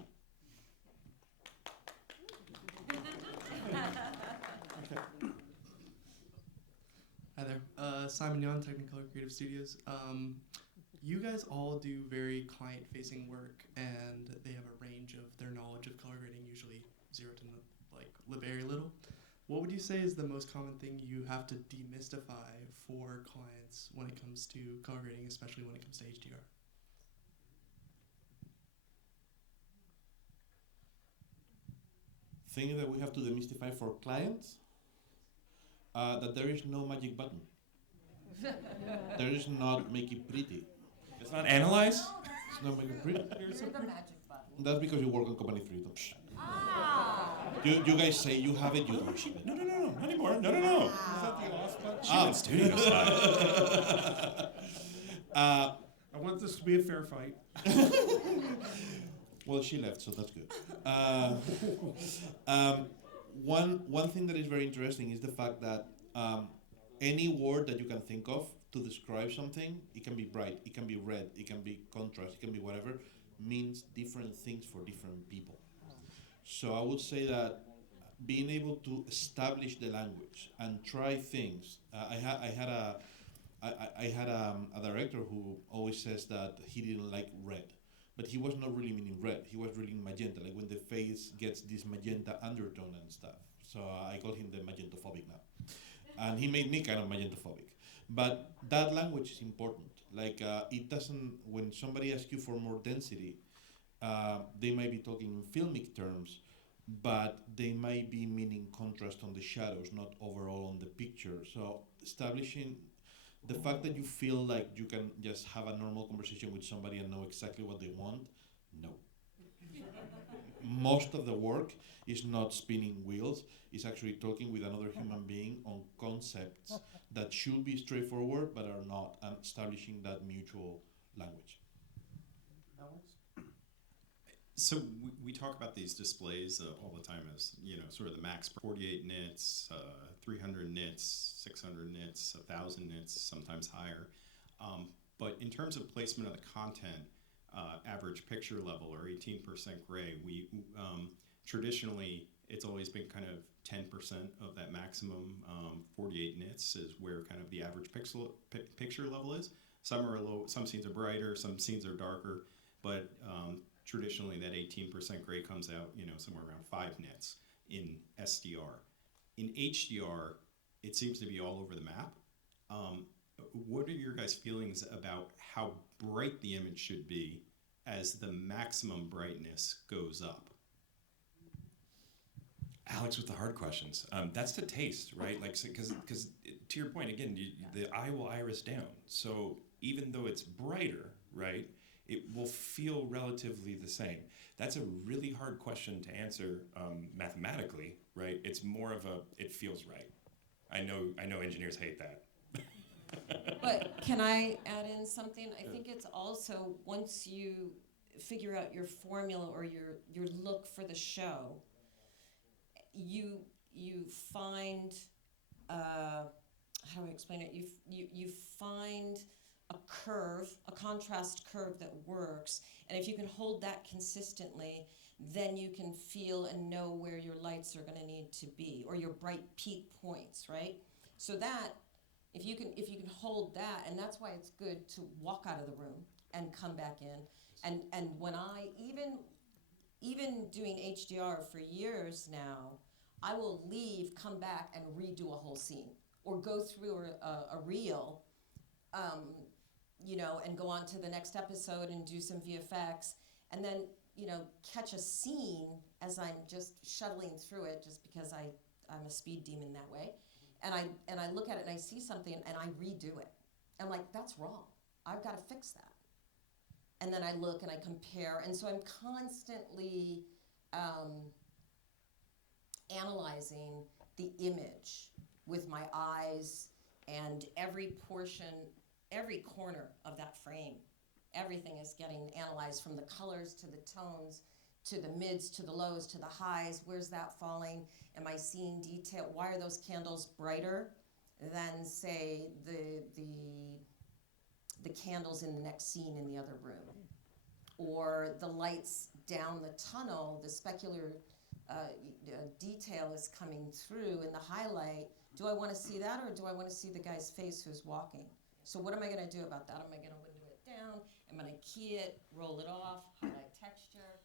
Hi there, Simon Yon, Technicolor Creative Studios. You guys all do very client-facing work, and they have a range of their knowledge of color grading, usually 0 to very little. What would you say is the most common thing you have to demystify for clients when it comes to color grading, especially when it comes to HDR? Thing that we have to demystify for clients, that there is no magic button. There is not make it pretty. It's not analyze? It's not make it pretty. Here's the magic button. That's because you work on company freedom. You guys say you have it, you don't have it. No, not anymore. No. Is that the off button? She went studio style. I want this to be a fair fight. Well, she left, so that's good. One thing that is very interesting is the fact that any word that you can think of to describe something, it can be bright, it can be red, it can be contrast, it can be whatever, means different things for different people. So I would say that being able to establish the language and try things. I had a director who always says that he didn't like red, but he was not really meaning red. He was really magenta, like when the face gets this magenta undertone and stuff. So I call him the magentophobic now, and he made me kind of magentophobic. But that language is important. Like it doesn't. When somebody asks you for more density, they might be talking in filmic terms, but they might be meaning contrast on the shadows, not overall on the picture. So establishing the fact that you feel like you can just have a normal conversation with somebody and know exactly what they want, no. Most of the work is not spinning wheels, it's actually talking with another human being on concepts that should be straightforward but are not, and establishing that mutual language. So we talk about these displays all the time as, sort of the max 48 nits, 300 nits, 600 nits, 1,000 nits, sometimes higher. But in terms of placement of the content, average picture level or 18% gray, we traditionally it's always been kind of 10% of that maximum 48 nits is where kind of the average picture level is. Some are low, some scenes are brighter, some scenes are darker, but traditionally that 18% gray comes out, somewhere around 5 nits in SDR. In HDR, it seems to be all over the map. What are your guys' feelings about how bright the image should be as the maximum brightness goes up? Alex with the hard questions. That's the taste, right? Like, because to your point again, the eye will iris down. So even though it's brighter, right, it will feel relatively the same. That's a really hard question to answer mathematically, right? It's more of it feels right. I know engineers hate that. But can I add in something? I think it's also, once you figure out your formula or your look for the show, you find, how do I explain it? You find a curve, a contrast curve that works, and if you can hold that consistently, then you can feel and know where your lights are going to need to be, or your bright peak points, right? So that, if you can hold that, and that's why it's good to walk out of the room and come back in, and when I, even doing HDR for years now, I will leave, come back, and redo a whole scene, or go through a reel, and go on to the next episode and do some VFX, and then, catch a scene as I'm just shuttling through it, just because I'm a speed demon that way, and I look at it and I see something and I redo it. I'm like, that's wrong. I've got to fix that. And then I look and I compare, and so I'm constantly analyzing the image with my eyes And every portion, every corner of that frame, everything is getting analyzed, from the colors to the tones, to the mids, to the lows, to the highs. Where's that falling? Am I seeing detail? Why are those candles brighter than, say, the candles in the next scene in the other room? Or the lights down the tunnel, the specular detail is coming through in the highlight. Do I want to see that, or do I want to see the guy's face who's walking? So what am I going to do about that? Am I going to window it down? Am I going to key it, roll it off, highlight texture?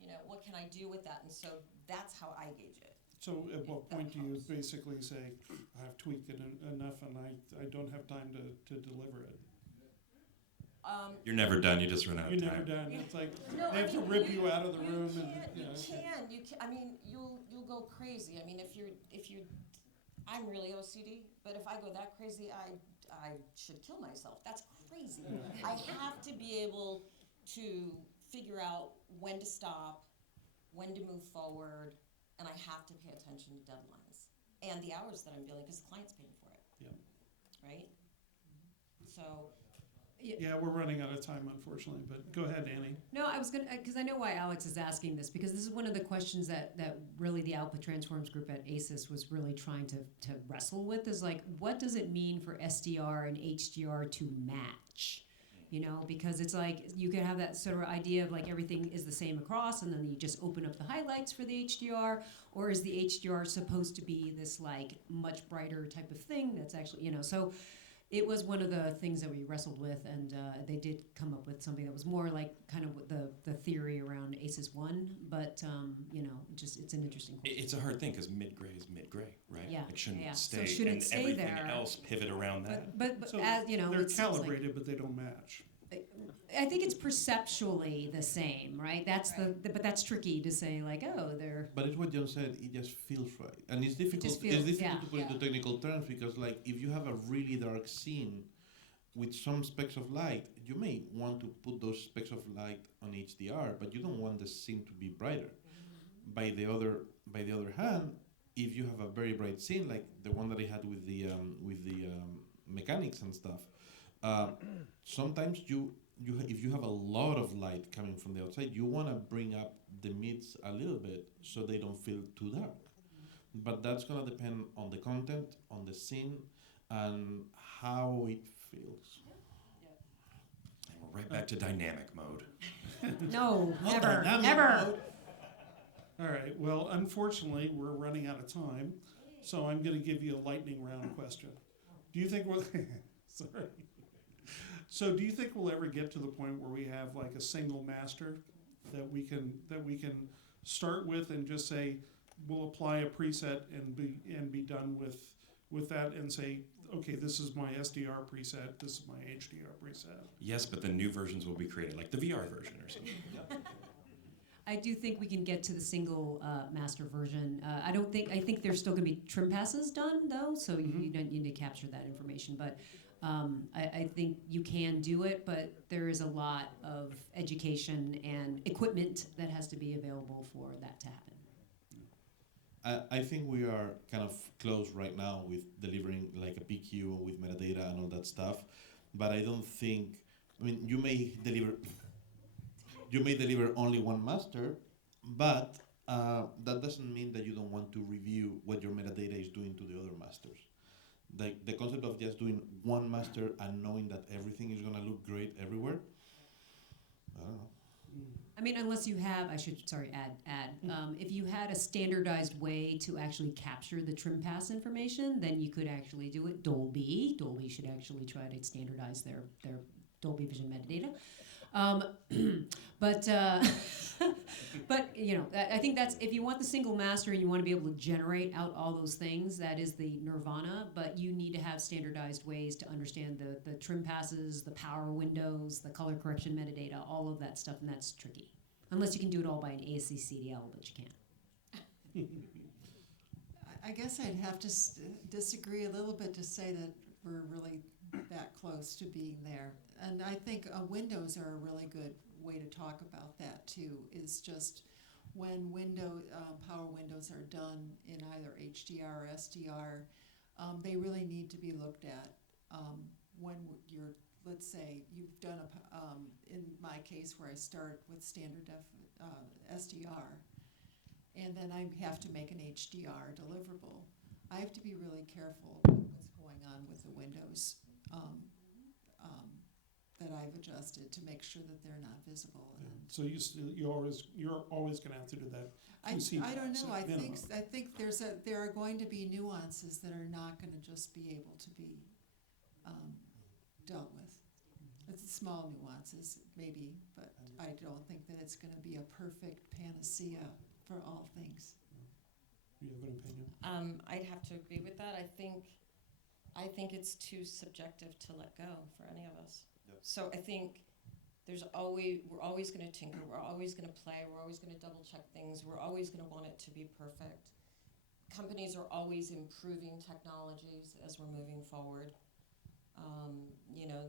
You know, what can I do with that? And so that's how I gauge it. So at what point do you basically say, I've tweaked it enough and I don't have time to deliver it? You're never done. You just run out of time. You're never done. It's like No, they have to rip you out of the room. You can. I mean, you'll go crazy. I mean, if you're, I'm really OCD, but if I go that crazy, I should kill myself. That's crazy. I have to be able to figure out when to stop, when to move forward, and I have to pay attention to deadlines and the hours that I'm billing, because the client's paying for it. Yeah. Right? So. Yeah, we're running out of time, unfortunately, but go ahead, Annie. No, I was going to, because I know why Alex is asking this, because this is one of the questions that really the Output Transforms group at ASIS was really trying to wrestle with, is like, what does it mean for SDR and HDR to match? You know, because it's like, you could have that sort of idea of like everything is the same across, and then you just open up the highlights for the HDR, or is the HDR supposed to be this like much brighter type of thing that's actually, you know, so it was one of the things that we wrestled with, and they did come up with something that was more like kind of the theory around ACES 1, but you know, just it's an interesting question. It's a hard thing because mid-gray is mid-gray, right? Yeah, It shouldn't yeah. stay, So shouldn't and stay everything there. else pivot around that. But So as you know, they're it seems like- calibrated, but they don't match. I think it's perceptually the same, right? That's but that's tricky to say like, oh, they're. But it's what John said. It just feels right, and it's difficult. feels- It's difficult yeah, to put into technical terms because, like, if you have a really dark scene with some specks of light, you may want to put those specks of light on HDR, but you don't want the scene to be brighter. By the other hand, if you have a very bright scene like the one that I had with the mechanics and stuff, sometimes if you have a lot of light coming from the outside, you want to bring up the mids a little bit so they don't feel too dark. But that's gonna depend on the content, on the scene, and how it feels. And we're right back to dynamic mode. No, Not never, dynamic never. mode. All right. Well, unfortunately, we're running out of time, so I'm going to give you a lightning round question. Do you think we'll? Sorry. So, do you think we'll ever get to the point where we have like a single master that we can start with and just say we'll apply a preset and be done with that and say, okay, this is my SDR preset, this is my HDR preset. Yes, but the new versions will be created, like the VR version or something. I do think we can get to the single master version. I think there's still going to be trim passes done though, so you don't need to capture that information. But I think you can do it, but there is a lot of education and equipment that has to be available for that to happen. I think we are kind of close right now with delivering like a PQ with metadata and all that stuff, but I don't think. I mean, you may deliver only one master, but that doesn't mean that you don't want to review what your metadata is doing to the other masters. The concept of just doing one master and knowing that everything is going to look great everywhere, I don't know. I mean, unless you have, add. If you had a standardized way to actually capture the trim pass information, then you could actually do it. Dolby should actually try to standardize their Dolby Vision metadata. But you know, I think that's, if you want the single master and you want to be able to generate out all those things, that is the nirvana. But you need to have standardized ways to understand the trim passes, the power windows, the color correction metadata, all of that stuff, and that's tricky. Unless you can do it all by an ASC CDL, but you can't. I guess I'd have to disagree a little bit to say that we're really that close to being there. And I think windows are a really good way to talk about that too, is just when power windows are done in either HDR or SDR, they really need to be looked at when you're, let's say, you've done in my case where I start with standard SDR, and then I have to make an HDR deliverable. I have to be really careful about what's going on with the windows that I've adjusted to make sure that they're not visible. And So you're always going to have to do that. I don't know. I minimum. think there are going to be nuances that are not going to just be able to be dealt with. It's small nuances, maybe, but I don't think that it's going to be a perfect panacea for all things. You have an opinion? I'd have to agree with that. I think it's too subjective to let go for any of us. Yep. So I think we're always going to tinker, we're always going to play, we're always going to double check things, we're always going to want it to be perfect. Companies are always improving technologies as we're moving forward.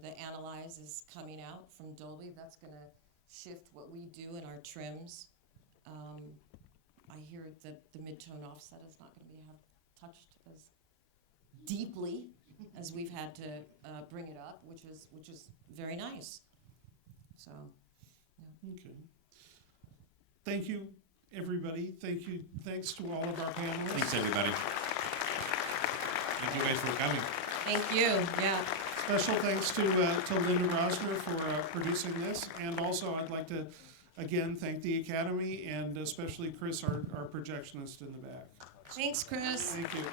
The Analyze is coming out from Dolby. That's going to shift what we do in our trims. I hear that the mid-tone offset is not going to be touched as deeply as we've had to bring it up, which is very nice. So, yeah. Okay. Thank you, everybody. Thanks to all of our panelists. Thanks, everybody. Thank you guys for coming. Thank you. Yeah. Special thanks to Linda Rosner for producing this, and also I'd like to again thank the Academy and especially Chris, our projectionist in the back. Thanks, Chris. Thank you.